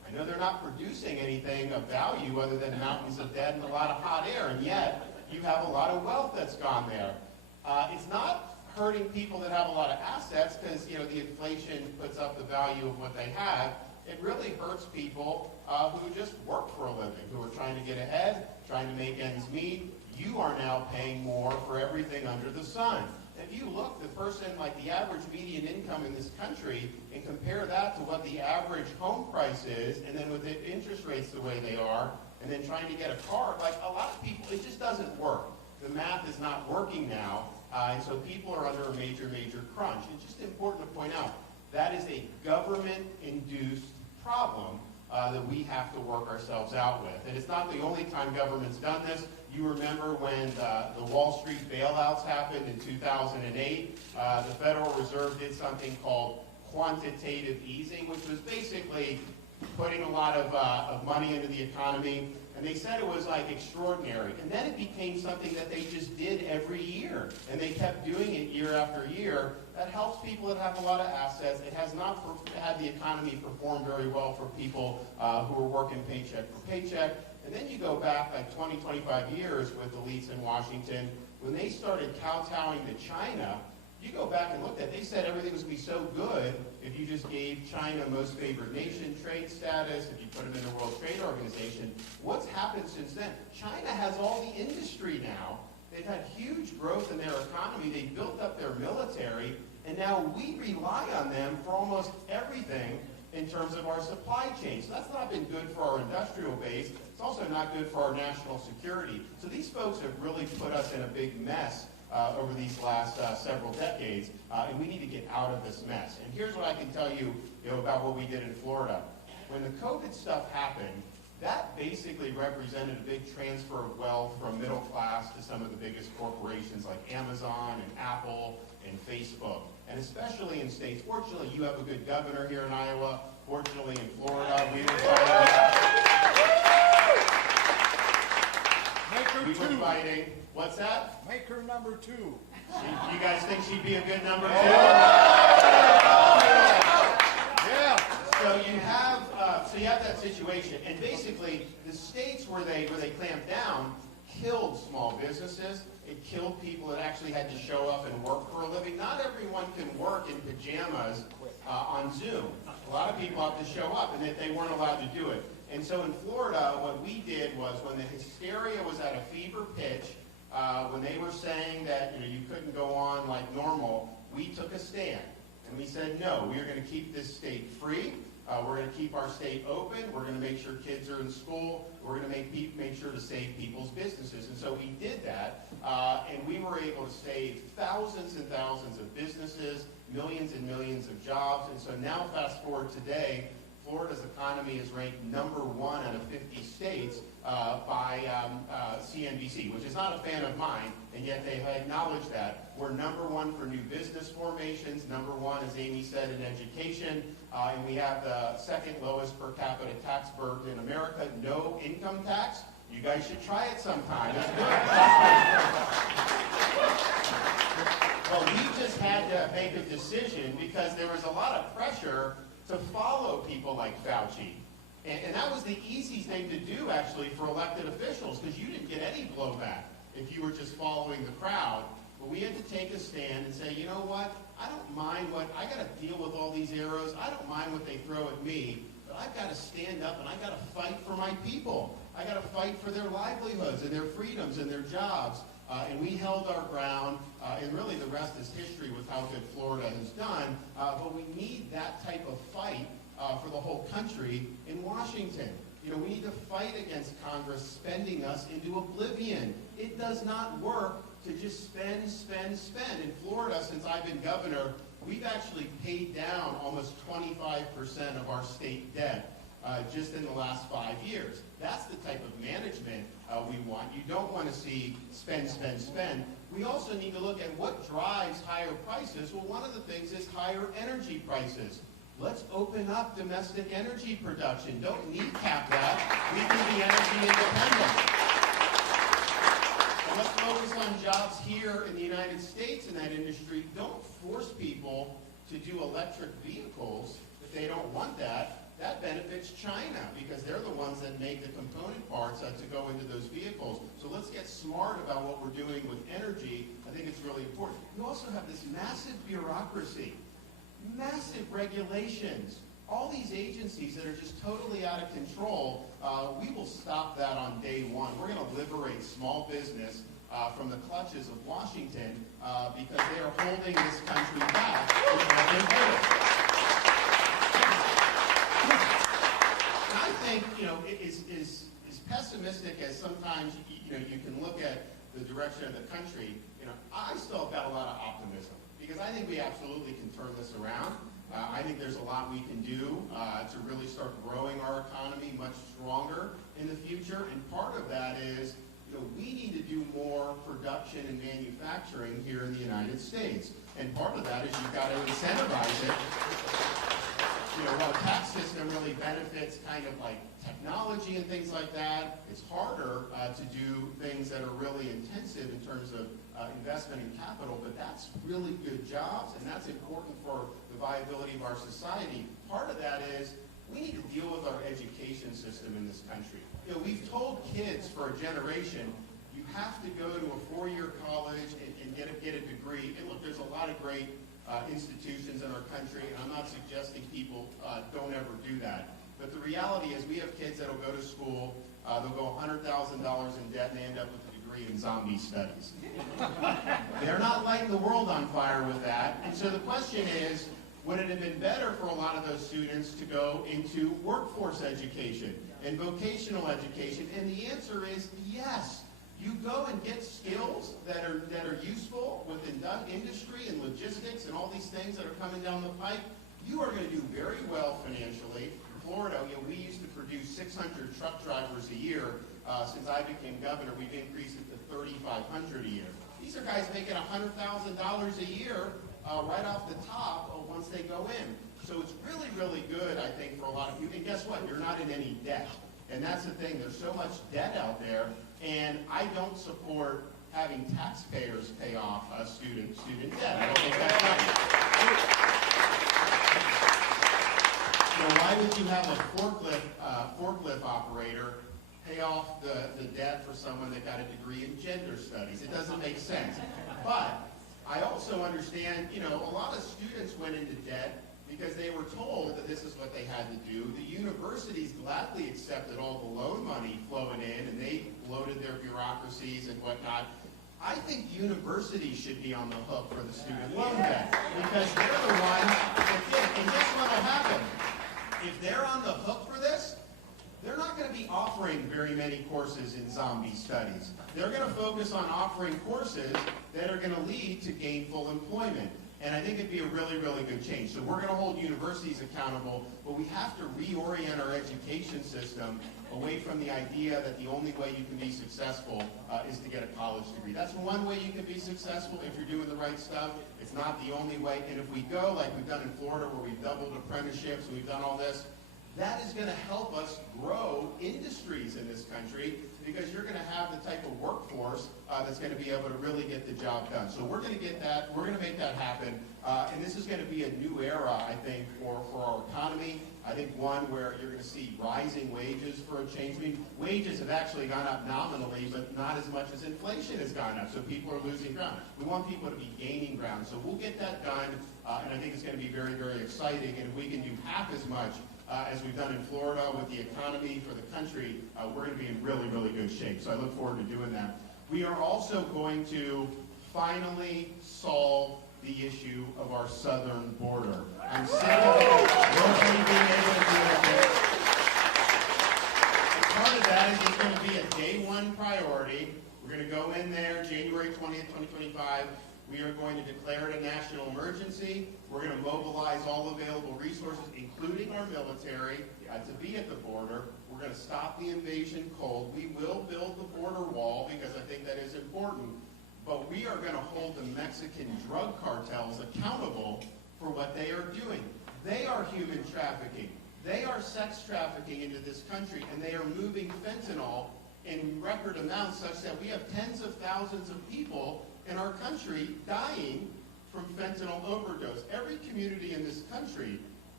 I know they're not producing anything of value other than mountains of debt and a lot of hot air, and yet you have a lot of wealth that's gone there. It's not hurting people that have a lot of assets because, the inflation puts up the value of what they have. It really hurts people who just work for a living, who are trying to get ahead, trying to make ends meet. You are now paying more for everything under the sun. If you look, the person, like the average median income in this country, and compare that to what the average home price is, and then with the interest rates the way they are, and then trying to get a car, like a lot of people, it just doesn't work. The math is not working now, and so people are under a major, major crunch. It's just important to point out, that is a government-induced problem that we have to work ourselves out with. And it's not the only time government's done this. You remember when the Wall Street bailouts happened in 2008, the Federal Reserve did something called quantitative easing, which was basically putting a lot of money into the economy. And they said it was like extraordinary. And then it became something that they just did every year. And they kept doing it year after year. That helps people that have a lot of assets. It has not had the economy perform very well for people who are working paycheck for paycheck. And then you go back like 20, 25 years with elites in Washington. When they started kowtowing to China, you go back and look at it, they said everything was going to be so good if you just gave China most favored nation trade status, if you put them in the World Trade Organization. What's happened since then? China has all the industry now. They've had huge growth in their economy. They've built up their military, and now we rely on them for almost everything in terms of our supply chain. So that's not been good for our industrial base. It's also not good for our national security. So these folks have really put us in a big mess over these last several decades, and we need to get out of this mess. And here's what I can tell you, about what we did in Florida. When the COVID stuff happened, that basically represented a big transfer of wealth from middle class to some of the biggest corporations like Amazon and Apple and Facebook. And especially in states, fortunately, you have a good governor here in Iowa. Fortunately, in Florida, we were fighting. What's that? Make her number 2. You guys think she'd be a good number 2? Yeah. So you have that situation, and basically the states where they clamped down killed small businesses. It killed people that actually had to show up and work for a living. Not everyone can work in pajamas on Zoom. A lot of people have to show up, and they weren't allowed to do it. And so in Florida, what we did was when the hysteria was at a fever pitch, when they were saying that you couldn't go on like normal, we took a stand. And we said, no, we are going to keep this state free. We're going to keep our state open. We're going to make sure kids are in school. We're going to make sure to save people's businesses. And so we did that, and we were able to save thousands and thousands of businesses, millions and millions of jobs. And so now fast forward today, Florida's economy is ranked number 1 out of 50 states by CNBC, which is not a fan of mine, and yet they acknowledged that. We're number 1 for new business formations, number 1, as Amy said, in education, and we have the second lowest per capita tax burden in America, no income tax. You guys should try it sometime. It's good. Well, we just had to make a decision because there was a lot of pressure to follow people like Fauci. And that was the easy thing to do, actually, for elected officials, because you didn't get any blowback if you were just following the crowd. But we had to take a stand and say, you know what? I don't mind I got to deal with all these arrows. I don't mind what they throw at me, but I've got to stand up and I've got to fight for my people. I got to fight for their livelihoods and their freedoms and their jobs. And we held our ground, and really the rest is history with how good Florida has done. But we need that type of fight for the whole country in Washington. We need to fight against Congress spending us into oblivion. It does not work to just spend, spend, spend. In Florida, since I've been governor, we've actually paid down almost 25% of our state debt just in the last 5 years. That's the type of management we want. You don't want to see spend, spend, spend. We also need to look at what drives higher prices. Well, one of the things is higher energy prices. Let's open up domestic energy production. Don't kneecap that. We can be energy independent. And let's focus on jobs here in the United States in that industry. Don't force people to do electric vehicles if they don't want that. that benefits China because they're the ones that make the component parts to go into those vehicles. So let's get smart about what we're doing with energy. I think it's really important. You also have this massive bureaucracy, massive regulations, all these agencies that are just totally out of control. We will stop that on day one. We're going to liberate small business from the clutches of Washington because they are holding this country back with what they're doing. I think, as pessimistic as sometimes, you can look at the direction of the country, I still have got a lot of optimism because I think we absolutely can turn this around. I think there's a lot we can do to really start growing our economy much stronger in the future. And part of that is, we need to do more production and manufacturing here in the United States. And part of that is you've got to incentivize it. While the tax system really benefits kind of like technology and things like that, it's harder to do things that are really intensive in terms of investment in capital, but that's really good jobs, and that's important for the viability of our society. Part of that is we need to deal with our education system in this country. We've told kids for a generation, you have to go to a four-year college and get a degree. And look, there's a lot of great institutions in our country, and I'm not suggesting people don't ever do that. But the reality is we have kids that will go to school, they'll go $100,000 in debt, and they end up with a degree in zombie studies. They're not lighting the world on fire with that. And so the question is, would it have been better for a lot of those students to go into workforce education and vocational education? And the answer is yes. You go and get skills that are useful within industry and logistics and all these things that are coming down the pike. You are going to do very well financially. In Florida, we used to produce 600 truck drivers a year. Since I became governor, we've increased it to 3,500 a year. These are guys making $100,000 a year right off the top once they go in. So it's really, really good, I think, for a lot of you. And guess what? You're not in any debt. And that's the thing. There's so much debt out there. And I don't support having taxpayers pay off student debt. I don't think that's right. Why would you have a forklift operator pay off the debt for someone that got a degree in gender studies? It doesn't make sense. But I also understand, a lot of students went into debt because they were told that this is what they had to do. The universities gladly accepted all the loan money flowing in, and they bloated their bureaucracies and whatnot. I think universities should be on the hook for the student loan debt because they're the ones that did. And guess what will happen? If they're on the hook for this, they're not going to be offering very many courses in zombie studies. They're going to focus on offering courses that are going to lead to gainful employment. And I think it'd be a really, really good change. So we're going to hold universities accountable, but we have to reorient our education system away from the idea that the only way you can be successful is to get a college degree. That's one way you can be successful if you're doing the right stuff. It's not the only way. And if we go like we've done in Florida where we've doubled apprenticeships and we've done all this, that is going to help us grow industries in this country because you're going to have the type of workforce that's going to be able to really get the job done. So we're going to get that. We're going to make that happen. And this is going to be a new era, I think, for our economy. I think one where you're going to see rising wages for a change. I mean, wages have actually gone up nominally, but not as much as inflation has gone up. So people are losing ground. We want people to be gaining ground. So we'll get that done. And I think it's going to be very, very exciting. And if we can do half as much as we've done in Florida with the economy for the country, we're going to be in really, really good shape. So I look forward to doing that. We are also going to finally solve the issue of our southern border. I'm sick of nobody being able to do it. And part of that is it's going to be a day one priority. We're going to go in there January 20th, 2025. We are going to declare it a national emergency. We're going to mobilize all available resources, including our military, to be at the border. We're going to stop the invasion cold. We will build the border wall because I think that is important. But we are going to hold the Mexican drug cartels accountable for what they are doing. They are human trafficking. They are sex trafficking into this country, and they are moving fentanyl in record amounts such that we have tens of thousands of people in our country dying from fentanyl overdose. Every community in this country,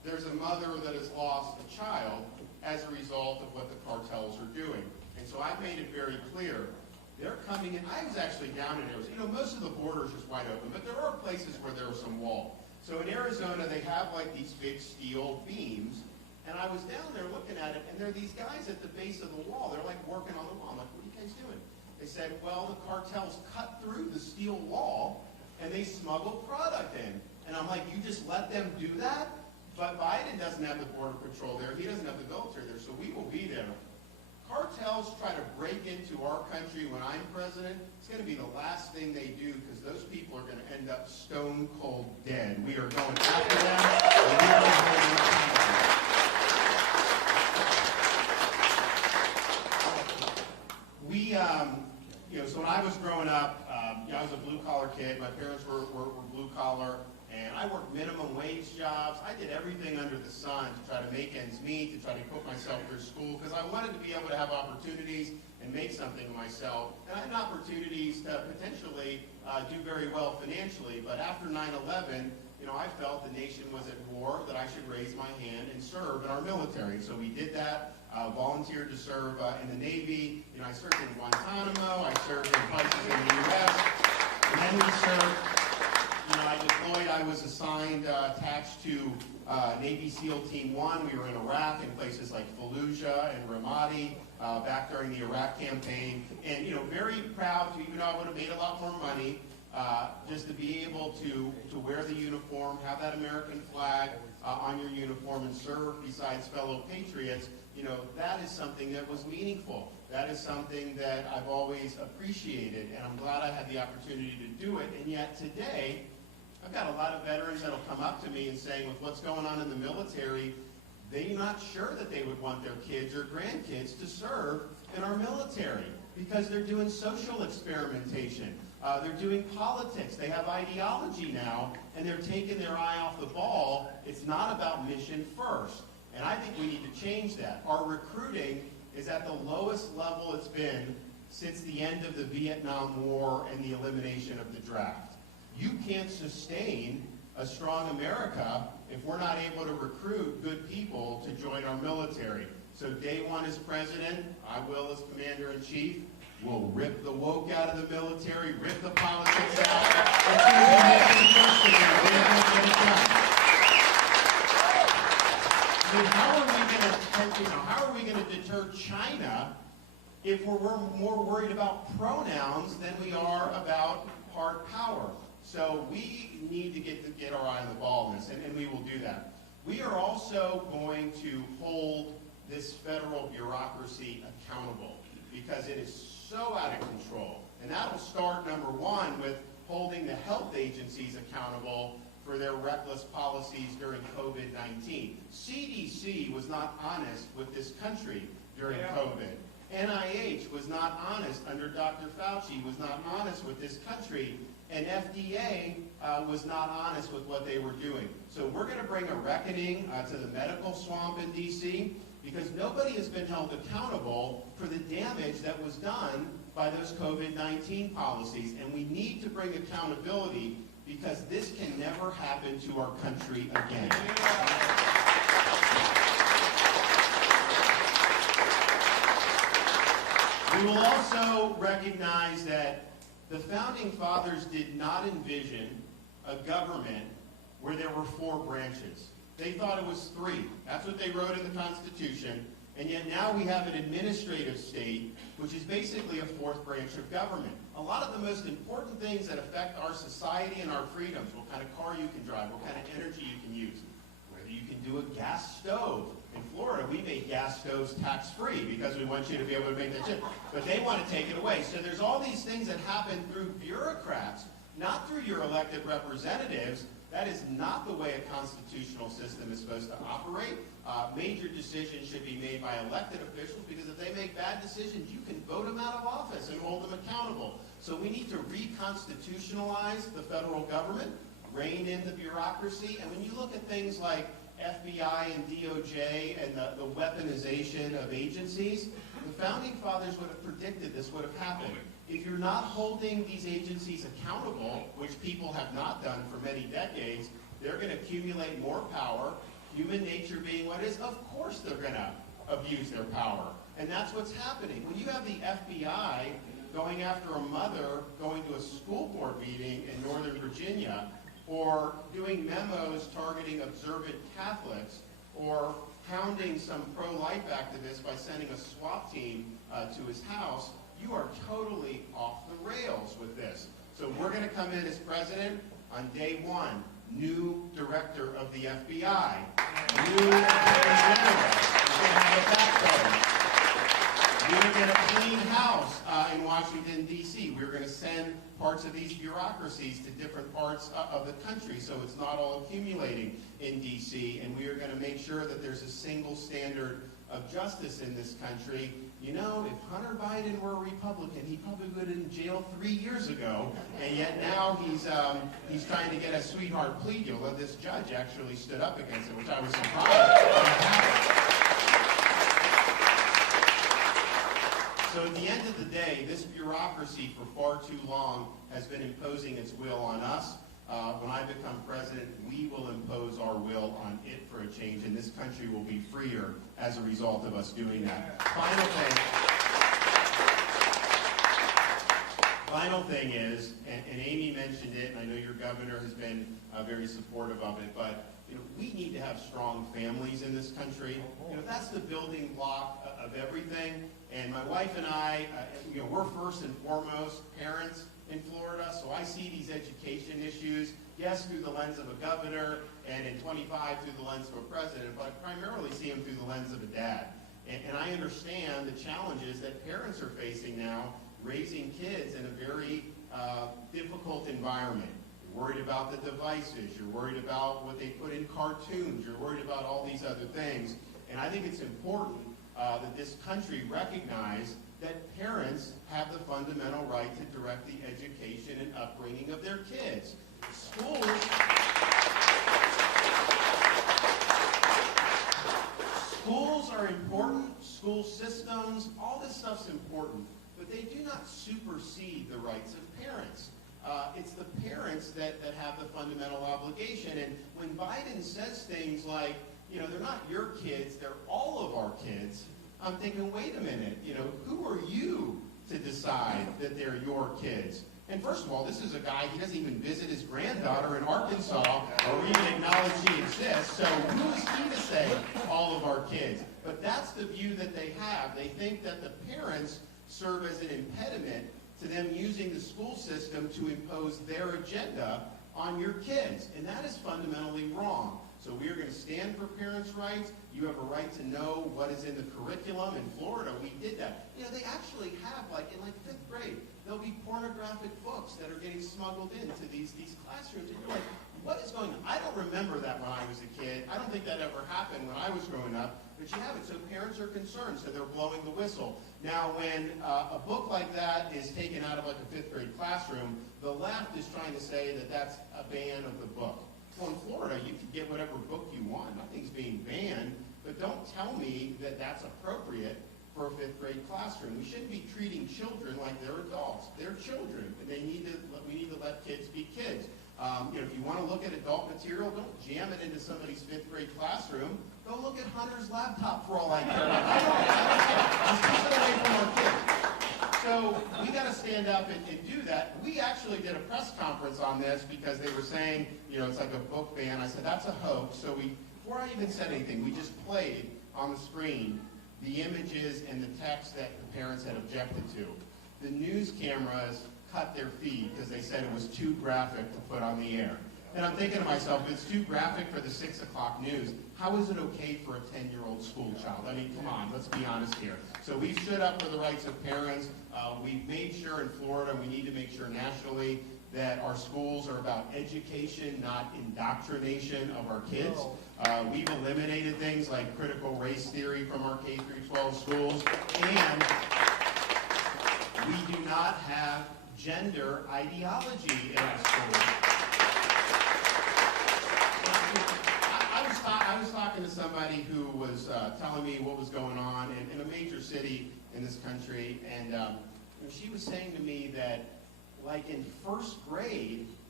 there's a mother that has lost a child as a result of what the cartels are doing. And so I made it very clear. They're coming in. I was actually down in Arizona. You know, most of the border is just wide open, but there are places where there was some wall. So in Arizona, they have like these big steel beams. And I was down there looking at it, and there are these guys at the base of the wall. They're like working on the wall. I'm like, what are you guys doing? They said, well, the cartels cut through the steel wall, and they smuggle product in. And I'm like, you just let them do that? But Biden doesn't have the border patrol there. He doesn't have the military there, so we will be there. Cartels try to break into our country when I'm president. It's going to be the last thing they do because those people are going to end up stone cold dead. We are going after them. And we are going to hold them accountable. So when I was growing up, I was a blue-collar kid. My parents were blue-collar, and I worked minimum wage jobs. I did everything under the sun to try to make ends meet, to try to put myself through school, because I wanted to be able to have opportunities and make something of myself. And I had opportunities to potentially do very well financially, but after 9/11, I felt the nation was at war, that I should raise my hand and serve in our military. So we did that. Volunteered to serve in the Navy. I served in Guantanamo. I served in places in the U.S. And then we served, I deployed. I was assigned, attached to Navy SEAL Team 1. We were in Iraq in places like Fallujah and Ramadi back during the Iraq campaign. And, very proud to, even though I would have made a lot more money, just to be able to wear the uniform, have that American flag on your uniform and serve besides fellow patriots, that is something that was meaningful. That is something that I've always appreciated, and I'm glad I had the opportunity to do it. And yet today, I've got a lot of veterans that'll come up to me and saying, with what's going on in the military, they're not sure that they would want their kids or grandkids to serve in our military because they're doing social experimentation. They're doing politics. They have ideology now, and they're taking their eye off the ball. It's not about mission first. And I think we need to change that. Our recruiting is at the lowest level it's been since the end of the Vietnam War and the elimination of the draft. You can't sustain a strong America if we're not able to recruit good people to join our military. So day one as president, I will as commander-in-chief. We'll rip the woke out of the military, rip the politics out. It's going to be making first again. We're going to get it done. I mean, how are we going to deter China if we're more worried about pronouns than we are about hard power? So we need to get our eye on the ball in this, and we will do that. We are also going to hold this federal bureaucracy accountable because it is so out of control. And that will start, number one, with holding the health agencies accountable for their reckless policies during COVID-19. CDC was not honest with this country during COVID. NIH was not honest under Dr. Fauci, was not honest with this country. And FDA was not honest with what they were doing. So we're going to bring a reckoning to the medical swamp in D.C. because nobody has been held accountable for the damage that was done by those COVID-19 policies. And we need to bring accountability because this can never happen to our country again. We will also recognize that the Founding Fathers did not envision a government where there were 4 branches. They thought it was 3. That's what they wrote in the Constitution. And yet now we have an administrative state, which is basically a 4th branch of government. A lot of the most important things that affect our society and our freedoms, what kind of car you can drive, what kind of energy you can use, whether you can do a gas stove. In Florida, we make gas stoves tax-free because we want you to be able to make that shit. But they want to take it away. So there's all these things that happen through bureaucrats, not through your elected representatives. That is not the way a constitutional system is supposed to operate. Major decisions should be made by elected officials because if they make bad decisions, you can vote them out of office and hold them accountable. So we need to reconstitutionalize the federal government, rein in the bureaucracy. And when you look at things like FBI and DOJ and the weaponization of agencies, the Founding Fathers would have predicted this would have happened. If you're not holding these agencies accountable, which people have not done for many decades, they're going to accumulate more power, Human nature being what it is, of course they're going to abuse their power. And that's what's happening. When you have the FBI going after a mother going to a school board meeting in Northern Virginia, or doing memos targeting observant Catholics, or hounding some pro-life activist by sending a SWAT team to his house, you are totally off the rails with this. So we're going to come in as president on day one. New director of the FBI. New attorney general. We're going to have a backbone. We're going to clean house in Washington, D.C. We're going to send parts of these bureaucracies to different parts of the country so it's not all accumulating in D.C. And we are going to make sure that there's a single standard of justice in this country. You know, if Hunter Biden were a Republican, he probably would have been in jail 3 years ago, and yet now he's trying to get a sweetheart plea deal. Well, this judge actually stood up against it, which I was surprised. So at the end of the day, this bureaucracy for far too long has been imposing its will on us. When I become president, we will impose our will on it for a change, and this country will be freer as a result of us doing that. Final thing is, and Amy mentioned it, and I know your governor has been very supportive of it, but we need to have strong families in this country. That's the building block of everything. And my wife and I, we're first and foremost parents in Florida, so I see these education issues, yes, through the lens of a governor, and in 25 through the lens of a president, but I primarily see them through the lens of a dad. And I understand the challenges that parents are facing now, raising kids in a very difficult environment. You're worried about the devices, you're worried about what they put in cartoons, you're worried about all these other things. And I think it's important that this country recognize that parents have the fundamental right to direct the education and upbringing of their kids. Schools are important, school systems, all this stuff's important, but they do not supersede the rights of parents. It's the parents that have the fundamental obligation. And when Biden says things like, they're not your kids, they're all of our kids, I'm thinking, wait a minute, who are you to decide that they're your kids? And first of all, this is a guy, he doesn't even visit his granddaughter in Arkansas or even acknowledge she exists. So who is he to say all of our kids? But that's the view that they have. They think that the parents serve as an impediment to them using the school system to impose their agenda on your kids. And that is fundamentally wrong. So we are going to stand for parents' rights. You have a right to know what is in the curriculum. In Florida, we did that. They actually have, in 5th grade, there'll be pornographic books that are getting smuggled into these classrooms. And you're like, what is going on? I don't remember that when I was a kid. I don't think that ever happened when I was growing up. But you have it. So parents are concerned, so they're blowing the whistle. Now, when a book like that is taken out of a 5th grade classroom, the left is trying to say that that's a ban of the book. Well, in Florida, you can get whatever book you want. Nothing's being banned, but don't tell me that that's appropriate for a 5th grade classroom. We shouldn't be treating children like they're adults. They're children, and we need to let kids be kids. If you want to look at adult material, don't jam it into somebody's 5th grade classroom. Go look at Hunter's laptop for all I care. Just keep it away from our kids. So we got to stand up and do that. We actually did a press conference on this because they were saying, it's like a book ban. I said, that's a hoax. So before I even said anything, we just played on the screen the images and the text that the parents had objected to. The news cameras cut their feed because they said it was too graphic to put on the air. And I'm thinking to myself, if it's too graphic for the 6 o'clock news, how is it okay for a 10-year-old school child? I mean, come on, let's be honest here. So we've stood up for the rights of parents. We've made sure in Florida, we need to make sure nationally that our schools are about education, not indoctrination of our kids. We've eliminated things like critical race theory from our K-12 schools. And we do not have gender ideology in our schools. I was talking to somebody who was telling me what was going on in a major city in this country, and she was saying to me that, in 1st grade,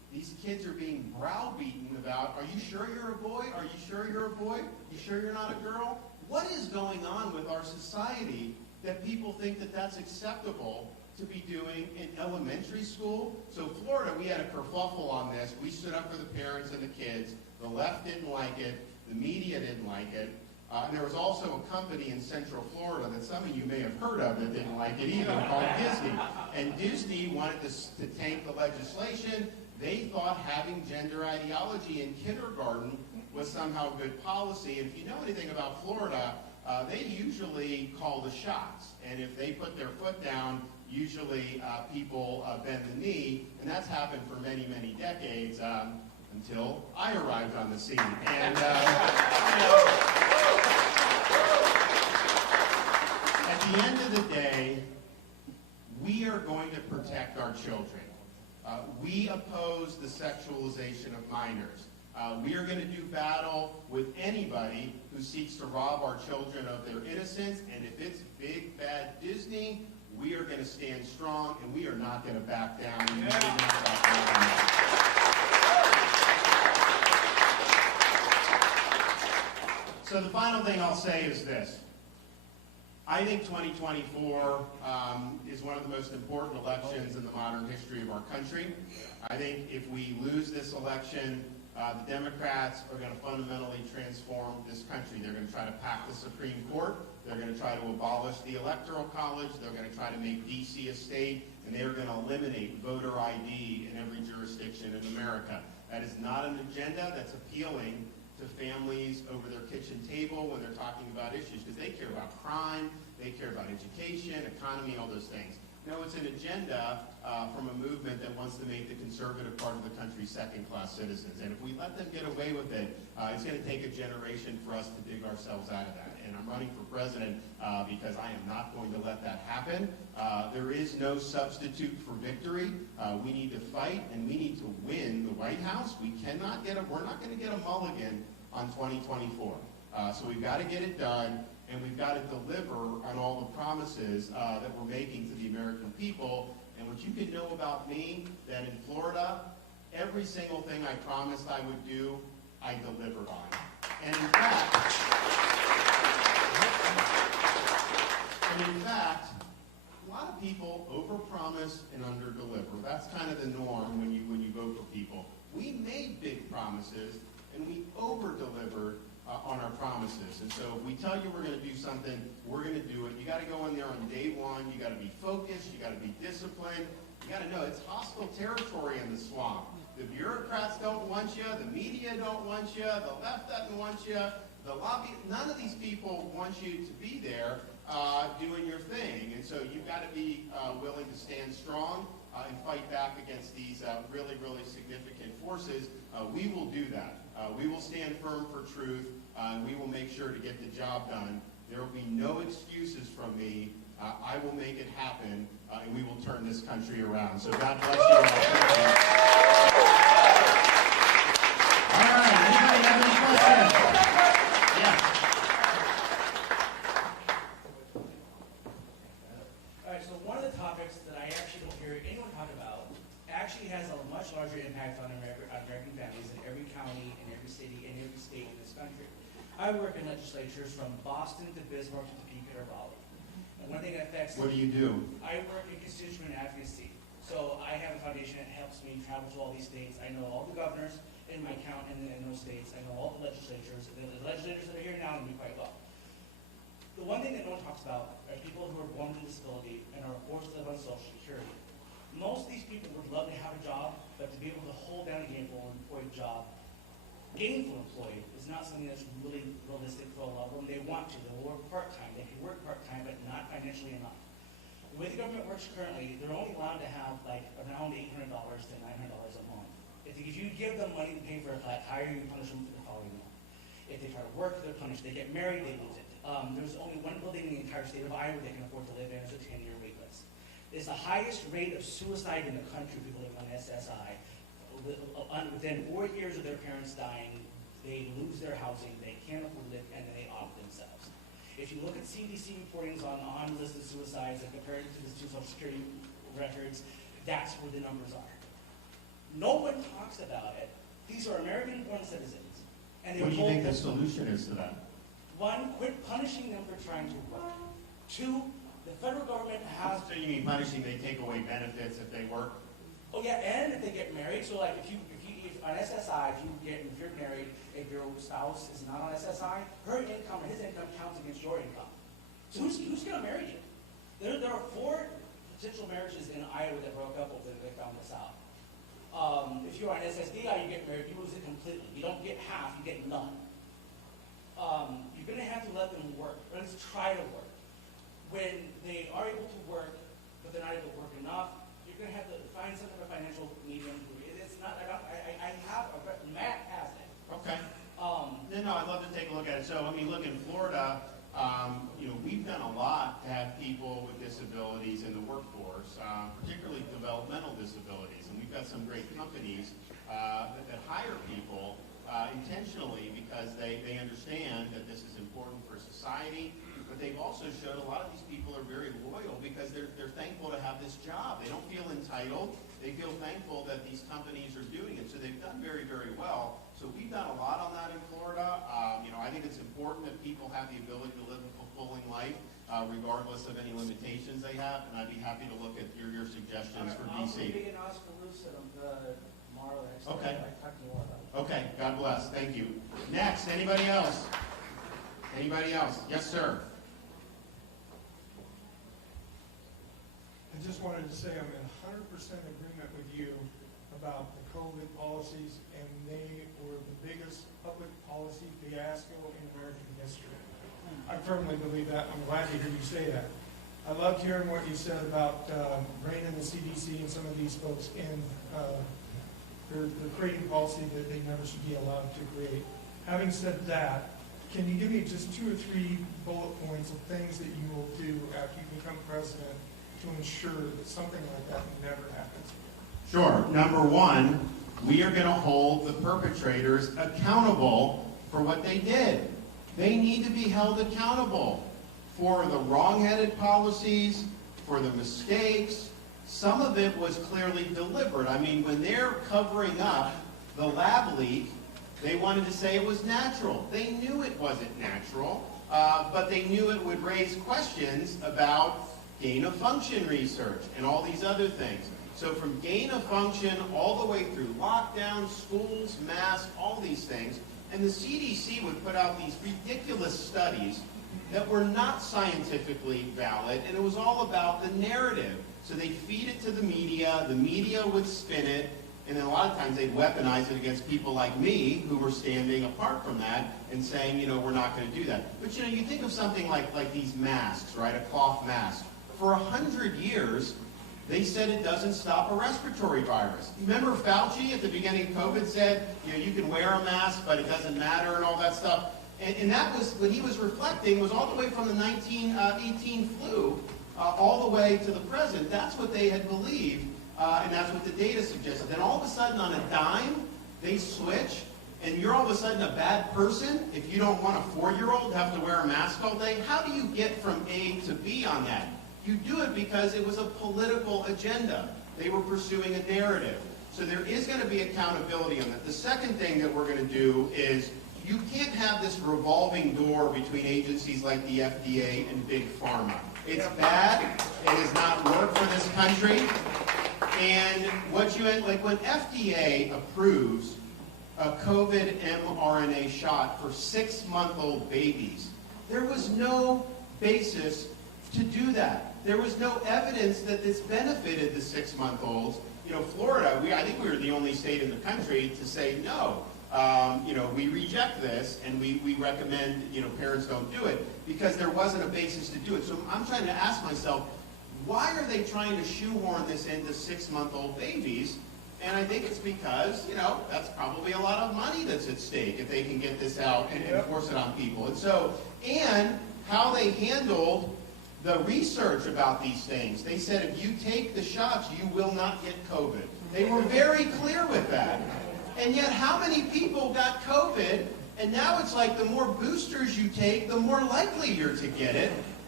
these kids are being browbeaten about, are you sure you're a boy? Are you sure you're a boy? You sure you're not a girl? What is going on with our society that people think that that's acceptable to be doing in elementary school? So Florida, we had a kerfuffle on this. We stood up for the parents and the kids. The left didn't like it. The media didn't like it. And there was also a company in Central Florida that some of you may have heard of that didn't like it either, called Disney. And Disney wanted to tank the legislation. They thought having gender ideology in kindergarten was somehow good policy. And if you know anything about Florida, they usually call the shots. And if they put their foot down, usually people bend the knee. And that's happened for many, many decades until I arrived on the scene. And, at the end of the day, we are going to protect our children. We oppose the sexualization of minors. We are going to do battle with anybody who seeks to rob our children of their innocence. And if it's big, bad Disney, we are going to stand strong, and we are not going to back down. So the final thing I'll say is this. I think 2024 is one of the most important elections in the modern history of our country. I think if we lose this election, the Democrats are going to fundamentally transform this country. They're going to try to pack the Supreme Court. They're going to try to abolish the Electoral College. They're going to try to make D.C. a state, and they are going to eliminate voter ID in every jurisdiction in America. That is not an agenda that's appealing to families over their kitchen table when they're talking about issues, because they care about crime, they care about education, economy, all those things. No, it's an agenda from a movement that wants to make the conservative part of the country second-class citizens. And if we let them get away with it, it's going to take a generation for us to dig ourselves out of that. And I'm running for president because I am not going to let that happen. There is no substitute for victory. We need to fight, and we need to win the White House. We're not going to get a mulligan on 2024. So we've got to get it done. And we've got to deliver on all the promises that we're making to the American people. And what you can know about me, that in Florida, every single thing I promised I would do, I delivered on. And in fact, a lot of people overpromise and underdeliver. That's kind of the norm when you vote for people. We made big promises, and we over-delivered on our promises. And so if we tell you we're going to do something, we're going to do it. You got to go in there on day one. You got to be focused. You got to be disciplined. You got to know it's hostile territory in the swamp. The bureaucrats don't want you. The media don't want you. The left doesn't want you. The lobby, none of these people want you to be there doing your thing. And so you've got to be willing to stand strong and fight back against these really, really significant forces. We will do that. We will stand firm for truth, and we will make sure to get the job done. There will be no excuses from me. I will make it happen, and we will turn this country around. So God bless you all. All right, anybody have any questions? Yes. All right, so one of the topics that I actually don't hear anyone talk about actually has a much larger impact on American families in every county, in every city, in every state in this country. I work in legislatures from Boston to Bismarck to Topeka or Raleigh. And one thing that affects... What do you do? I work in constituent advocacy. So I have a foundation that helps me travel to all these states. I know all the governors in my county in those states. I know all the legislatures. The legislators that are here now know me quite well. The one thing that no one talks about are people who are born with a disability and are forced to live on Social Security. Most of these people would love to have a job, but to be able to hold down a gainful employed job, gainful employed is not something that's really realistic for a lot of them. They want to. They'll work part-time. They can work part-time, but not financially enough. The way the government works currently, they're only allowed to have like around $800 to $900 a month. If you give them money to pay for a flat tire, you punish them for the following month. If they try to work, they're punished. They get married, they lose it. There's only one building in the entire state of Iowa they can afford to live in. It's a 10-year wait list. It's the highest rate of suicide in the country, people living on SSI. Within 4 years of their parents dying, they lose their housing, they can't afford it, and then they off themselves. If you look at CDC reportings on unlisted suicides and compare it to the Social Security records, that's where the numbers are. No one talks about it. These are American-born citizens. And What do you think the solution is to that? one, quit punishing them for trying to work. Two, the federal government has, So you mean punishing, they take away benefits if they work? oh yeah, and if they get married, so like if on SSI, if you're married, if your spouse is not on SSI, her income or his income counts against your income. So who's gonna marry you? There are 4 potential marriages in Iowa that broke up over they found this out. If you're on SSDI, you get married, you lose it completely. You don't get half, you get none. You're gonna have to let them work, or at least try to work. When they are able to work, but they're not able to work enough, you're gonna have to find some kind of financial medium. It's not, I have, Matt has it. Okay. No, I'd love to take a look at it. So, I mean, look, in Florida, we've done a lot to have people with disabilities in the workforce, particularly developmental disabilities. And we've got some great companies that hire people intentionally because they understand that this is important for society. But they've also showed a lot of these people are very loyal because they're thankful to have this job. They don't feel entitled. They feel thankful that these companies are doing it. So they've done very, very well. So we've done a lot on that in Florida. I think it's important that people have the ability to live a fulfilling life, regardless of any limitations they have. And I'd be happy to look at your suggestions for I'll DC. be in Osceola tomorrow. Okay. I talk to you more about it. Okay, God bless. Thank you. Next, anybody else? Anybody else? Yes, sir. I just wanted to say I'm in 100% agreement with you about the COVID policies, and they were the biggest public policy fiasco in American history. I firmly believe that. I'm glad to hear you say that. I loved hearing what you said about reining the CDC and some of these folks in. They're creating policy that they never should be allowed to create. Having said that, can you give me just 2 or 3 bullet points of things that you will do after you become president to ensure that something like that never happens again? Sure. Number 1, we are going to hold the perpetrators accountable for what they did. They need to be held accountable for the wrong-headed policies, for the mistakes. Some of it was clearly deliberate. I mean, when they're covering up the lab leak, they wanted to say it was natural. They knew it wasn't natural, but they knew it would raise questions about gain-of-function research and all these other things. So from gain-of-function all the way through lockdown, schools, masks, all these things, and the CDC would put out these ridiculous studies that were not scientifically valid, and it was all about the narrative. So they'd feed it to the media would spin it, and then a lot of times they'd weaponize it against people like me who were standing apart from that and saying, we're not going to do that. But you think of something like these masks, right, a cloth mask. For 100 years, they said it doesn't stop a respiratory virus. Remember Fauci at the beginning of COVID said, you can wear a mask, but it doesn't matter and all that stuff. And that was, when he was reflecting, was all the way from the 1918 flu all the way to the present. That's what they had believed, and that's what the data suggested. Then all of a sudden, on a dime, they switch, and you're all of a sudden a bad person if you don't want a 4-year-old to have to wear a mask all day. How do you get from A to B on that? You do it because it was a political agenda. They were pursuing a narrative. So there is going to be accountability on that. The second thing that we're going to do is you can't have this revolving door between agencies like the FDA and Big Pharma. It's bad. It has not worked for this country. And when FDA approves a COVID mRNA shot for 6-month-old babies, there was no basis to do that. There was no evidence that this benefited the 6-month-olds. Florida, I think we were the only state in the country to say no. We reject this, and we recommend, parents don't do it, because there wasn't a basis to do it. So I'm trying to ask myself, why are they trying to shoehorn this into 6-month-old babies? And I think it's because, that's probably a lot of money that's at stake if they can get this out and enforce it on people. And how they handled the research about these things. They said if you take the shots, you will not get COVID. They were very clear with that. And yet, how many people got COVID? And now it's like the more boosters you take, the more likely you're to get it.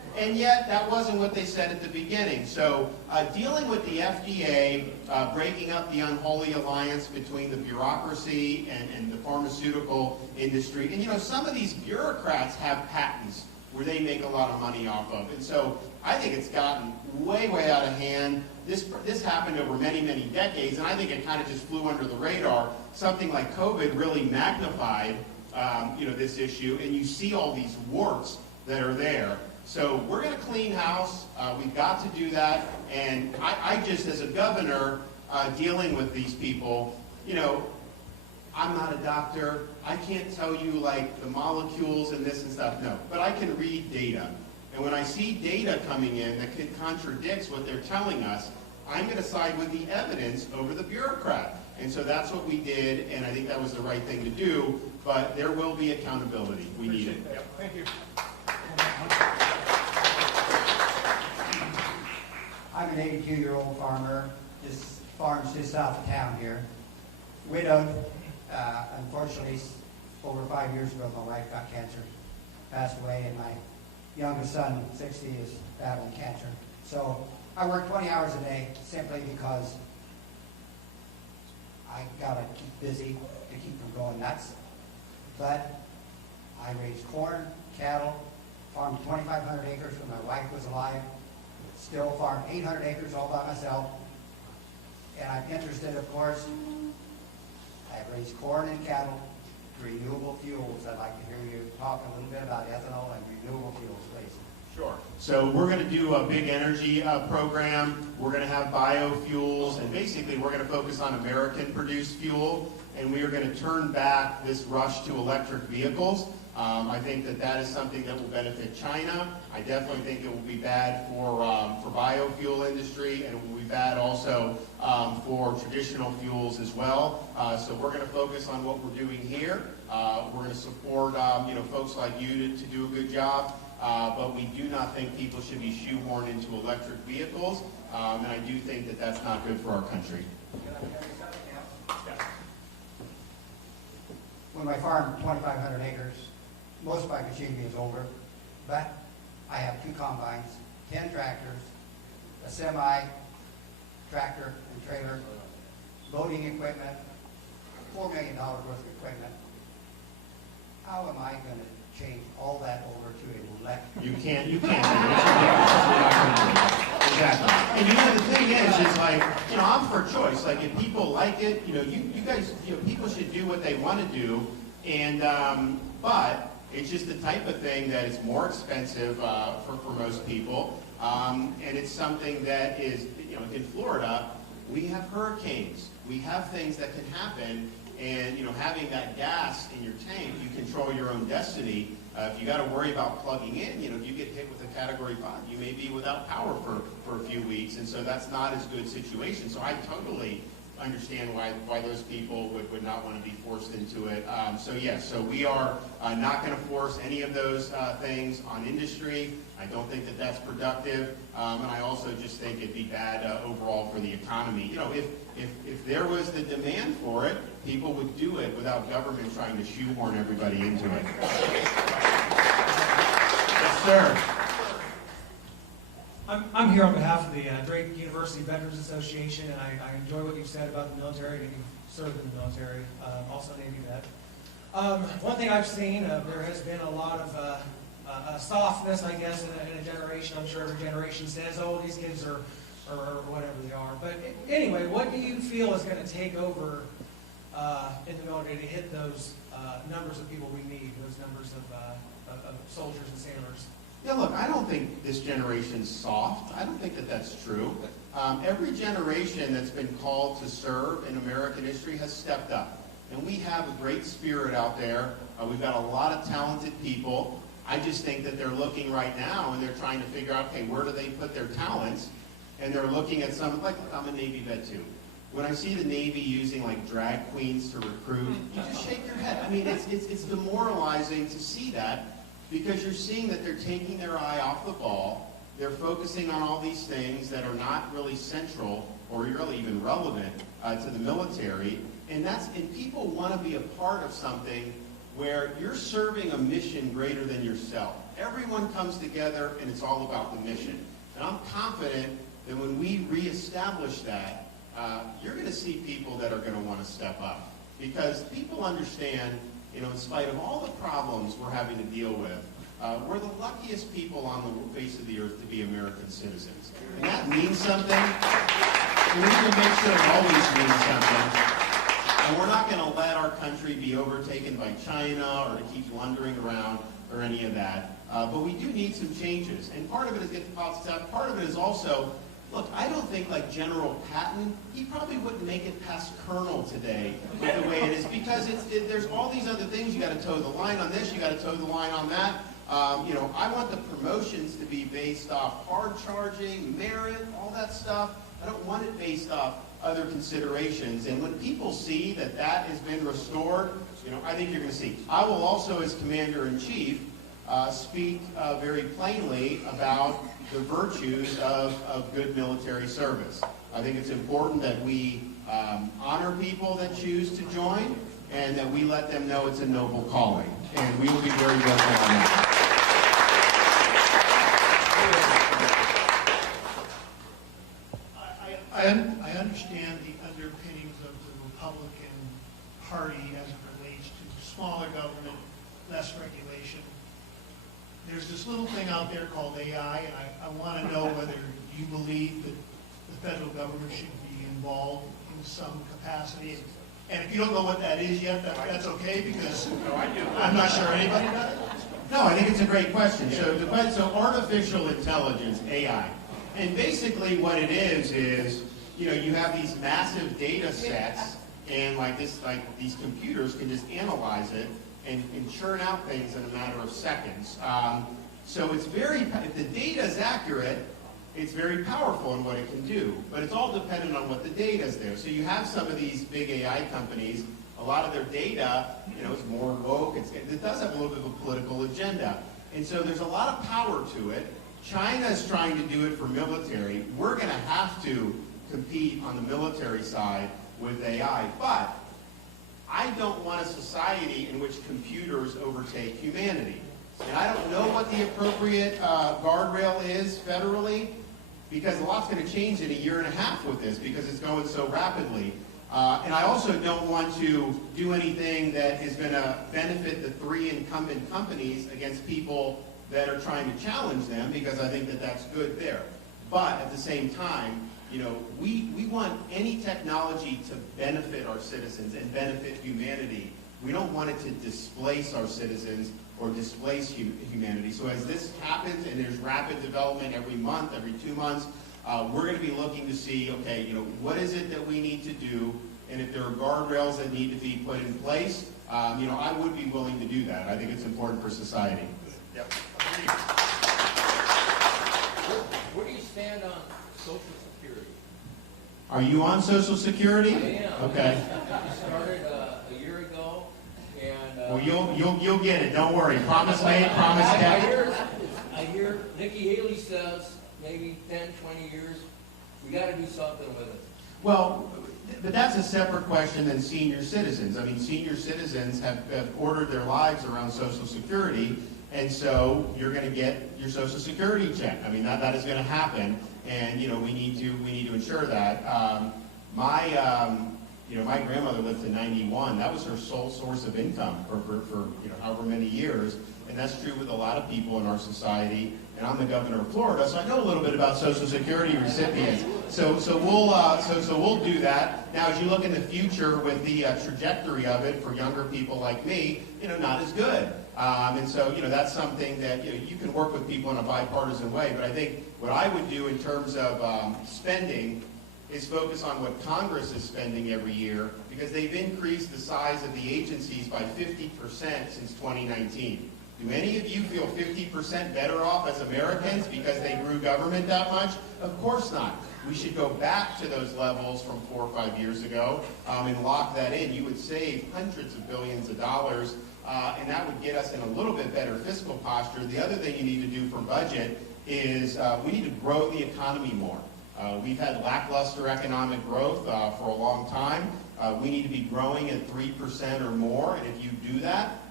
And yet, that wasn't what they said at the beginning. So, dealing with the FDA, breaking up the unholy alliance between the bureaucracy and the pharmaceutical industry, and some of these bureaucrats have patents where they make a lot of money off of. And so, I think it's gotten way, way out of hand. This happened over many, many decades, and I think it kind of just flew under the radar. Something like COVID really magnified, this issue, and you see all these warts that are there. So we're going to clean house. We've got to do that. And I just, as a governor, dealing with these people, I'm not a doctor. I can't tell you like the molecules and this and stuff. No, but I can read data. And when I see data coming in that contradicts what they're telling us, I'm going to side with the evidence over the bureaucrat. And so that's what we did, and I think that was the right thing to do. But there will be accountability. We need it. Yep. Thank you. I'm an 82-year-old farmer. This farm's just south of town here. Widowed. Unfortunately, over 5 years ago, my wife got cancer, passed away, and my youngest son, 60, is battling cancer. So I work 20 hours a day simply because I gotta keep busy to keep from going nuts. But I raised corn, cattle, farmed 2,500 acres when my wife was alive, still farm 800 acres all by myself. And I'm interested, of course, I've raised corn and cattle, renewable fuels. I'd like to hear you talk a little bit about ethanol and renewable fuels, please. Sure. So we're going to do a big energy program. We're going to have biofuels, and basically we're going to focus on American-produced fuel, and we are going to turn back this rush to electric vehicles. I think that is something that will benefit China. I definitely think it will be bad for biofuel industry, and it will be bad also for traditional fuels as well. So we're going to focus on what we're doing here. We're going to support folks like you to do a good job. But we do not think people should be shoehorned into electric vehicles, and I do think that that's not good for our country. Can I tell you something else? Yes. When I farm 2,500 acres, most of my machinery is over, but I have 2 combines, 10 tractors, a semi, tractor and trailer, loading equipment, $4 million worth of equipment. How am I going to change all that over to electric? You can't. Exactly. And the thing is like, I'm for choice. Like, if people like it, you guys, people should do what they want to do, and but it's just the type of thing that is more expensive for most people, and it's something that is, in Florida, we have hurricanes, we have things that can happen, and having that gas in your tank, you control your own destiny. If you got to worry about plugging in, if you get hit with a Category 5, you may be without power for a few weeks, and so that's not as good situation. So I totally understand why those people would not want to be forced into it. So yes, so we are not going to force any of those things on industry. I don't think that that's productive, and I also just think it'd be bad overall for the economy. If there was the demand for it, people would do it without government trying to shoehorn everybody into it. Yes, sir. I'm here on behalf of the Drake University Veterans Association, and I enjoy what you've said about the military, and you've served in the military, also Navy vet. One thing I've seen, there has been a lot of softness, I guess, in a generation. I'm sure every generation says, oh, these kids are whatever they are. But anyway, what do you feel is going to take over in the military to hit those numbers of people we need, those numbers of soldiers and sailors? Yeah, look, I don't think this generation's soft. I don't think that that's true. Every generation that's been called to serve in American history has stepped up. And we have a great spirit out there. We've got a lot of talented people. I just think that they're looking right now and they're trying to figure out, okay, where do they put their talents? And they're looking at some, like, I'm a Navy vet too. When I see the Navy using like drag queens to recruit, you just shake your head. I mean, it's demoralizing to see that, because you're seeing that they're taking their eye off the ball. They're focusing on all these things that are not really central or really even relevant to the military. And people want to be a part of something where you're serving a mission greater than yourself. Everyone comes together and it's all about the mission. And I'm confident that when we reestablish that, you're going to see people that are going to want to step up. Because people understand, in spite of all the problems we're having to deal with, we're the luckiest people on the face of the earth to be American citizens. And that means something. We need to make sure it always means something. And we're not going to let our country be overtaken by China or to keep blundering around or any of that. But we do need some changes. And part of it is get the politics out. Part of it is also, look, I don't think like General Patton, he probably wouldn't make it past Colonel today with the way it is. Because there's all these other things. You got to toe the line on this. You got to toe the line on that. I want the promotions to be based off hard charging, merit, all that stuff. I don't want it based off other considerations. And when people see that that has been restored, I think you're going to see. I will also, as Commander-in-Chief, speak very plainly about the virtues of good military service. I think it's important that we honor people that choose to join and that we let them know it's a noble calling. And we will be very vocal on that. I understand the underpinnings of the Republican Party as it relates to smaller government, less regulation. There's this little thing out there called AI, and I want to know whether you believe that the federal government should be involved in some capacity. And if you don't know what that is yet, that's okay, because I'm not sure anybody does. No, I think it's a great question. So artificial intelligence, AI. And basically what it is, you have these massive data sets, and these computers can just analyze it and churn out things in a matter of seconds. So it's if the data is accurate, it's very powerful in what it can do. But it's all dependent on what the data is there. So you have some of these big AI companies, a lot of their data, is more woke. It does have a little bit of a political agenda. And so there's a lot of power to it. China is trying to do it for military. We're going to have to compete on the military side with AI. But I don't want a society in which computers overtake humanity. And I don't know what the appropriate guardrail is federally, because a lot's going to change in a year and a half with this, because it's going so rapidly. And I also don't want to do anything that is going to benefit the 3 incumbent companies against people that are trying to challenge them, because I think that that's good there. But at the same time, we want any technology to benefit our citizens and benefit humanity. We don't want it to displace our citizens or displace humanity. So as this happens, and there's rapid development every month, every 2 months, we're going to be looking to see, okay, what is it that we need to do, and if there are guardrails that need to be put in place, I would be willing to do that. I think it's important for society. Yep. Where do you stand on Social Security? Are you on Social Security? I am. Okay. I started a year ago, and Well, you'll get it. Don't worry. Promise made, promise kept. I hear Nikki Haley says maybe 10, 20 years. We got to do something with it. Well, but that's a separate question than senior citizens. I mean, senior citizens have ordered their lives around Social Security, and so you're going to get your Social Security check. I mean, that is going to happen, and we need to ensure that. My grandmother lived to 91. That was her sole source of income for however many years, and that's true with a lot of people in our society. And I'm the governor of Florida, so I know a little bit about Social Security recipients. So we'll do that. Now, as you look in the future with the trajectory of it for younger people like me, not as good. And so that's something that you can work with people in a bipartisan way. But I think what I would do in terms of spending is focus on what Congress is spending every year, because they've increased the size of the agencies by 50% since 2019. Do any of you feel 50% better off as Americans because they grew government that much? Of course not. We should go back to those levels from 4 or 5 years ago and lock that in. You would save hundreds of billions of dollars, and that would get us in a little bit better fiscal posture. The other thing you need to do for budget is we need to grow the economy more. We've had lackluster economic growth for a long time. We need to be growing at 3% or more, and if you do that,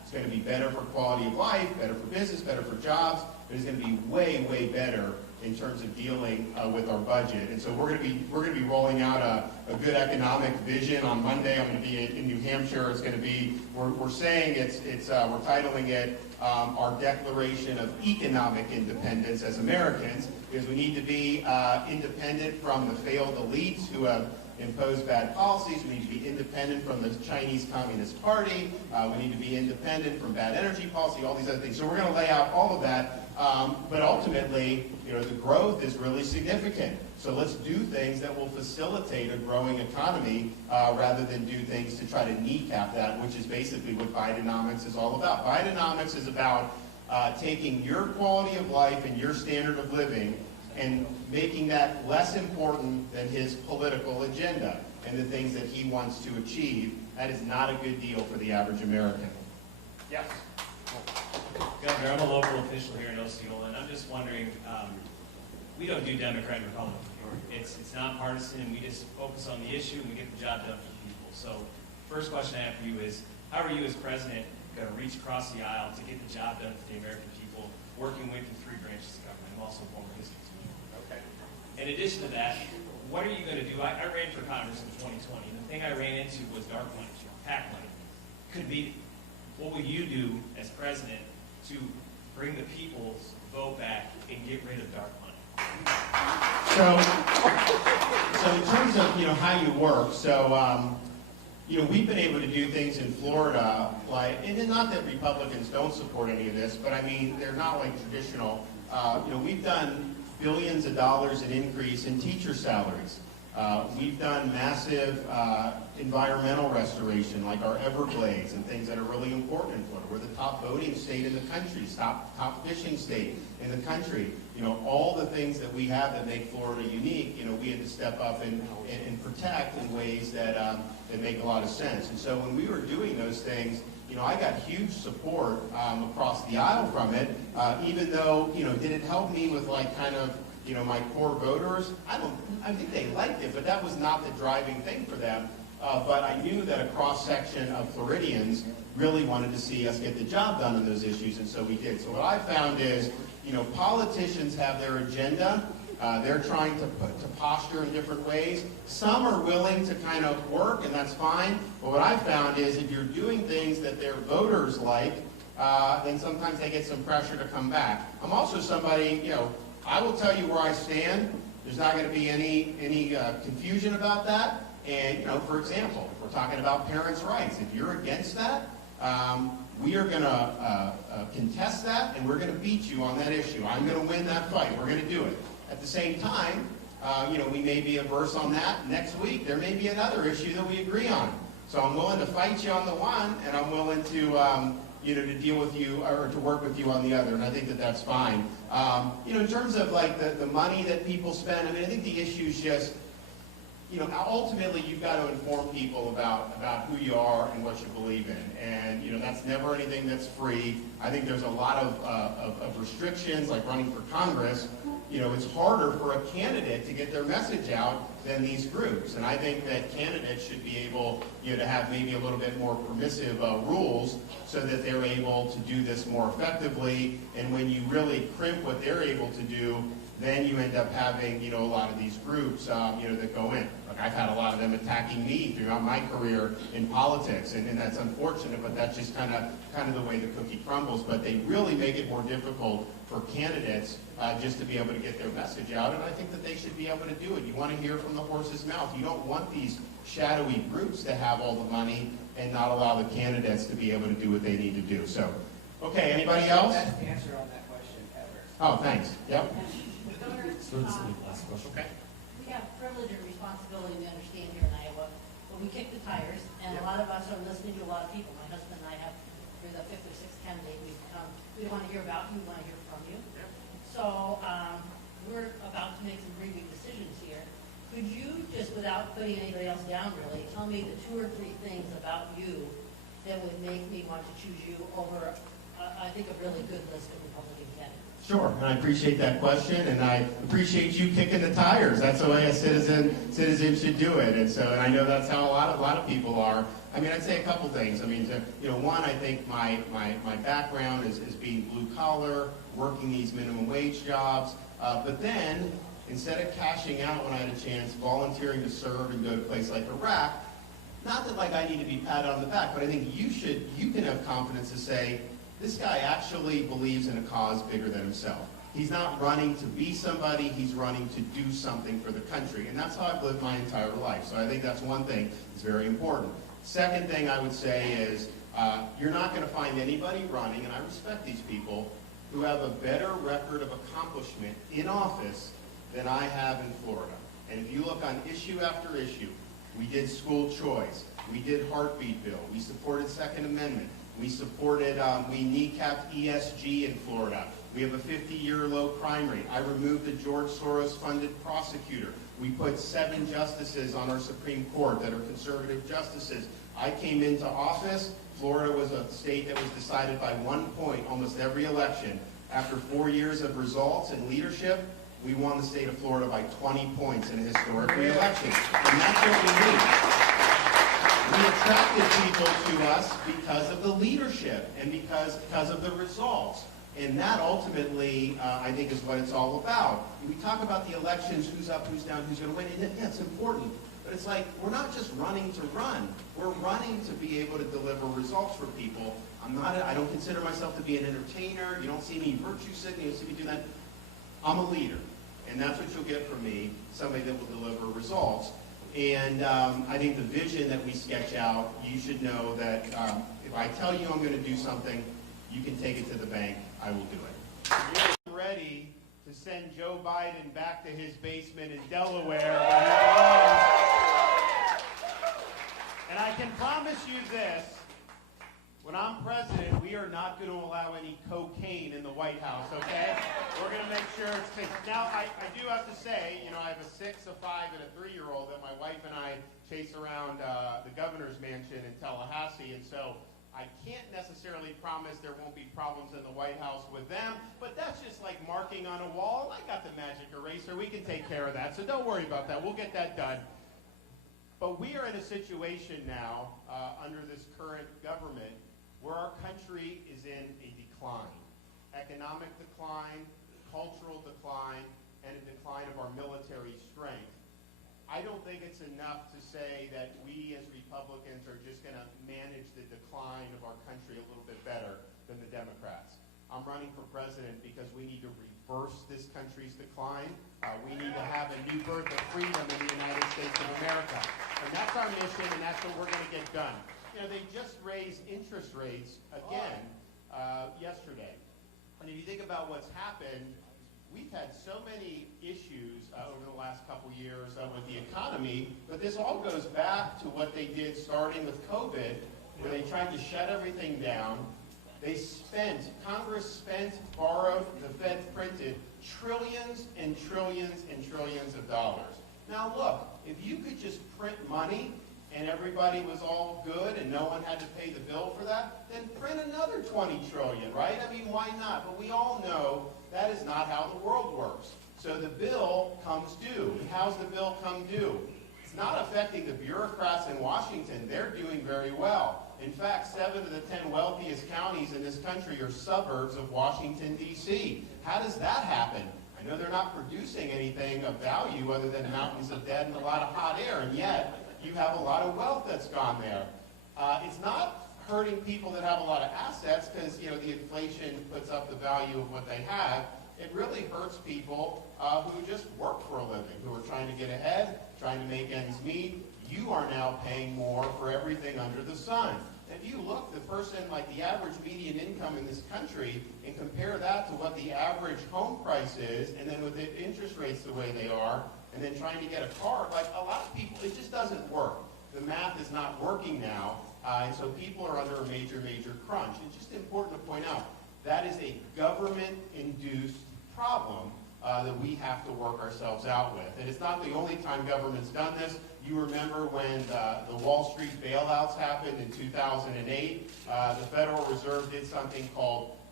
It's going to be better for quality of life, better for business, better for jobs, but it's going to be way, way better in terms of dealing with our budget. And so we're going to be rolling out a good economic vision on Monday. I'm going to be in New Hampshire. It's going to be, we're saying we're titling it our Declaration of Economic Independence as Americans, because we need to be independent from the failed elites who have imposed bad policies. We need to be independent from the Chinese Communist Party. We need to be independent from bad energy policy, all these other things. So we're going to lay out all of that. But ultimately, the growth is really significant. So let's do things that will facilitate a growing economy rather than do things to try to kneecap that, which is basically what Bidenomics is all about. Bidenomics is about taking your quality of life and your standard of living and making that less important than his political agenda and the things that he wants to achieve. That is not a good deal for the average American. Yes? Governor, I'm a local official here in Osceola, and I'm just wondering, we don't do Democrat and Republican. It's not partisan. We just focus on the issue and we get the job done for the people. So first question I have for you is, how are you as president going to reach across the aisle to get the job done for the American people, working with the three branches of government? I'm also a former history student. Okay. In addition to that, what are you going to do? I ran for Congress in 2020, and the thing I ran into was dark money, PAC money. Couldn't beat it. What will you do as president to bring the people's vote back and get rid of dark money? So in terms of how you work, we've been able to do things in Florida, and not that Republicans don't support any of this, but I mean they're not like traditional. We've done billions of dollars in increase in teacher salaries. We've done massive environmental restoration, like our Everglades and things that are really important in Florida. We're the top boating state in the country, top fishing state in the country. All the things that we have that make Florida unique, we had to step up and protect in ways that make a lot of sense. And so when we were doing those things, I got huge support across the aisle from it, even though, did it help me with my core voters? I think they liked it, but that was not the driving thing for them. But I knew that a cross-section of Floridians really wanted to see us get the job done on those issues, and so we did. So what I found is, politicians have their agenda. They're trying to posture in different ways. Some are willing to kind of work, and that's fine. But what I found is if you're doing things that their voters like, then sometimes they get some pressure to come back. I'm also somebody, I will tell you where I stand. There's not going to be any confusion about that. And, for example, if we're talking about parents' rights, if you're against that, we are going to contest that, and we're going to beat you on that issue. I'm going to win that fight. We're going to do it. At the same time, we may be averse on that. Next week, there may be another issue that we agree on. So I'm willing to fight you on the one, and I'm willing to, to deal with you or to work with you on the other, and I think that that's fine. In terms of the money that people spend, I think the issue is just, ultimately you've got to inform people about who you are and what you believe in. And, that's never anything that's free. I think there's a lot of restrictions, like running for Congress. It's harder for a candidate to get their message out than these groups. And I think that candidates should be able, to have maybe a little bit more permissive rules so that they're able to do this more effectively. And when you really crimp what they're able to do, then you end up having, a lot of these groups, that go in. Like I've had a lot of them attacking me throughout my career in politics, and that's unfortunate, but that's just kind of the way the cookie crumbles. But they really make it more difficult for candidates just to be able to get their message out, and I think that they should be able to do it. You want to hear from the horse's mouth. You don't want these shadowy groups to have all the money and not allow the candidates to be able to do what they need to do. So, okay, anybody else? That's the answer on that question ever. Oh, thanks. Yep. Governor, Last question. Okay. we have privilege and responsibility, we understand here in Iowa, but we kick the tires, and a lot of us are listening to a lot of people. My husband and I you're the fifth or sixth candidate we've come. We want to hear about you, we want to hear from you. So we're about to make some pretty big decisions here. Could you, just without putting anybody else down really, tell me the 2 or 3 things about you that would make me want to choose you over a I think, a really good list of Republican candidates. Sure, and I appreciate that question, and I appreciate you kicking the tires. That's the way a citizen should do it, and I know that's how a lot of people are. I mean, I'd say a couple things. I mean, one, I think my background is being blue collar, working these minimum wage jobs, but then instead of cashing out when I had a chance, volunteering to serve and go to a place like Iraq. Not that like I need to be patted on the back, but I think you can have confidence to say, this guy actually believes in a cause bigger than himself. He's not running to be somebody, he's running to do something for the country. And that's how I've lived my entire life. So I think that's one thing that's very important. Second thing I would say is, you're not going to find anybody running, and I respect these people, who have a better record of accomplishment in office than I have in Florida. And if you look on issue after issue, we did school choice, we did heartbeat bill, we supported Second Amendment, we supported, we kneecapped ESG in Florida. We have a 50-year low crime rate. I removed the George Soros-funded prosecutor. We put 7 justices on our Supreme Court that are conservative justices. I came into office. Florida was a state that was decided by 1 point almost every election. After 4 years of results and leadership, we won the state of Florida by 20 points in a historic re-election. And that's what we need. We attracted people to us because of the leadership and because of the results. And that ultimately, I think, is what it's all about. We talk about the elections, who's up, who's down, who's going to win, and yeah, it's important. But it's like, we're not just running to run. We're running to be able to deliver results for people. I don't consider myself to be an entertainer. You don't see me virtue signaling. You don't see me do that. I'm a leader. And that's what you'll get from me, somebody that will deliver results. And I think the vision that we sketch out, you should know that if I tell you I'm going to do something, you can take it to the bank. I will do it. You're ready to send Joe Biden back to his basement in Delaware. And I can promise you this. When I'm president, we are not going to allow any cocaine in the White House, okay? We're going to make sure it's clean. Now, I do have to say, I have a 6, a 5, and a 3-year-old that my wife and I chase around the governor's mansion in Tallahassee, and so I can't necessarily promise there won't be problems in the White House with them, but that's just like marking on a wall. I got the magic eraser. We can take care of that, so don't worry about that. We'll get that done. But we are in a situation now, under this current government, where our country is in a decline. Economic decline, cultural decline, and a decline of our military strength. I don't think it's enough to say that we as Republicans are just going to manage the decline of our country a little bit better than the Democrats. I'm running for president because we need to reverse this country's decline. We need to have a new birth of freedom in the United States of America. And that's our mission, and that's what we're going to get done. They just raised interest rates again yesterday. And if you think about what's happened, we've had so many issues over the last couple years with the economy, but this all goes back to what they did starting with COVID, where they tried to shut everything down. Congress spent, borrowed, the Fed printed trillions and trillions and trillions of dollars. Now look, if you could just print money and everybody was all good and no one had to pay the bill for that, then print another 20 trillion, right? I mean, why not? But we all know that is not how the world works. So the bill comes due. And how's the bill come due? It's not affecting the bureaucrats in Washington. They're doing very well. In fact, 7 of the 10 wealthiest counties in this country are suburbs of Washington, D.C. How does that happen? I know they're not producing anything of value other than mountains of debt and a lot of hot air, and yet you have a lot of wealth that's gone there. It's not hurting people that have a lot of assets because, the inflation puts up the value of what they have. It really hurts people who just work for a living, who are trying to get ahead, trying to make ends meet. You are now paying more for everything under the sun. If you look, the person, like the average median income in this country, and compare that to what the average home price is, and then with the interest rates the way they are, and then trying to get a car, like a lot of people, it just doesn't work. The math is not working now, and so people are under a major, major crunch. It's just important to point out, that is a government-induced problem that we have to work ourselves out with. And it's not the only time government's done this. You remember when the Wall Street bailouts happened in 2008, the Federal Reserve did something called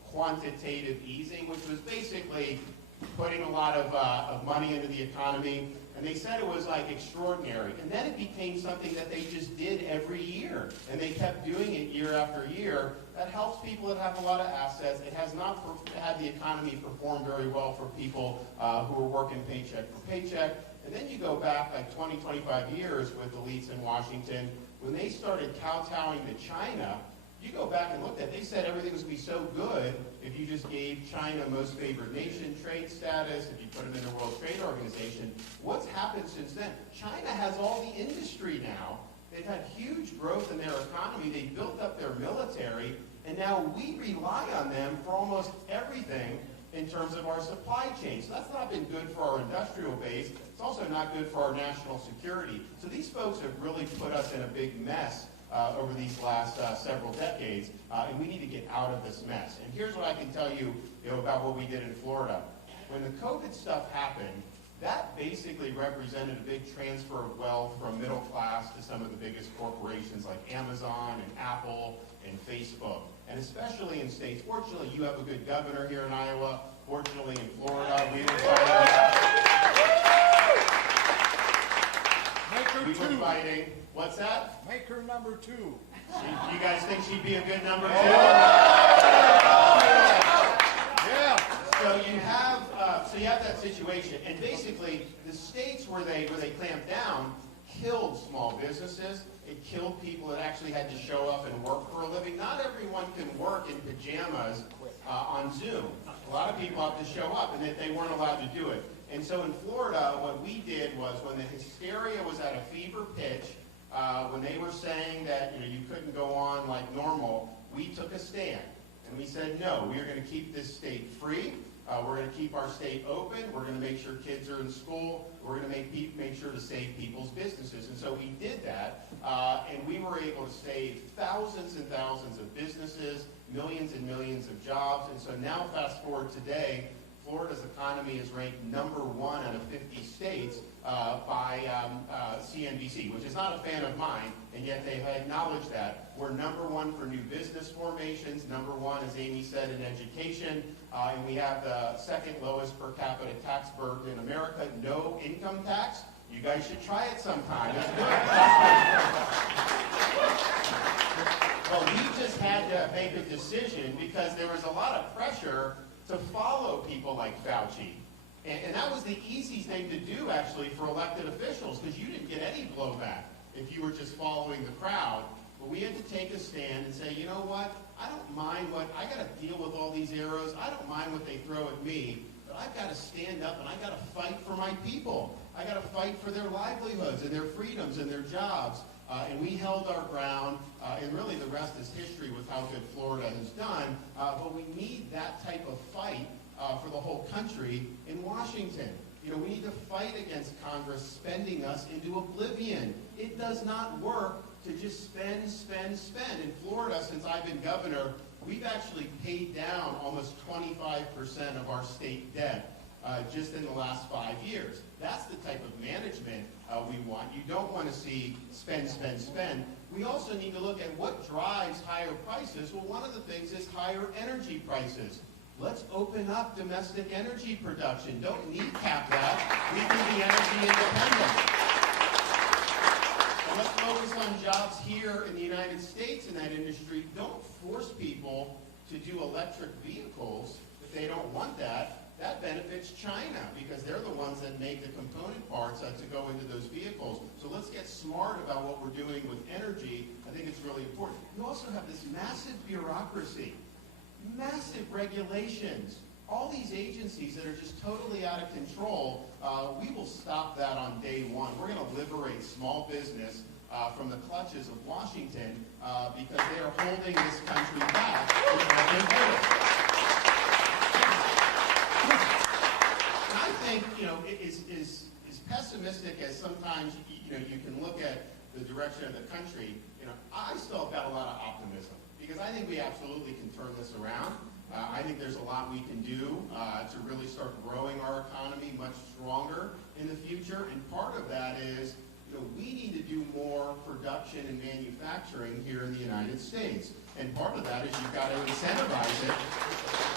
quantitative easing, which was basically putting a lot of money into the economy. And they said it was like extraordinary. And then it became something that they just did every year. And they kept doing it year after year. That helps people that have a lot of assets. It has not had the economy perform very well for people who are working paycheck for paycheck. And then you go back like 20, 25 years with elites in Washington. When they started kowtowing to China, you go back and look at it, they said everything was going to be so good if you just gave China most favored nation trade status, if you put them in the World Trade Organization. What's happened since then? China has all the industry now. They've had huge growth in their economy. They've built up their military, and now we rely on them for almost everything in terms of our supply chain. So that's not been good for our industrial base. It's also not good for our national security. So these folks have really put us in a big mess over these last several decades, and we need to get out of this mess. And here's what I can tell you, about what we did in Florida. When the COVID stuff happened, that basically represented a big transfer of wealth from middle class to some of the biggest corporations like Amazon and Apple and Facebook. And especially in states, fortunately, you have a good governor here in Iowa. Fortunately, in Florida, we were fighting. What's that? Make her number 2. You guys think she'd be a good number 2? Yeah. So you have that situation, and basically the states where they clamped down killed small businesses. It killed people that actually had to show up and work for a living. Not everyone can work in pajamas on Zoom. A lot of people have to show up, and they weren't allowed to do it. And so in Florida, what we did was when the hysteria was at a fever pitch, when they were saying that you couldn't go on like normal, we took a stand. And we said, no, we are going to keep this state free. We're going to keep our state open. We're going to make sure kids are in school. We're going to make sure to save people's businesses. And so we did that, and we were able to save thousands and thousands of businesses, millions and millions of jobs. And so now fast forward today, Florida's economy is ranked number 1 out of 50 states by CNBC, which is not a fan of mine, and yet they acknowledged that. We're number 1 for new business formations, number 1, as Amy said, in education, and we have the second lowest per capita tax burden in America, no income tax. You guys should try it sometime. It's good. Well, we just had to make a decision because there was a lot of pressure to follow people like Fauci. And that was the easy thing to do, actually, for elected officials, because you didn't get any blowback if you were just following the crowd. But we had to take a stand and say, you know what? I don't mind I got to deal with all these arrows. I don't mind what they throw at me, but I've got to stand up and I've got to fight for my people. I got to fight for their livelihoods and their freedoms and their jobs. And we held our ground, and really the rest is history with how good Florida has done. But we need that type of fight for the whole country in Washington. We need to fight against Congress spending us into oblivion. It does not work to just spend, spend, spend. In Florida, since I've been governor, we've actually paid down almost 25% of our state debt just in the last 5 years. That's the type of management we want. You don't want to see spend, spend, spend. We also need to look at what drives higher prices. Well, one of the things is higher energy prices. Let's open up domestic energy production. Don't kneecap that. We can be energy independent. And let's focus on jobs here in the United States in that industry. Don't force people to do electric vehicles if they don't want that. That benefits China because they're the ones that make the component parts to go into those vehicles. So let's get smart about what we're doing with energy. I think it's really important. You also have this massive bureaucracy, massive regulations, all these agencies that are just totally out of control. We will stop that on day one. We're going to liberate small business from the clutches of Washington because they are holding this country back. I think, as pessimistic as sometimes, you can look at the direction of the country, I still have got a lot of optimism because I think we absolutely can turn this around. I think there's a lot we can do to really start growing our economy much stronger in the future. And part of that is, we need to do more production and manufacturing here in the United States. And part of that is you've got to incentivize it.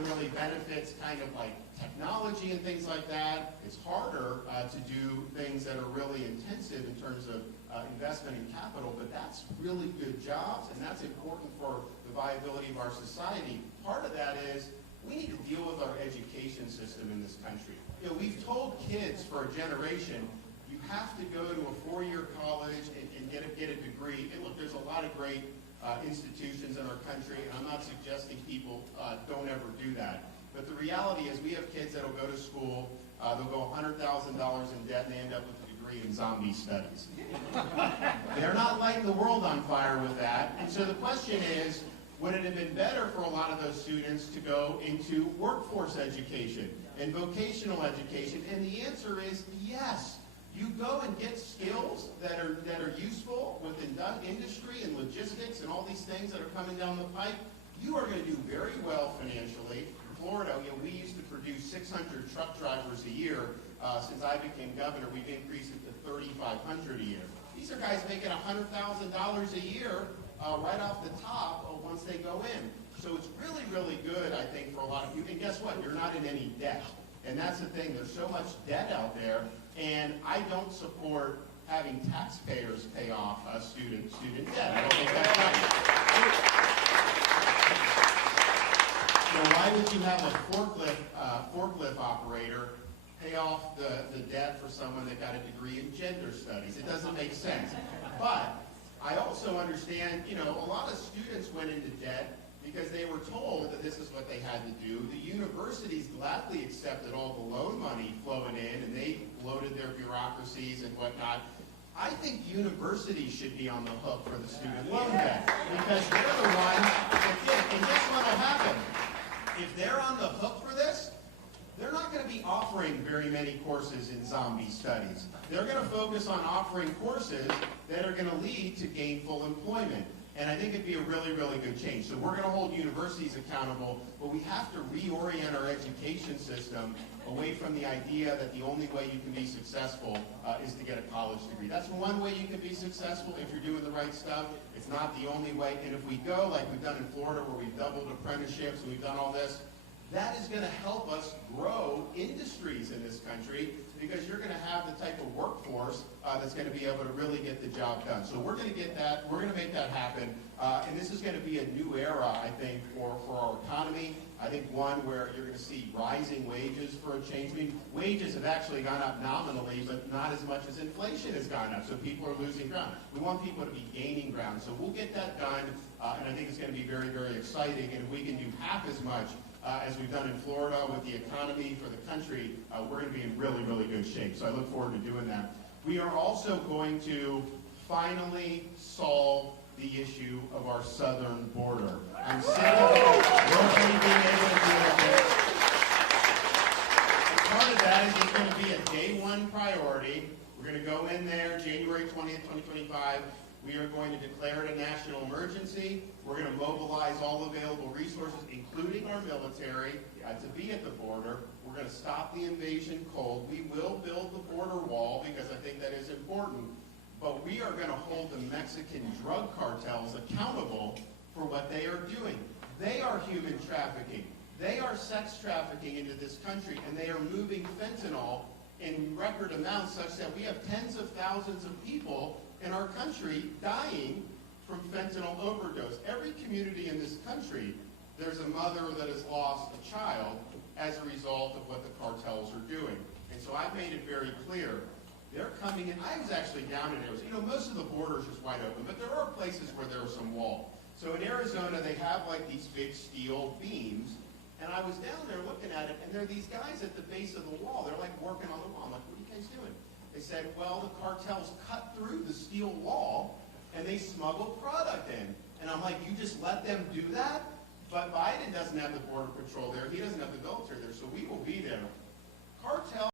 really benefits kind of like technology and things like that. It's harder to do things that are really intensive in terms of investment in capital, but that's really good jobs, and that's important for the viability of our society. Part of that is we need to deal with our education system in this country. You know, we've told kids for a generation, you have to go to a four-year college and get a degree. And look, there's a lot of great institutions in our country, and I'm not suggesting people don't ever do that. But the reality is we have kids that will go to school, they'll go $100,000 in debt, and they end up with a degree in zombie studies. They're not lighting the world on fire with that. And so the question is, would it have been better for a lot of those students to go into workforce education and vocational education? And the answer is yes. You go and get skills that are useful within industry and logistics and all these things that are coming down the pipe. You are going to do very well financially. In Florida, we used to produce 600 truck drivers a year. Since I became governor, we've increased it to 3,500 a year. These are guys making $100,000 a year right off the top once they go in. So it's really, really good, I think, for a lot of you. And guess what? You're not in any debt. And that's the thing. There's so much debt out there. And I don't support having taxpayers pay off student debt. I don't think that's right. So why would you have a forklift operator pay off the debt for someone that got a degree in gender studies? It doesn't make sense. But I also understand, a lot of students went into debt because they were told that this is what they had to do. The universities gladly accepted all the loan money flowing in, and they bloated their bureaucracies and whatnot. I think universities should be on the hook for the student loan debt because they're the ones that did. And guess what will happen? If they're on the hook for this, they're not going to be offering very many courses in zombie studies. They're going to focus on offering courses that are going to lead to gainful employment. And I think it'd be a really, really good change. So we're going to hold universities accountable, but we have to reorient our education system away from the idea that the only way you can be successful is to get a college degree. That's one way you can be successful if you're doing the right stuff. It's not the only way. And if we go like we've done in Florida, where we've doubled apprenticeships and we've done all this, that is going to help us grow industries in this country because you're going to have the type of workforce that's going to be able to really get the job done. So we're going to get that. We're going to make that happen. And this is going to be a new era, I think, for our economy. I think one where you're going to see rising wages for a change. I mean, wages have actually gone up nominally, but not as much as inflation has gone up. So people are losing ground. We want people to be gaining ground. So we'll get that done. And I think it's going to be very, very exciting. And if we can do half as much as we've done in Florida with the economy for the country, we're going to be in really, really good shape. So I look forward to doing that. We are also going to finally solve the issue of our southern border. I'm sick of nobody being able to do it. And part of that is it's going to be a day one priority. We're going to go in there January 20th, 2025. We are going to declare it a national emergency. We're going to mobilize all available resources, including our military, to be at the border. We're going to stop the invasion cold. We will build the border wall because I think that is important. But we are going to hold the Mexican drug cartels accountable for what they are doing. They are human trafficking. They are sex trafficking into this country, and they are moving fentanyl in record amounts such that we have tens of thousands of people in our country dying from fentanyl overdose. Every community in this country, there's a mother that has lost a child as a result of what the cartels are doing. And so I've made it very clear. They're coming in. I was actually down in Arizona. Most of the border is just wide open, but there are places where there's some wall. So in Arizona, they have like these big steel beams. And I was down there looking at it, and there are these guys at the base of the wall. They're like working on the wall. I'm like, what are you guys doing? They said, well, the cartels cut through the steel wall, and they smuggle product in. And I'm like, you just let them do that? But Biden doesn't have the border patrol there. He doesn't have the military there, so we will be there. Cartel